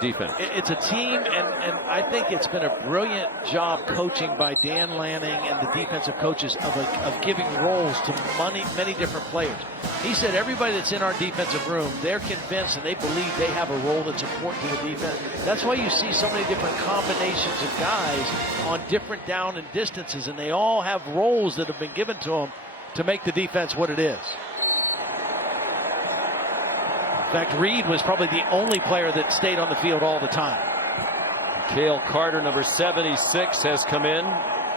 defense. It's a team, and I think it's been a brilliant job coaching by Dan Lanning and the defensive coaches of giving roles to many different players. He said everybody that's in our defensive room, they're convinced and they believe they have a role that's important to the defense. That's why you see so many different combinations of guys on different down and distances, and they all have roles that have been given to them to make the defense what it is. In fact, Reed was probably the only player that stayed on the field all the time. Cale Carter, number 76, has come in.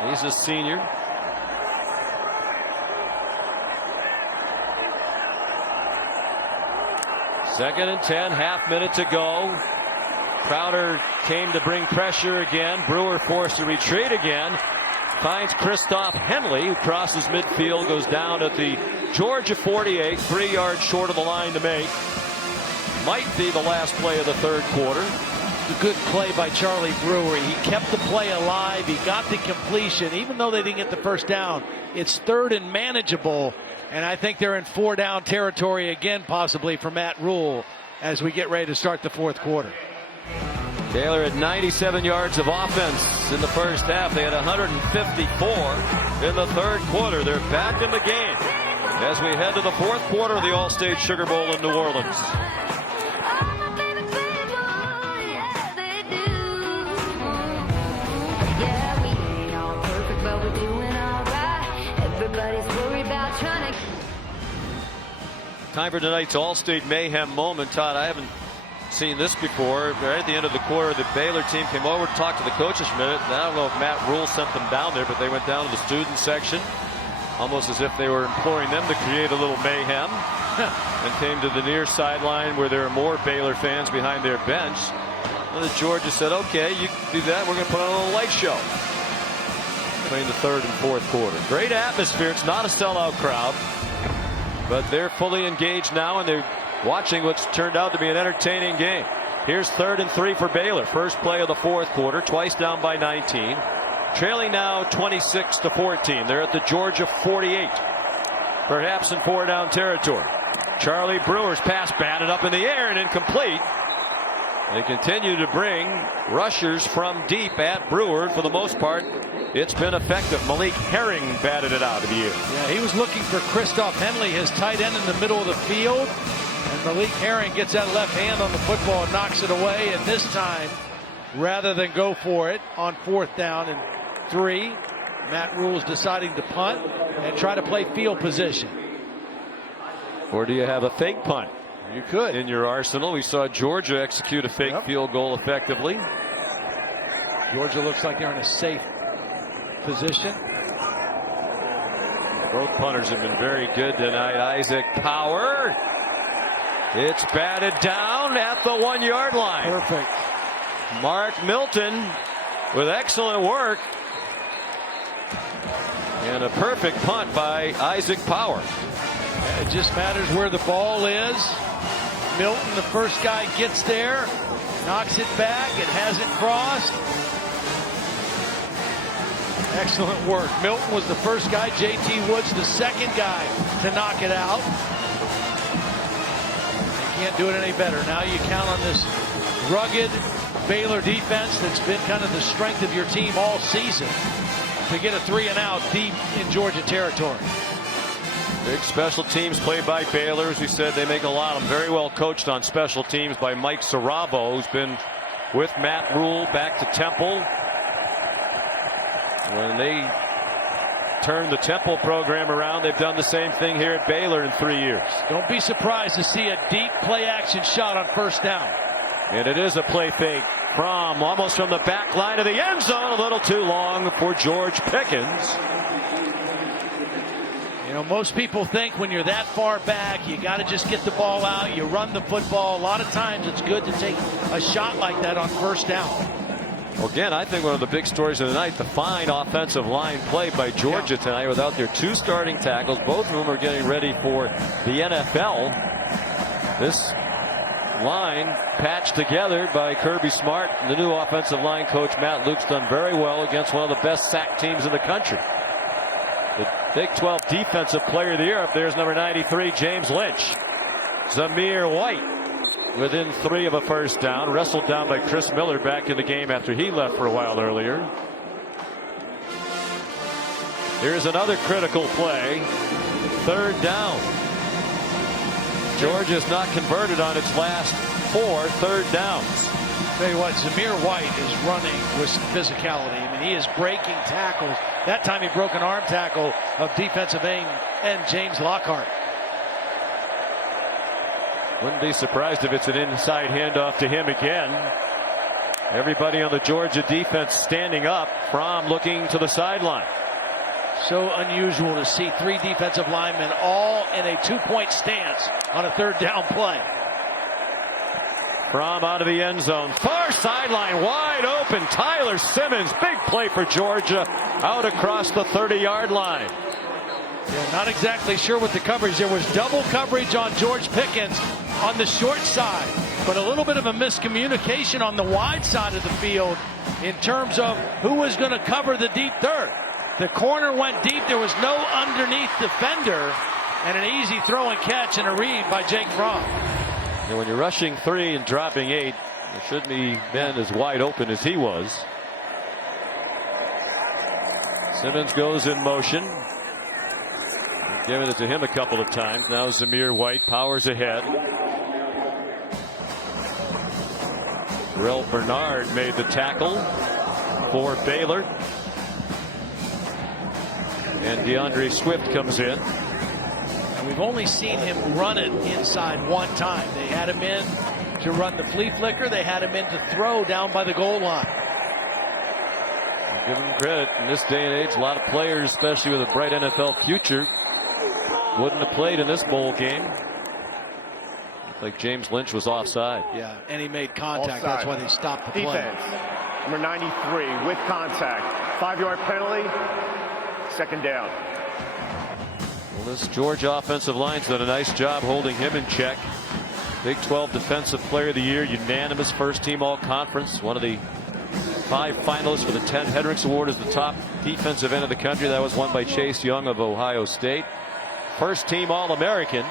He's a senior. Second and 10, half-minute to go. Crowder came to bring pressure again. Brewer forced to retreat again. Finds Christoph Henley, who crosses midfield, goes down at the Georgia 48, 3 yards short of the line to make. Might be the last play of the third quarter. A good play by Charlie Brewer. He kept the play alive. He got the completion. Even though they didn't get the first down, it's third and manageable. And I think they're in 4-down territory again, possibly for Matt Rule, as we get ready to start the fourth quarter. Baylor had 97 yards of offense in the first half. They had 154 in the third quarter. They're back in the game as we head to the fourth quarter of the Allstate Sugar Bowl in New Orleans. Time for tonight's Allstate Mayhem moment. Todd, I haven't seen this before. Right at the end of the quarter, the Baylor team came over to talk to the coaches for a minute. And I don't know if Matt Rule sent them down there, but they went down to the student section, almost as if they were imploring them to create a little mayhem, and came to the near sideline where there are more Baylor fans behind their bench. And the Georgia said, okay, you can do that. We're going to put on a little light show between the third and fourth quarter. Great atmosphere. It's not a sellout crowd, but they're fully engaged now, and they're watching what's turned out to be an entertaining game. Here's 3rd and 3 for Baylor. First play of the fourth quarter. Twice down by 19. Trailing now 26-14. They're at the Georgia 48. Perhaps in 4-down territory. Charlie Brewer's pass batted up in the air and incomplete. They continue to bring rushers from deep at Brewer. For the most part, it's been effective. Malik Herring batted it out of the air. Yeah, he was looking for Christoph Henley, his tight end in the middle of the field. And Malik Herring gets that left hand on the football and knocks it away. And this time, rather than go for it on 4th down and 3, Matt Rule's deciding to punt and try to play field position. Or do you have a fake punt? You could. In your arsenal. We saw Georgia execute a fake field goal effectively. Georgia looks like they're in a safe position. Both punters have been very good tonight. Isaac Power. It's batted down at the 1-yard line. Perfect. Mark Milton with excellent work. And a perfect punt by Isaac Power. It just matters where the ball is. Milton, the first guy, gets there, knocks it back. It hasn't crossed. Excellent work. Milton was the first guy. J.T. Woods the second guy to knock it out. You can't do it any better. Now you count on this rugged Baylor defense that's been kind of the strength of your team all season to get a 3-and-out deep in Georgia territory. Big special teams played by Baylor. As we said, they make a lot of them. Very well coached on special teams by Mike Saravo, who's been with Matt Rule back to Temple. When they turned the Temple program around, they've done the same thing here at Baylor in 3 years. Don't be surprised to see a deep play action shot on 1st down. And it is a play fake from almost from the back line of the end zone. A little too long for George Pickens. You know, most people think when you're that far back, you got to just get the ball out. You run the football. A lot of times it's good to take a shot like that on 1st down. Again, I think one of the big stories of the night, the fine offensive line play by Georgia tonight without their 2 starting tackles. Both of them are getting ready for the NFL. This line patched together by Kirby Smart. The new offensive line coach Matt Luke's done very well against one of the best sack teams in the country. The Big 12 Defensive Player of the Year up there is number 93, James Lynch. Zamir White within 3 of a first down, wrestled down by Chris Miller back in the game after he left for a while earlier. Here's another critical play. 3rd down. Georgia's not converted on its last 4 3rd downs. Tell you what, Zamir White is running with some physicality. I mean, he is breaking tackles. That time he broke an arm tackle of defensive end James Lockhart. Wouldn't be surprised if it's an inside handoff to him again. Everybody on the Georgia defense standing up. Fromm looking to the sideline. So unusual to see 3 defensive linemen all in a 2-point stance on a 3rd down play. Fromm out of the end zone. Far sideline wide open. Tyler Simmons. Big play for Georgia. Out across the 30-yard line. Yeah, not exactly sure what the coverage. There was double coverage on George Pickens on the short side, but a little bit of a miscommunication on the wide side of the field in terms of who was going to cover the deep third. The corner went deep. There was no underneath defender, and an easy throw and catch and a read by Jake Fromm. And when you're rushing 3 and dropping 8, you shouldn't be been as wide open as he was. Simmons goes in motion. Giving it to him a couple of times. Now Zamir White powers ahead. Terrell Bernard made the tackle for Baylor. And DeAndre Swift comes in. And we've only seen him run it inside one time. They had him in to run the flea flicker. They had him in to throw down by the goal line. Give him credit. In this day and age, a lot of players, especially with a bright NFL future, wouldn't have played in this bowl game. Looked like James Lynch was offside. Yeah, and he made contact. Offside. That's why they stopped the play. Defense. Number 93 with contact. 5-yard penalty. 2nd down. Well, this Georgia offensive line's done a nice job holding him in check. Big 12 Defensive Player of the Year, unanimous first team all conference. One of the 5 finalists for the Ted Hendricks Award as the top defensive end of the country. That was won by Chase Young of Ohio State. First team All-American.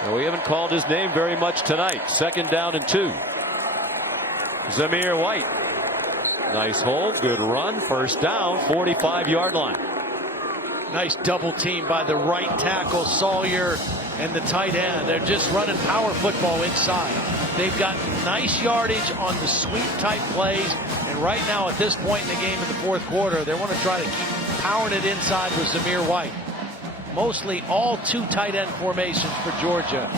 And we haven't called his name very much tonight. 2nd down and 2. Zamir White. Nice hold. Good run. 1st down. 45-yard line. Nice double team by the right tackle Sawyer and the tight end. They're just running power football inside. They've got nice yardage on the sweep type plays. And right now at this point in the game in the 4th quarter, they want to try to keep powering it inside with Zamir White. Mostly all 2 tight end formations for Georgia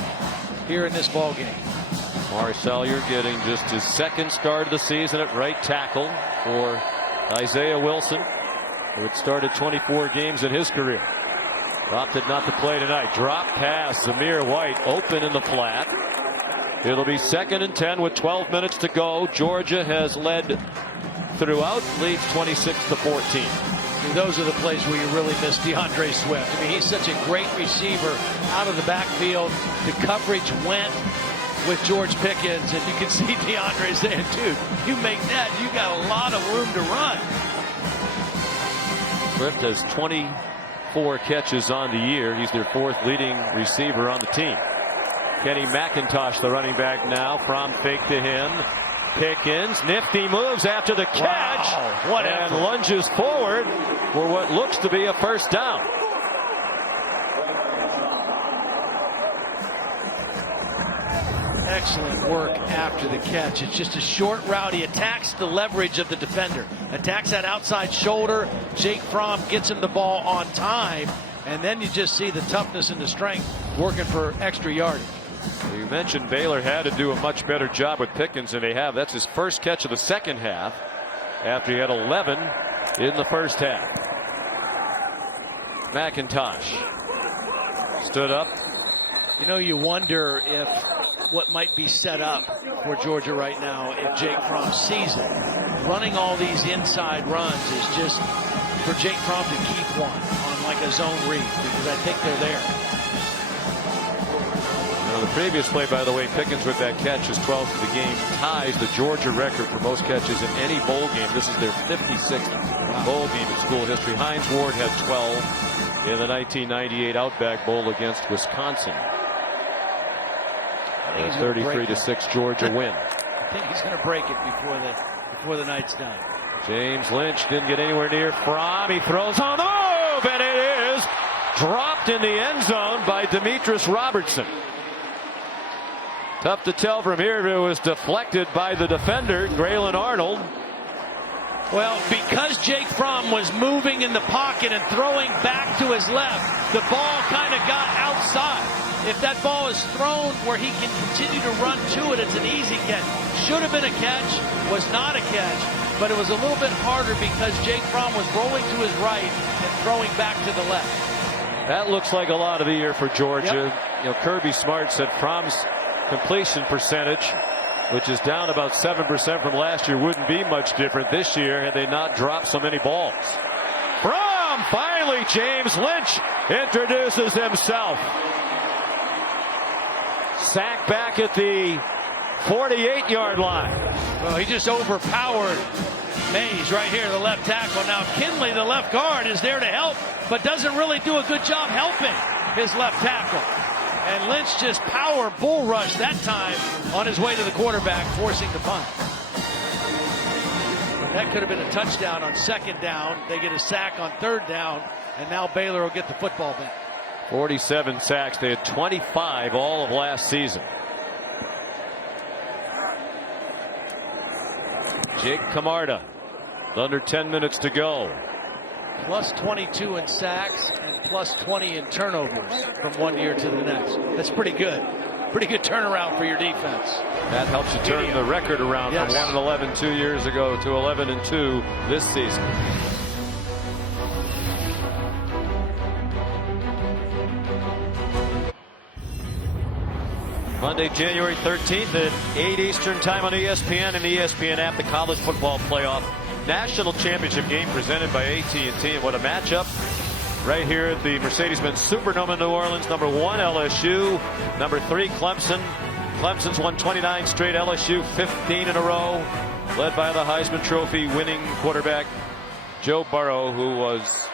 here in this ball game. Mari Salyer getting just his 2nd start of the season at right tackle for Isaiah Wilson, who had started 24 games in his career. Opted not to play tonight. Drop pass. Zamir White open in the flat. It'll be 2nd and 10 with 12 minutes to go. Georgia has led throughout, leads 26-14. Those are the plays where you really miss DeAndre Swift. I mean, he's such a great receiver out of the backfield. The coverage went with George Pickens, and you can see DeAndre saying, dude, you make that, you got a lot of room to run. Swift has 24 catches on the year. He's their 4th leading receiver on the team. Kenny McIntosh, the running back now. From fake to him. Pickens, nifty moves after the catch. Wow, what and lunges forward for what looks to be a 1st down. Excellent work after the catch. It's just a short route. He attacks the leverage of the defender. Attacks that outside shoulder. Jake Fromm gets him the ball on time. And then you just see the toughness and the strength working for extra yardage. You mentioned Baylor had to do a much better job with Pickens, and they have. That's his 1st catch of the 2nd half after he had 11 in the 1st half. McIntosh stood up. You know, you wonder if what might be set up for Georgia right now if Jake Fromm sees it. Running all these inside runs is just for Jake Fromm to keep one on like a zone read, because I think they're there. The previous play, by the way, Pickens with that catch, his 12th of the game, ties the Georgia record for most catches in any bowl game. This is their 56th bowl game in school history. Hines Ward had 12 in the 1998 Outback Bowl against Wisconsin. A 33-6 Georgia win. I think he's going to break it before the night's done. James Lynch didn't get anywhere near Fromm. He throws on the move, and it is dropped in the end zone by Demetris Robertson. Tough to tell from here if it was deflected by the defender, Graylin Arnold. Well, because Jake Fromm was moving in the pocket and throwing back to his left, the ball kind of got outside. If that ball is thrown where he can continue to run to it, it's an easy catch. Should have been a catch, was not a catch, but it was a little bit harder because Jake Fromm was rolling to his right and throwing back to the left. That looks like a lot of the year for Georgia. Yep. You know, Kirby Smart said Fromm's completion percentage, which is down about 7% from last year, wouldn't be much different this year had they not dropped so many balls. Fromm, finally James Lynch introduces himself. Sack back at the 48-yard line. Well, he just overpowered Mays right here, the left tackle. Now Kinley, the left guard, is there to help, but doesn't really do a good job helping his left tackle. And Lynch just power bull rush that time on his way to the quarterback, forcing the punt. That could have been a touchdown on second down. They get a sack on third down, and now Baylor will get the football back. 47 sacks. They had 25 all of last season. Jake Camarda, under 10 minutes to go. Plus 22 in sacks and plus 20 in turnovers from one year to the next. That's pretty good. Pretty good turnaround for your defense. That helps you turn the record around from 1-11 2 years ago to 11-2 this season. Monday, January 13th at 8 Eastern time on ESPN and the ESPN app, the College Football Playoff National Championship game presented by AT&T. And what a matchup right here at the Mercedes-Benz Superdome in New Orleans. Number 1 LSU, number 3 Clemson. Clemson's won 29 straight, LSU 15 in a row, led by the Heisman Trophy winning quarterback Joe Burrow, who was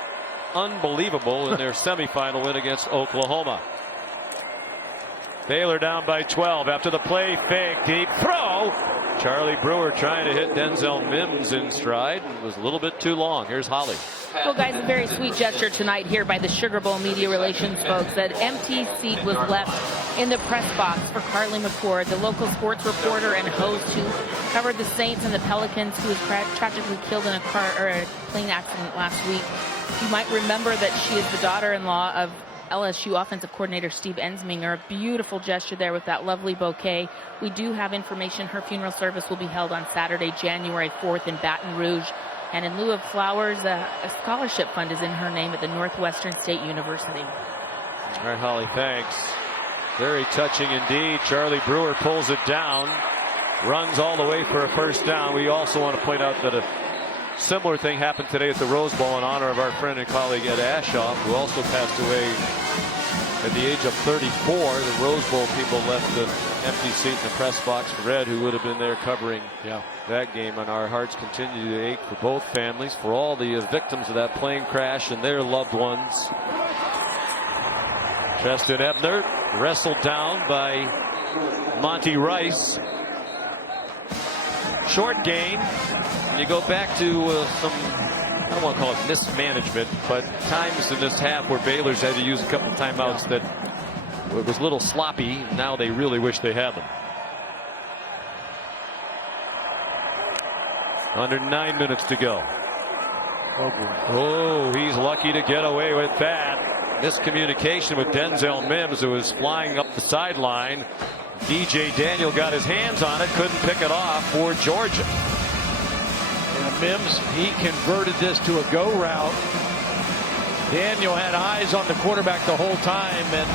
unbelievable in their semifinal win against Oklahoma. Baylor down by 12 after the play fake, deep throw. Charlie Brewer trying to hit Denzel Mims in stride. It was a little bit too long. Here's Holly. Well, guys, a very sweet gesture tonight here by the Sugar Bowl media relations folks. An empty seat was left in the press box for Carly McCord, the local sports reporter and host who covered the Saints and the Pelicans, who was tragically killed in a plane accident last week. You might remember that she is the daughter-in-law of LSU offensive coordinator Steve Ensminger. A beautiful gesture there with that lovely bouquet. We do have information. Her funeral service will be held on Saturday, January 4th in Baton Rouge. And in lieu of flowers, a scholarship fund is in her name at the Northwestern State University. All right, Holly, thanks. Very touching indeed. Charlie Brewer pulls it down, runs all the way for a first down. We also want to point out that a similar thing happened today at the Rose Bowl in honor of our friend and colleague Ed Ashoff, who also passed away at the age of 34. The Rose Bowl people left an empty seat in the press box for Ed, who would have been there covering that game. And our hearts continue to ache for both families, for all the victims of that plane crash and their loved ones. Treston Ebner wrestled down by Monty Rice. Short gain. And you go back to some, I don't want to call it mismanagement, but times in this half where Baylor's had to use a couple of timeouts that it was a little sloppy. Now they really wish they had them. Under 9 minutes to go. Oh boy. Oh, he's lucky to get away with that. Miscommunication with Denzel Mims, who was flying up the sideline. DJ Daniel got his hands on it, couldn't pick it off for Georgia. And Mims, he converted this to a go route. Daniel had eyes on the quarterback the whole time and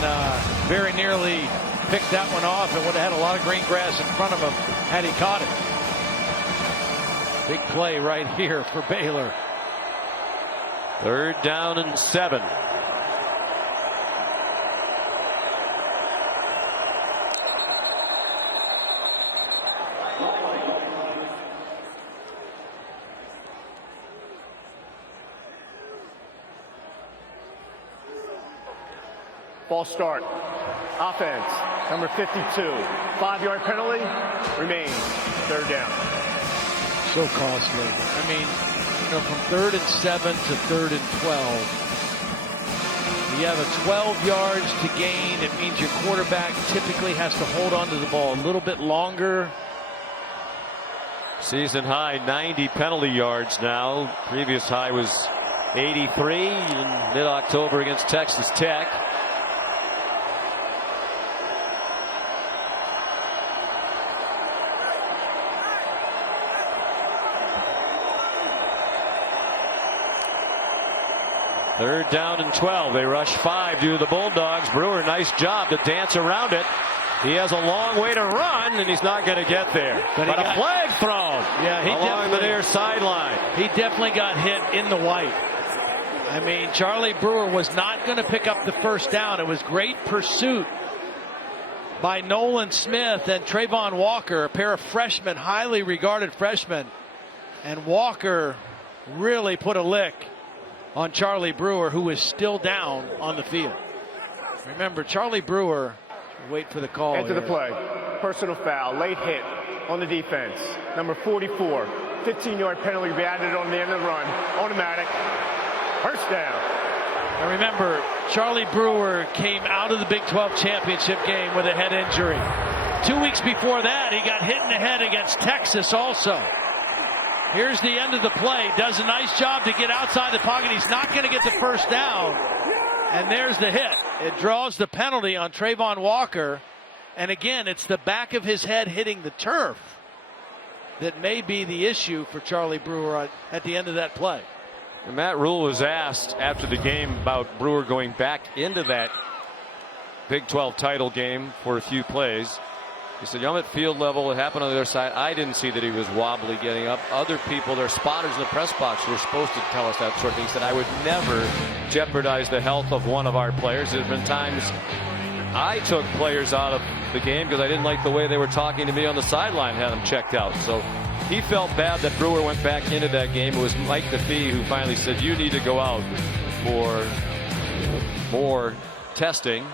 very nearly picked that one off and would have had a lot of green grass in front of him had he caught it. Big play right here for Baylor. 3rd down and 7. False start. Offense. Number 52, 5-yard penalty, remains 3rd down. So costly. I mean, you know, from 3rd and 7 to 3rd and 12. You have a 12 yards to gain. It means your quarterback typically has to hold on to the ball a little bit longer. Season high 90 penalty yards now. Previous high was 83 in mid-October against Texas Tech. Third down and 12. They rush 5 to the Bulldogs. Brewer, nice job to dance around it. He has a long way to run, and he's not going to get there. But a flag thrown. Yeah, he along the near sideline. He definitely got hit in the white. I mean, Charlie Brewer was not going to pick up the first down. It was great pursuit by Nolan Smith and Trayvon Walker, a pair of freshmen, highly regarded freshmen. And Walker really put a lick on Charlie Brewer, who is still down on the field. Remember, Charlie Brewer, wait for the call. Enter the play. Personal foul, late hit on the defense. Number 44, 15-yard penalty will be added on the end of the run. Automatic. First down. And remember, Charlie Brewer came out of the Big 12 championship game with a head injury. 2 weeks before that, he got hit in the head against Texas also. Here's the end of the play. Does a nice job to get outside the pocket. He's not going to get the first down. And there's the hit. It draws the penalty on Trayvon Walker. And again, it's the back of his head hitting the turf that may be the issue for Charlie Brewer at the end of that play. And Matt Rule was asked after the game about Brewer going back into that Big 12 title game for a few plays. He said, I'm at field level. It happened on the other side. I didn't see that he was wobbly getting up. Other people, their spotters in the press box, were supposed to tell us that sort of thing. He said, I would never jeopardize the health of one of our players. There have been times I took players out of the game because I didn't like the way they were talking to me on the sideline, had them checked out. So he felt bad that Brewer went back into that game. It was Mike DeFee who finally said, you need to go out for more testing.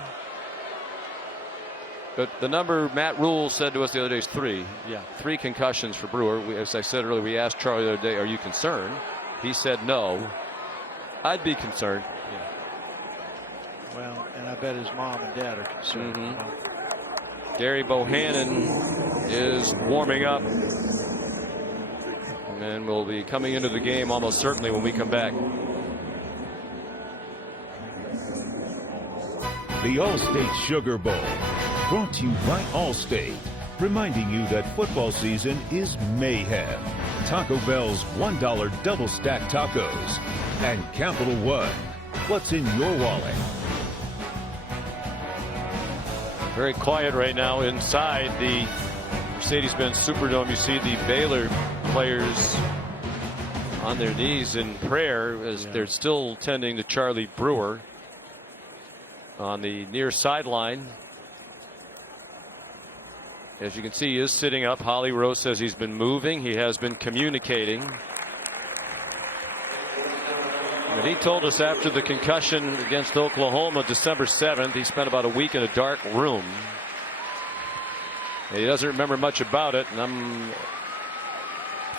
But the number Matt Rule said to us the other day is 3. Yeah. 3 concussions for Brewer. As I said earlier, we asked Charlie the other day, are you concerned? He said no. I'd be concerned. Yeah. Well, and I bet his mom and dad are concerned. Mm-hmm. Gary Bohannon is warming up. And will be coming into the game almost certainly when we come back. The Allstate Sugar Bowl, brought to you by Allstate, reminding you that football season is mayhem. Taco Bell's $1 double stack tacos and Capital One. What's in your wallet? Very quiet right now inside the Mercedes-Benz Superdome. You see the Baylor players on their knees in prayer as they're still tending to Charlie Brewer on the near sideline. As you can see, he is sitting up. Holly Rose says he's been moving. He has been communicating. But he told us after the concussion against Oklahoma December 7th, he spent about a week in a dark room. He doesn't remember much about it, and I'm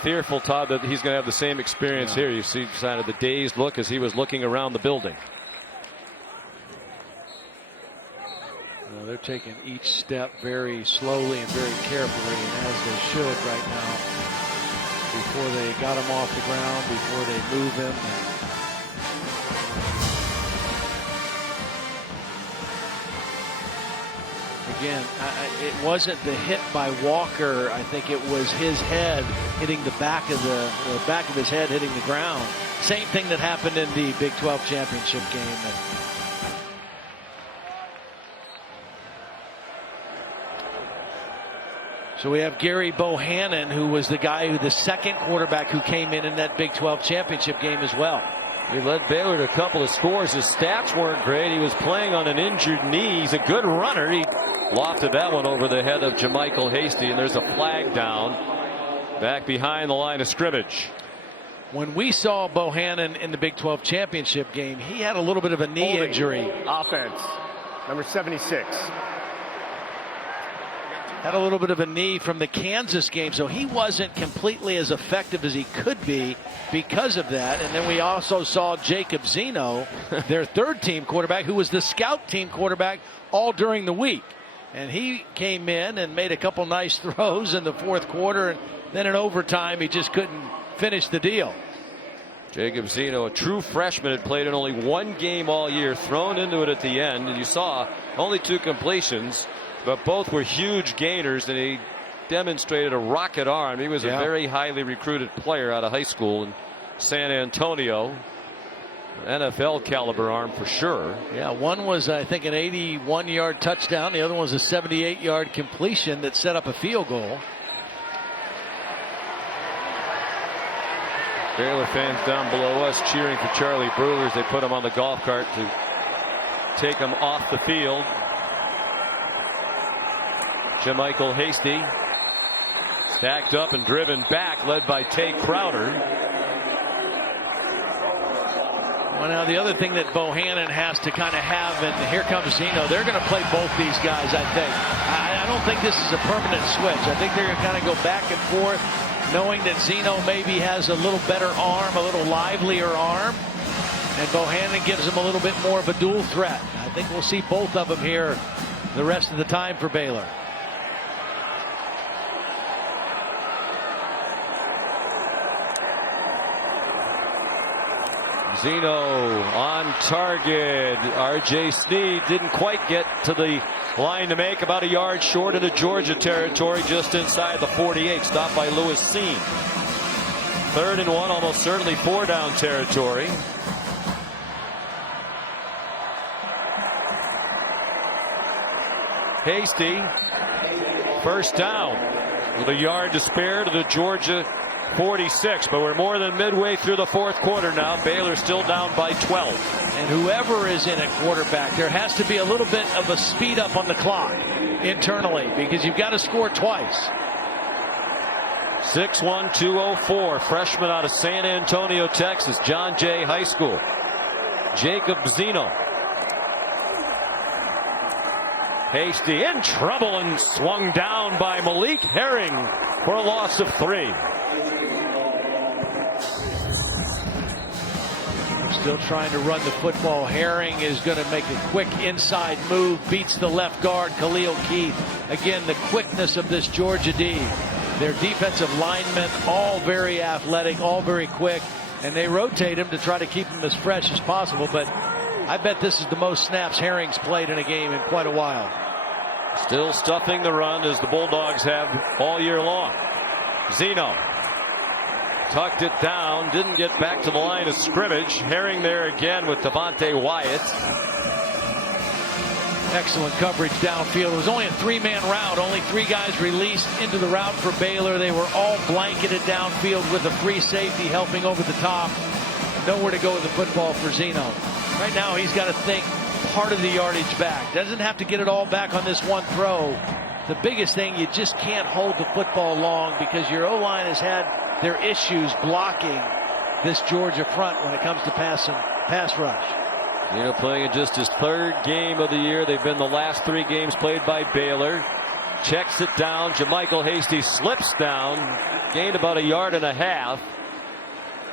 fearful, Todd, that he's going to have the same experience here. You see kind of the dazed look as he was looking around the building. Well, they're taking each step very slowly and very carefully, and as they should right now, before they got him off the ground, before they move him. Again, it wasn't the hit by Walker. I think it was his head hitting the back of his head hitting the ground. Same thing that happened in the Big 12 championship game. So we have Gary Bohannon, who was the second quarterback who came in that Big 12 championship game as well. He led Baylor to a couple of scores. His stats weren't great. He was playing on an injured knee. He's a good runner. He lofted that one over the head of Jamichael Hasty, and there's a flag down back behind the line of scrimmage. When we saw Bohannon in the Big 12 championship game, he had a little bit of a knee injury. Offense, number 76. Had a little bit of a knee from the Kansas game, so he wasn't completely as effective as he could be because of that. And then we also saw Jacob Zeno, their third-team quarterback, who was the scout team quarterback all during the week. And he came in and made a couple nice throws in the fourth quarter, and then in overtime he just couldn't finish the deal. Jacob Zeno, a true freshman, had played in only one game all year, thrown into it at the end, and you saw only 2 completions, but both were huge gainers, and he demonstrated a rocket arm. He was a very highly recruited player out of high school in San Antonio. NFL caliber arm for sure. Yeah, one was, I think, an 81-yard touchdown. The other one was a 78-yard completion that set up a field goal. Baylor fans down below us cheering for Charlie Brewer as they put him on the golf cart to take him off the field. JaMycal Hasty stacked up and driven back, led by Tay Crowder. Well, now the other thing that Bohannon has to kind of have, and here comes Zeno, they're going to play both these guys, I think. I don't think this is a permanent switch. I think they're going to kind of go back and forth, knowing that Zeno maybe has a little better arm, a little livelier arm, and Bohannon gives him a little bit more of a dual threat. I think we'll see both of them here the rest of the time for Baylor. Zeno on target. R.J. Sneed didn't quite get to the line to make, about a yard short into Georgia territory, just inside the 48, stopped by Lewis Seen. 3rd and 1, almost certainly 4-down territory. Hasty, first down with a yard to spare to the Georgia 46, but we're more than midway through the fourth quarter now. Baylor still down by 12. And whoever is in at quarterback, there has to be a little bit of a speed up on the clock internally, because you've got to score twice. 6'1", 204, freshman out of San Antonio, Texas, John Jay High School. Jacob Zeno. Hasty in trouble and swung down by Malik Herring for a loss of 3. Still trying to run the football. Herring is going to make a quick inside move, beats the left guard, Khalil Keith. Again, the quickness of this Georgia D. Their defensive linemen, all very athletic, all very quick, and they rotate him to try to keep him as fresh as possible. But I bet this is the most snaps Herring's played in a game in quite a while. Still stuffing the run, as the Bulldogs have all year long. Zeno tucked it down, didn't get back to the line of scrimmage. Herring there again with Devontae Wyatt. Excellent coverage downfield. It was only a 3-man route. Only 3 guys released into the route for Baylor. They were all blanketed downfield with a free safety helping over the top. Nowhere to go with the football for Zeno. Right now he's got to think part of the yardage back. Doesn't have to get it all back on this one throw. The biggest thing, you just can't hold the football long, because your O-line has had their issues blocking this Georgia front when it comes to pass rush. Zeno playing in just his 3rd game of the year. They've been the last 3 games played by Baylor. Checks it down. JaMycal Hasty slips down, gained about a yard and a half.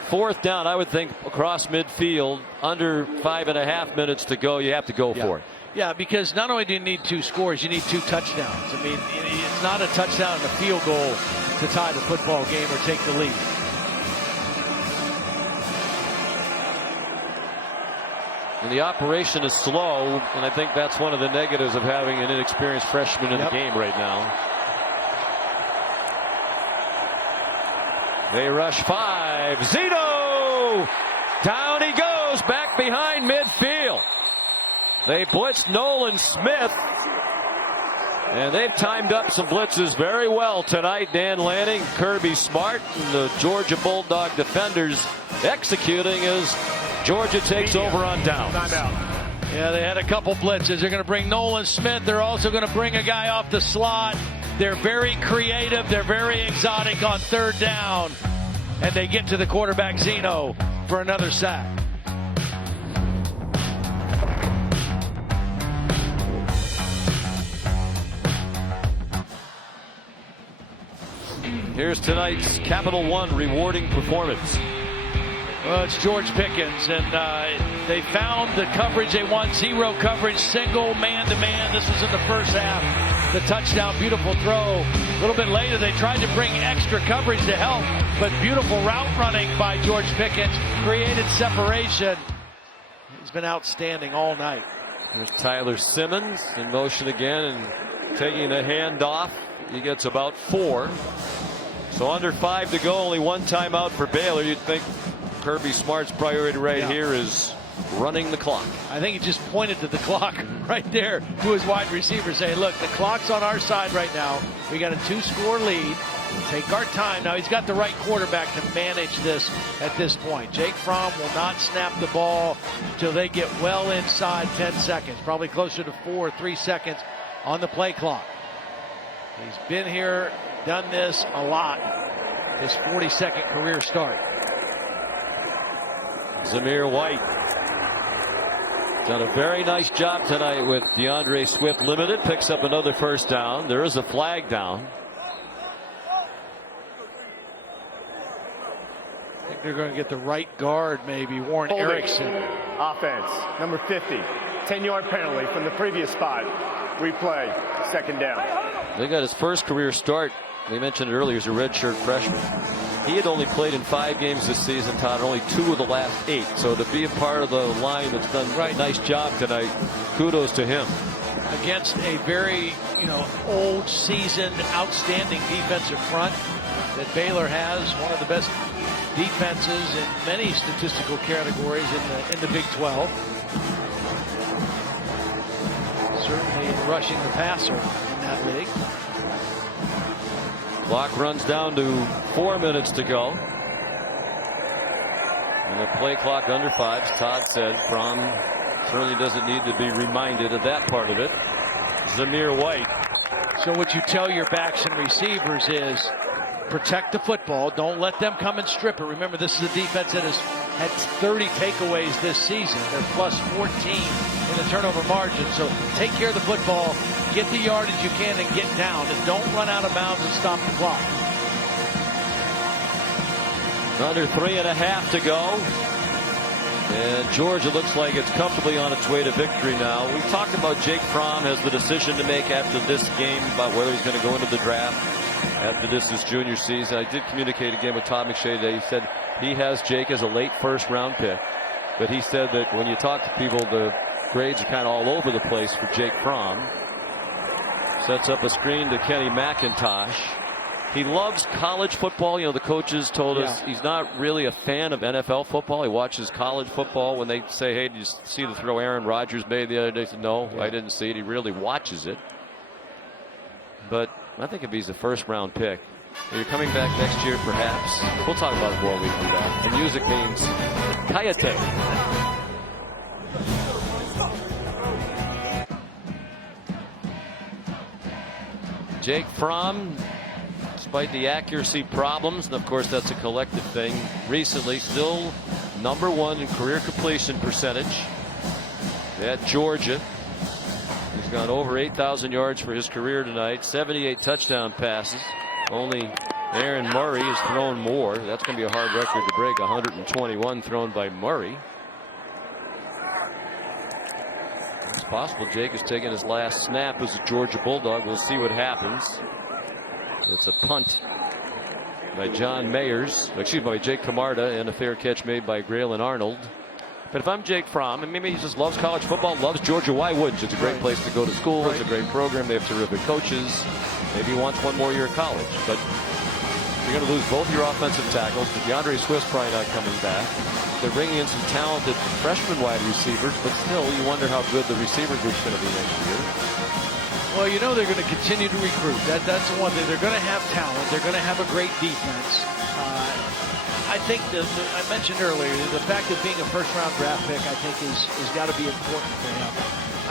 4th down, I would think, across midfield, under 5.5 minutes to go. You have to go for it. Yeah, because not only do you need 2 scores, you need 2 touchdowns. I mean, it's not a touchdown and a field goal to tie the football game or take the lead. And the operation is slow, and I think that's one of the negatives of having an inexperienced freshman in the game right now. They rush 5. Zeno! Down he goes, back behind midfield. They blitzed Nolan Smith, and they've timed up some blitzes very well tonight. Dan Lanning, Kirby Smart, and the Georgia Bulldog defenders executing as Georgia takes over on downs. Yeah, they had a couple blitzes. They're going to bring Nolan Smith. They're also going to bring a guy off the slot. They're very creative. They're very exotic on 3rd down. And they get to the quarterback, Zeno, for another sack. Here's tonight's Capital One rewarding performance. Well, it's George Pickens, and they found the coverage they want. Zero coverage, single man-to-man. This was in the first half. The touchdown, beautiful throw. A little bit later, they tried to bring extra coverage to help, but beautiful route running by George Pickens created separation. He's been outstanding all night. There's Tyler Simmons in motion again and taking the handoff. He gets about 4. So under 5 to go, only 1 timeout for Baylor. You'd think Kirby Smart's priority here is running the clock. I think he just pointed to the clock right there to his wide receiver, saying, look, the clock's on our side right now. We got a 2-score lead. Take our time. Now he's got the right quarterback to manage this at this point. Jake Fromm will not snap the ball until they get well inside 10 seconds, probably closer to 4 or 3 seconds on the play clock. He's been here, done this a lot. His 42nd career start. Zamir White done a very nice job tonight with DeAndre Swift limited. Picks up another first down. There is a flag down. I think they're going to get the right guard, maybe Warren Erickson. Offense, number 50. 10-yard penalty from the previous spot. Replay, second down. They got his first career start. We mentioned it earlier, he's a redshirt freshman. He had only played in 5 games this season, Todd, only 2 of the last 8. So to be a part of the line that's done a nice job tonight, kudos to him. Against a very, old, seasoned, outstanding defensive front that Baylor has, one of the best defenses in many statistical categories in the Big 12. Certainly in rushing the passer in that league. Clock runs down to 4 minutes to go. And the play clock under 5, as Todd said. Fromm certainly doesn't need to be reminded of that part of it. Zamir White. So what you tell your backs and receivers is protect the football. Don't let them come and strip it. Remember, this is a defense that has had 30 takeaways this season. They're plus 14 in the turnover margin. So take care of the football. Get the yardage you can and get down, and don't run out of bounds and stop the clock. Under 3.5 to go. And Georgia looks like it's comfortably on its way to victory now. We talked about Jake Fromm has the decision to make after this game about whether he's going to go into the draft after this is junior season. I did communicate again with Todd McShay today. He said he has Jake as a late first-round pick. But he said that when you talk to people, the grades are kind of all over the place for Jake Fromm. Sets up a screen to Kenny McIntosh. He loves college football. The coaches told us he's not really a fan of NFL football. He watches college football. When they say, hey, did you see the throw Aaron Rodgers made the other day? He said, no, I didn't see it. He really watches it. But I think if he's a first-round pick, you're coming back next year, perhaps. We'll talk about it more when we come back. The music means Kayate. Jake Fromm, despite the accuracy problems, and of course that's a collective thing, recently still #1 in career completion percentage at Georgia. He's gone over 8,000 yards for his career tonight, 78 touchdown passes. Only Aaron Murray has thrown more. That's going to be a hard record to break, 121 thrown by Murray. It's possible Jake has taken his last snap as a Georgia Bulldog. We'll see what happens. It's a punt by John Mayers, by Jake Camarda, and a fair catch made by Graylin Arnold. But if I'm Jake Fromm, and maybe he just loves college football, loves Georgia, why wouldn't? It's a great place to go to school. It's a great program. They have terrific coaches. Maybe he wants one more year of college. But you're going to lose both your offensive tackles. DeAndre Swift's probably not coming back. They're bringing in some talented freshman wide receivers, but still you wonder how good the receiver group's going to be next year. Well, they're going to continue to recruit. That's the one thing. They're going to have talent. They're going to have a great defense. I think I mentioned earlier, the fact of being a first-round draft pick, I think, is got to be important for him.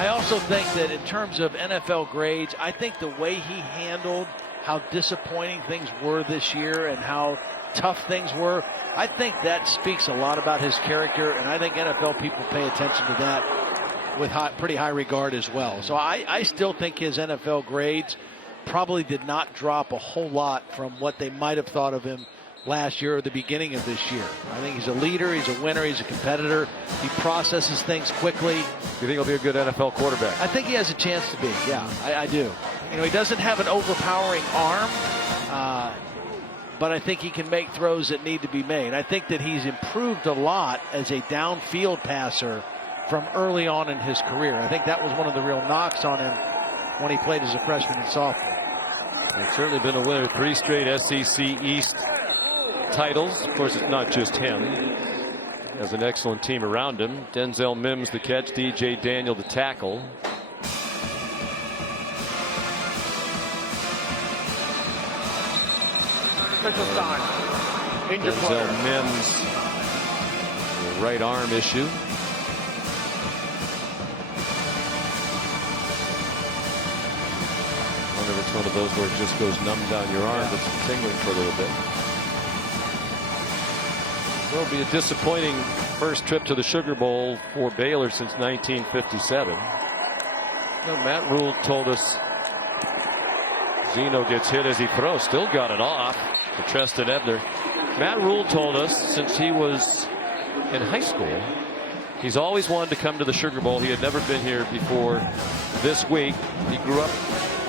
I also think that in terms of NFL grades, I think the way he handled how disappointing things were this year and how tough things were, I think that speaks a lot about his character, and I think NFL people pay attention to that with pretty high regard as well. So I still think his NFL grades probably did not drop a whole lot from what they might have thought of him last year or the beginning of this year. I think he's a leader, he's a winner, he's a competitor. He processes things quickly. You think he'll be a good NFL quarterback? I think he has a chance to be, yeah, I do. You know, he doesn't have an overpowering arm, but I think he can make throws that need to be made. I think that he's improved a lot as a downfield passer from early on in his career. I think that was one of the real knocks on him when he played as a freshman and sophomore. He's certainly been a winner, 3 straight SEC East titles. Of course, it's not just him. He has an excellent team around him. Denzel Mims the catch, DJ Daniel the tackle. Denzel Mims, the right arm issue. I wonder if it's one of those where it just goes numb down your arm, but it's tingling for a little bit. Will be a disappointing first trip to the Sugar Bowl for Baylor since 1957. You know, Matt Rule told us Zeno gets hit as he throws, still got it off to Treston Ebner. Matt Rule told us since he was in high school, he's always wanted to come to the Sugar Bowl. He had never been here before this week. He grew up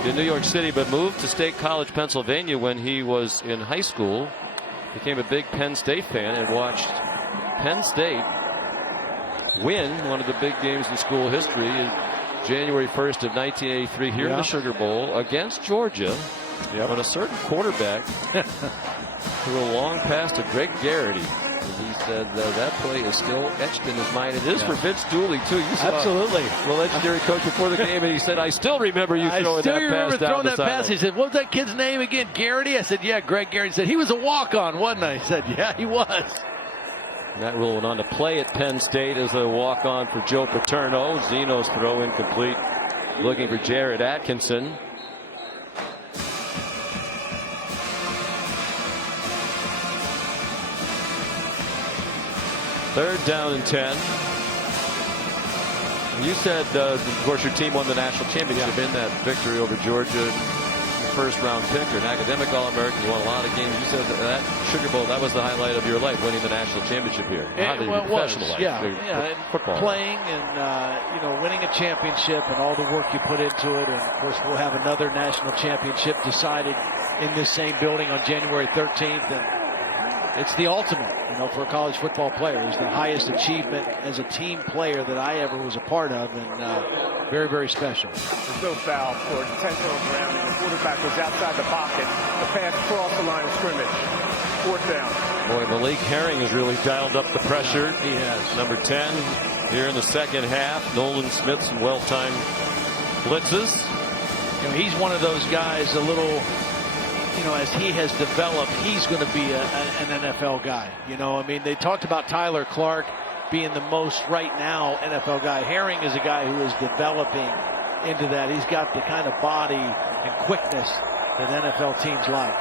in New York City, but moved to State College, Pennsylvania when he was in high school. Became a big Penn State fan and watched Penn State win one of the big games in school history in January 1st of 1983 here in the Sugar Bowl against Georgia. When a certain quarterback threw a long pass to Greg Garrity. He said that play is still etched in his mind. It is for Vince Dooley, too. You saw absolutely the legendary coach before the game, and he said, I still remember you throwing that pass down the sideline. He said, what was that kid's name again? Garrity? I said, yeah, Greg Garrity. He said, he was a walk-on, wasn't he? I said, yeah, he was. Matt Rule went on to play at Penn State as a walk-on for Joe Paterno. Zeno's throw incomplete. Looking for Jared Atkinson. Third down and 10. You said, of course, your team won the national championship in that victory over Georgia. First-round pick, or an academic All-American. You won a lot of games. You said that Sugar Bowl, that was the highlight of your life, winning the national championship here. Well, it was, football playing and you know, winning a championship and all the work you put into it. And of course, we'll have another national championship decided in this same building on January 13th. And it's the ultimate, you know, for a college football player. It's the highest achievement as a team player that I ever was a part of, and very, very special. There's no foul for intentional grounding. The quarterback was outside the pocket. The pass crossed the line of scrimmage. Fourth down. Boy, Malik Herring has really dialed up the pressure. He has. Number 10 here in the second half. Nolan Smith, some well-timed blitzes. You know, he's one of those guys, a little, you know, as he has developed, he's going to be an NFL guy. You know, I mean, they talked about Tyler Clark being the most right now NFL guy. Herring is a guy who is developing into that. He's got the kind of body and quickness that NFL teams like.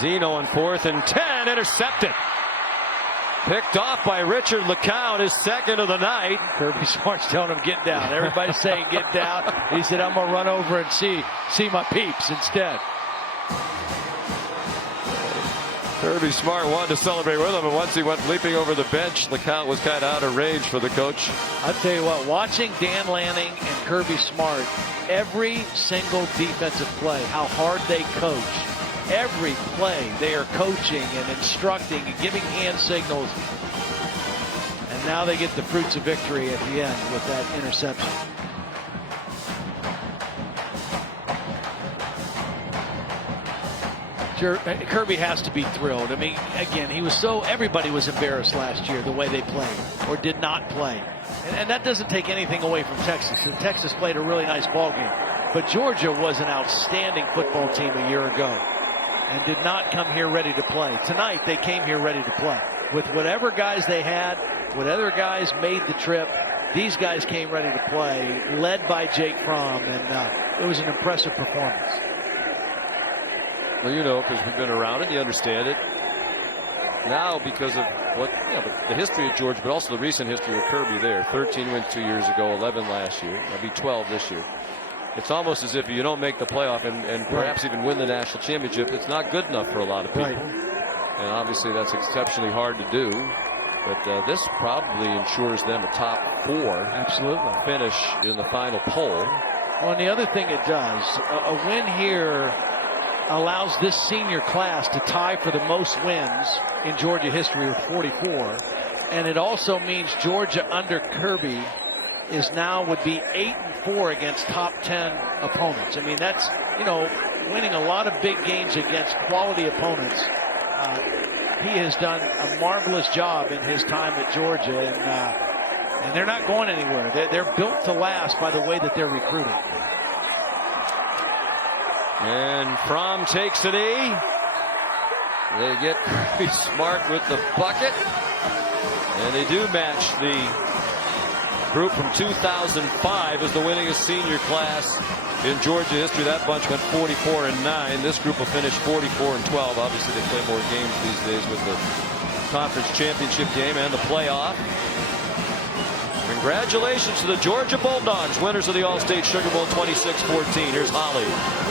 Zeno on 4th and 10, intercepted. Picked off by Richard LeCounte, his second of the night. Kirby Smart's telling him, get down. Everybody's saying, get down. He said, I'm going to run over and see my peeps instead. Kirby Smart wanted to celebrate with him, and once he went leaping over the bench, LeCounte was kind of out of range for the coach. I'll tell you what, watching Dan Lanning and Kirby Smart, every single defensive play, how hard they coach, every play they are coaching and instructing and giving hand signals. And now they get the fruits of victory at the end with that interception. Kirby has to be thrilled. I mean, again, everybody was embarrassed last year the way they played or did not play. And that doesn't take anything away from Texas. And Texas played a really nice ball game. But Georgia was an outstanding football team a year ago and did not come here ready to play. Tonight, they came here ready to play. With whatever guys they had, whatever guys made the trip, these guys came ready to play, led by Jake Fromm, and it was an impressive performance. Well, you know, because we've been around it, you understand it. Now, because of the history of Georgia, but also the recent history of Kirby there. 13 wins 2 years ago, 11 last year. That'll be 12 this year. it's almost as if you don't make the playoff and perhaps even win the national championship, it's not good enough for a lot of people. And obviously that's exceptionally hard to do. But this probably ensures them a top 4 finish in the final poll. Well, and the other thing it does, a win here allows this senior class to tie for the most wins in Georgia history with 44. And it also means Georgia under Kirby is now would be 8-4 against top 10 opponents. I mean, that's, you know, winning a lot of big games against quality opponents. He has done a marvelous job in his time at Georgia, and they're not going anywhere. They're built to last by the way that they're recruiting. And Fromm takes an E. They get Kirby Smart with the bucket, and they do match the group from 2005 as the winningest senior class in Georgia history. That bunch went 44-9. This group will finish 44-12. Obviously, they play more games these days with the conference championship game and the playoff. Congratulations to the Georgia Bulldogs, winners of the Allstate Sugar Bowl 26-14. Here's Holly.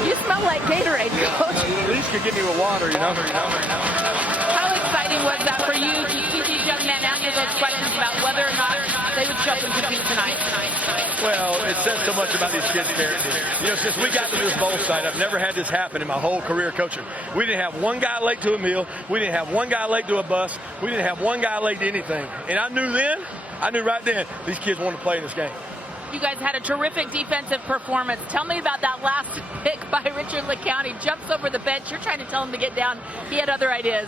You smell like Gatorade, Coach. At least could get me with water, you know. How exciting was that for you to see these young men answer those questions about whether or not they would show up and compete tonight? Well, it says so much about these kids' character. You know, since we got to this bowl site, I've never had this happen in my whole career coaching. We didn't have one guy late to a meal. We didn't have one guy late to a bus. We didn't have one guy late to anything. And I knew right then, these kids wanted to play in this game. You guys had a terrific defensive performance. Tell me about that last pick by Richard LeCounte. Jumps over the bench. You're trying to tell him to get down. He had other ideas.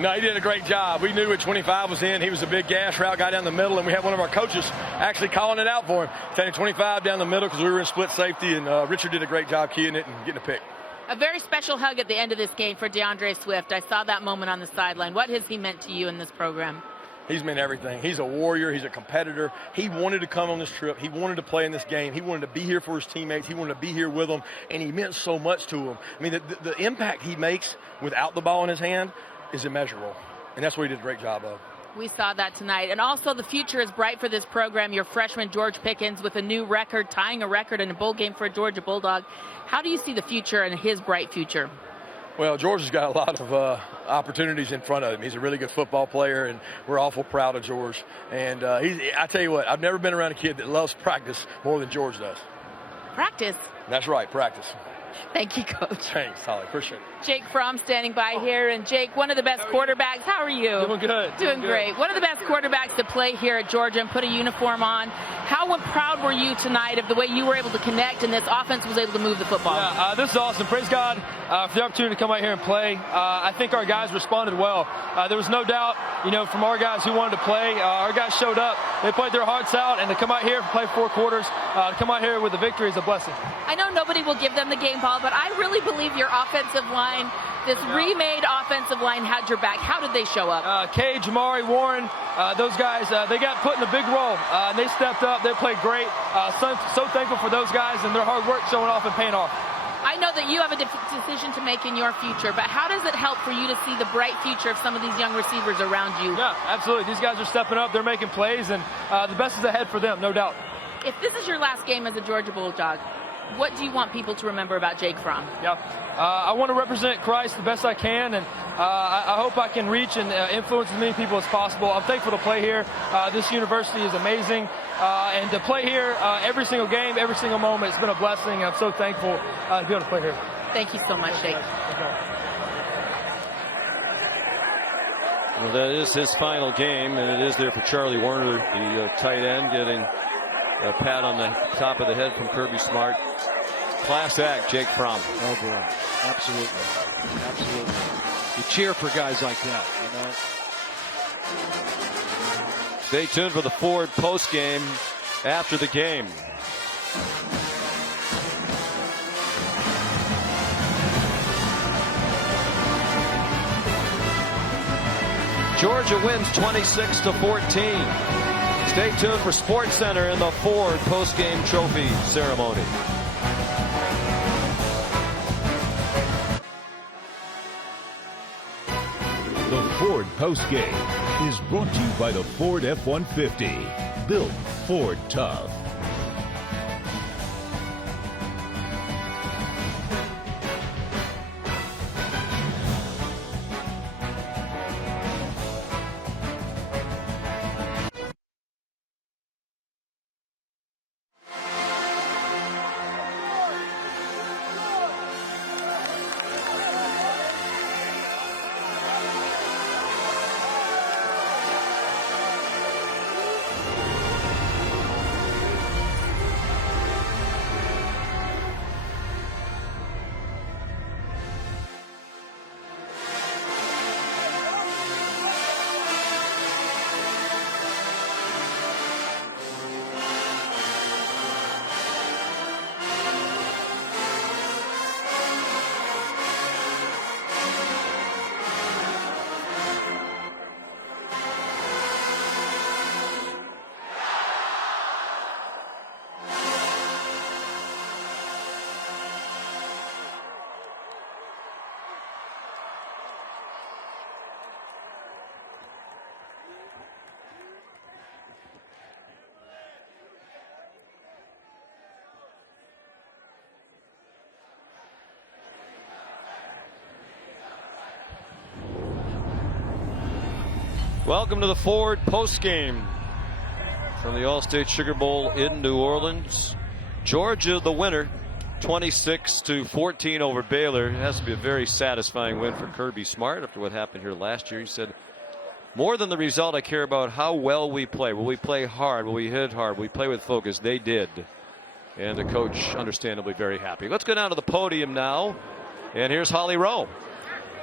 No, he did a great job. We knew when 25 was in, he was a big gas route guy down the middle, and we had one of our coaches actually calling it out for him, taking 25 down the middle because we were in split safety, and Richard did a great job keying it and getting a pick. A very special hug at the end of this game for DeAndre Swift. I saw that moment on the sideline. What has he meant to you in this program? He's meant everything. He's a warrior. He's a competitor. He wanted to come on this trip. He wanted to play in this game. He wanted to be here for his teammates. He wanted to be here with them, and he meant so much to them. I mean, the impact he makes without the ball in his hand is immeasurable, and that's what he did a great job of. We saw that tonight. And also the future is bright for this program. Your freshman, George Pickens, with a new record, tying a record in a bowl game for a Georgia Bulldog. How do you see the future and his bright future? Well, George has got a lot of opportunities in front of him. He's a really good football player, and we're awful proud of George. And I tell you what, I've never been around a kid that loves practice more than George does. Practice? That's right, practice. Thank you, Coach. Thanks, Holly. Appreciate it. Jake Fromm standing by here. And Jake, one of the best quarterbacks. How are you? Doing good. Doing great. One of the best quarterbacks to play here at Georgia and put a uniform on. How proud were you tonight of the way you were able to connect and this offense was able to move the football? Yeah, this is awesome. Praise God for the opportunity to come out here and play. I think our guys responded well. There was no doubt, you know, from our guys who wanted to play. Our guys showed up. They played their hearts out, and to come out here and play 4 quarters, to come out here with a victory is a blessing. I know nobody will give them the game ball, but I really believe your offensive line, this remade offensive line, had your back. How did they show up? Cage, Jamari, Warren, those guys, they got put in a big role. And they stepped up. They played great. So thankful for those guys and their hard work showing off and paying off. I know that you have a decision to make in your future, but how does it help for you to see the bright future of some of these young receivers around you? Yeah, absolutely. These guys are stepping up. They're making plays, and the best is ahead for them, no doubt. If this is your last game as a Georgia Bulldog, what do you want people to remember about Jake Fromm? Yeah, I want to represent Christ the best I can, and I hope I can reach and influence as many people as possible. I'm thankful to play here. This university is amazing, and to play here every single game, every single moment, it's been a blessing. I'm so thankful to be able to play here. Thank you so much, Jake. Well, that is his final game, and it is there for Charlie Werner, the tight end, getting a pat on the top of the head from Kirby Smart. Class act, Jake Fromm. Oh, boy. Absolutely. Absolutely. You cheer for guys like that, you know. Stay tuned for the Ford post game after the game. Georgia wins 26-14. Stay tuned for Sports Center in the Ford post-game trophy ceremony. The Ford postgame is brought to you by the Ford F-150. Built Ford tough. Welcome to the Ford postgame from the Allstate Sugar Bowl in New Orleans. Georgia, the winner, 26-14 over Baylor. It has to be a very satisfying win for Kirby Smart after what happened here last year. He said, more than the result, I care about how well we play. Will we play hard? Will we hit hard? Will we play with focus? They did. And the coach, understandably, very happy. Let's go down to the podium now. And here's Holly Rowe.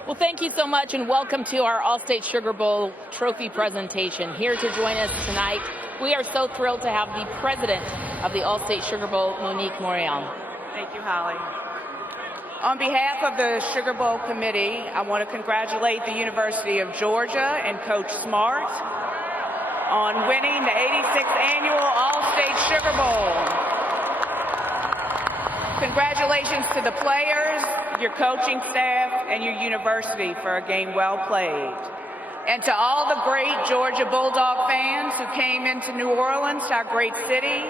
Well, thank you so much, and welcome to our Allstate Sugar Bowl trophy presentation. Here to join us tonight, we are so thrilled to have the president of the Allstate Sugar Bowl, Monique Morial. Thank you, Holly. On behalf of the Sugar Bowl Committee, I want to congratulate the University of Georgia and Coach Smart on winning the 86th annual Allstate Sugar Bowl. Congratulations to the players, your coaching staff, and your university for a game well played. And to all the great Georgia Bulldog fans who came into New Orleans, our great city,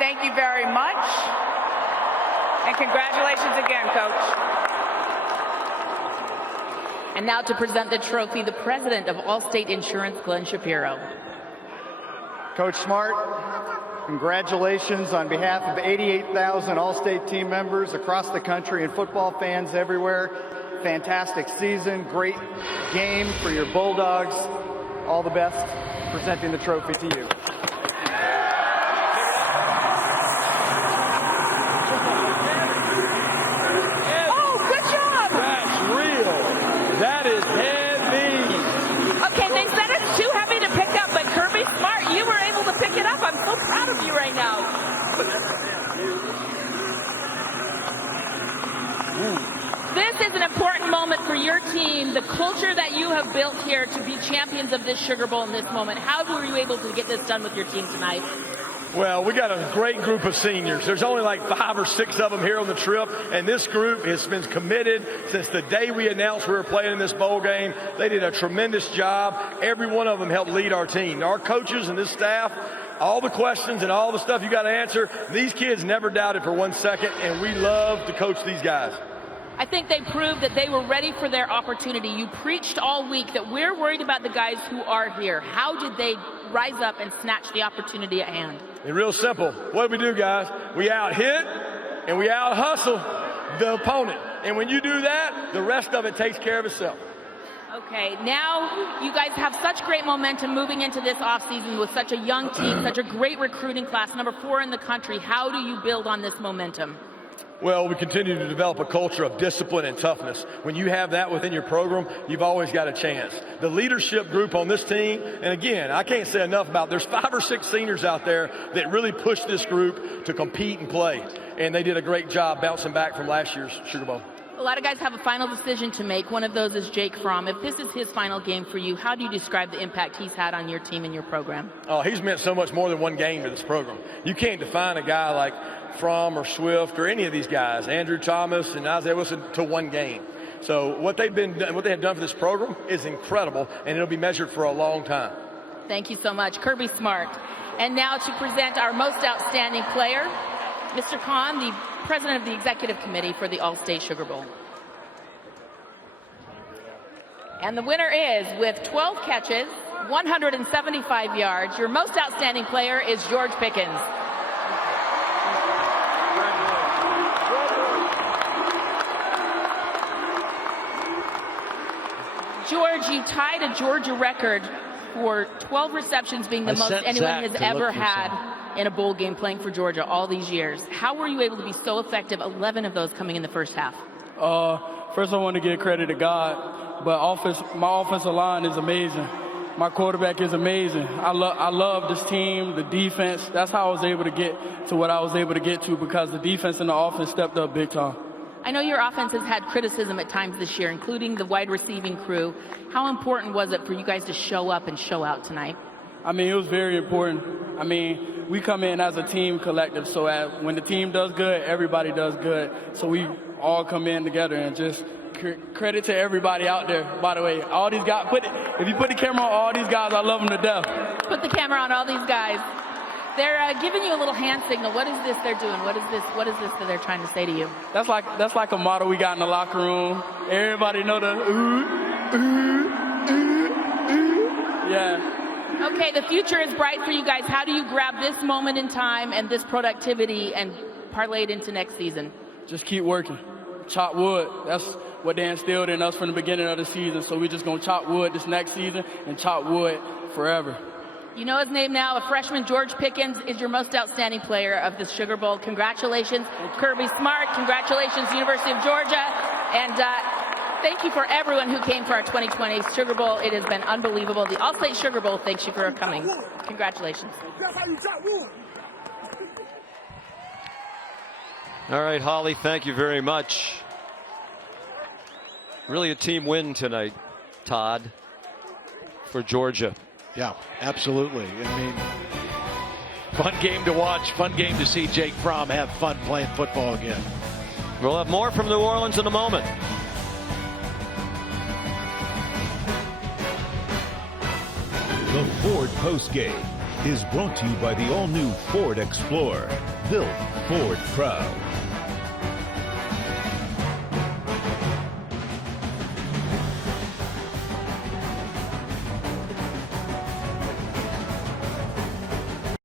thank you very much. And congratulations again, Coach. And now to present the trophy, the president of Allstate Insurance, Glenn Shapiro. Coach Smart, congratulations on behalf of 88,000 Allstate team members across the country and football fans everywhere. Fantastic season, great game for your Bulldogs. All the best. Presenting the trophy to you. Oh, good job! That's real. That is heavy. Okay, they said it's too heavy to pick up, but Kirby Smart, you were able to pick it up. I'm so proud of you right now. This is an important moment for your team, the culture that you have built here to be champions of this Sugar Bowl in this moment. How were you able to get this done with your team tonight? Well, we got a great group of seniors. There's only like 5 or 6 of them here on the trip, and this group has been committed since the day we announced we were playing in this bowl game. They did a tremendous job. Every one of them helped lead our team. Our coaches and this staff, all the questions and all the stuff you got to answer, these kids never doubted for 1 second, and we love to coach these guys. I think they proved that they were ready for their opportunity. You preached all week that we're worried about the guys who are here. How did they rise up and snatch the opportunity at hand? And real simple. What do we do, guys? We out-hit and we out-hustle the opponent. And when you do that, the rest of it takes care of itself. Okay, now you guys have such great momentum moving into this offseason with such a young team, such a great recruiting class, number 4 in the country. How do you build on this momentum? Well, we continue to develop a culture of discipline and toughness. When you have that within your program, you've always got a chance. The leadership group on this team, and again, I can't say enough about, there's 5 or 6 seniors out there that really pushed this group to compete and play. And they did a great job bouncing back from last year's Sugar Bowl. A lot of guys have a final decision to make. One of those is Jake Fromm. If this is his final game for you, how do you describe the impact he's had on your team and your program? Oh, he's meant so much more than one game to this program. You can't define a guy like Fromm or Swift or any of these guys, Andrew Thomas and Isaiah Wilson, to one game. So what they have done for this program is incredible, and it'll be measured for a long time. Thank you so much, Kirby Smart. And now to present our most outstanding player, Mr. Kahn, the president of the executive committee for the Allstate Sugar Bowl. And the winner is, with 12 catches, 175 yards, your most outstanding player is George Pickens. George, you tied a Georgia record for 12 receptions, being the most anyone has ever had in a bowl game playing for Georgia all these years. How were you able to be so effective, 11 of those coming in the first half? First, I want to give credit to God, but my offensive line is amazing. My quarterback is amazing. I love this team, the defense. That's how I was able to get to what I was able to get to, because the defense and the offense stepped up big time. I know your offense has had criticism at times this year, including the wide receiving crew. How important was it for you guys to show up and show out tonight? I mean, it was very important. I mean, we come in as a team collective, so when the team does good, everybody does good. So we all come in together, and just credit to everybody out there. By the way, all these guys, if you put the camera on all these guys, I love them to death. Put the camera on all these guys. They're giving you a little hand signal. What is this they're doing? What is this that they're trying to say to you? That's like a motto we got in the locker room. Everybody know the ooh, ooh, ooh, ooh. Yeah. Okay, the future is bright for you guys. How do you grab this moment in time and this productivity and parlay it into next season? Just keep working. Chop wood. That's what they instilled in us from the beginning of the season. So we're just going to chop wood this next season and chop wood forever. You know his name now, a freshman. George Pickens is your most outstanding player of the Sugar Bowl. Congratulations, Kirby Smart. Congratulations, University of Georgia. And thank you for everyone who came for our 2020 Sugar Bowl. It has been unbelievable. The Allstate Sugar Bowl thanks you for coming. Congratulations. All right, Holly, thank you very much. Really a team win tonight, Todd, for Georgia. Yeah, absolutely. I mean, fun game to watch, fun game to see Jake Fromm have fun playing football again. We'll have more from New Orleans in a moment. The Ford postgame is brought to you by the all-new Ford Explorer, built Ford proud.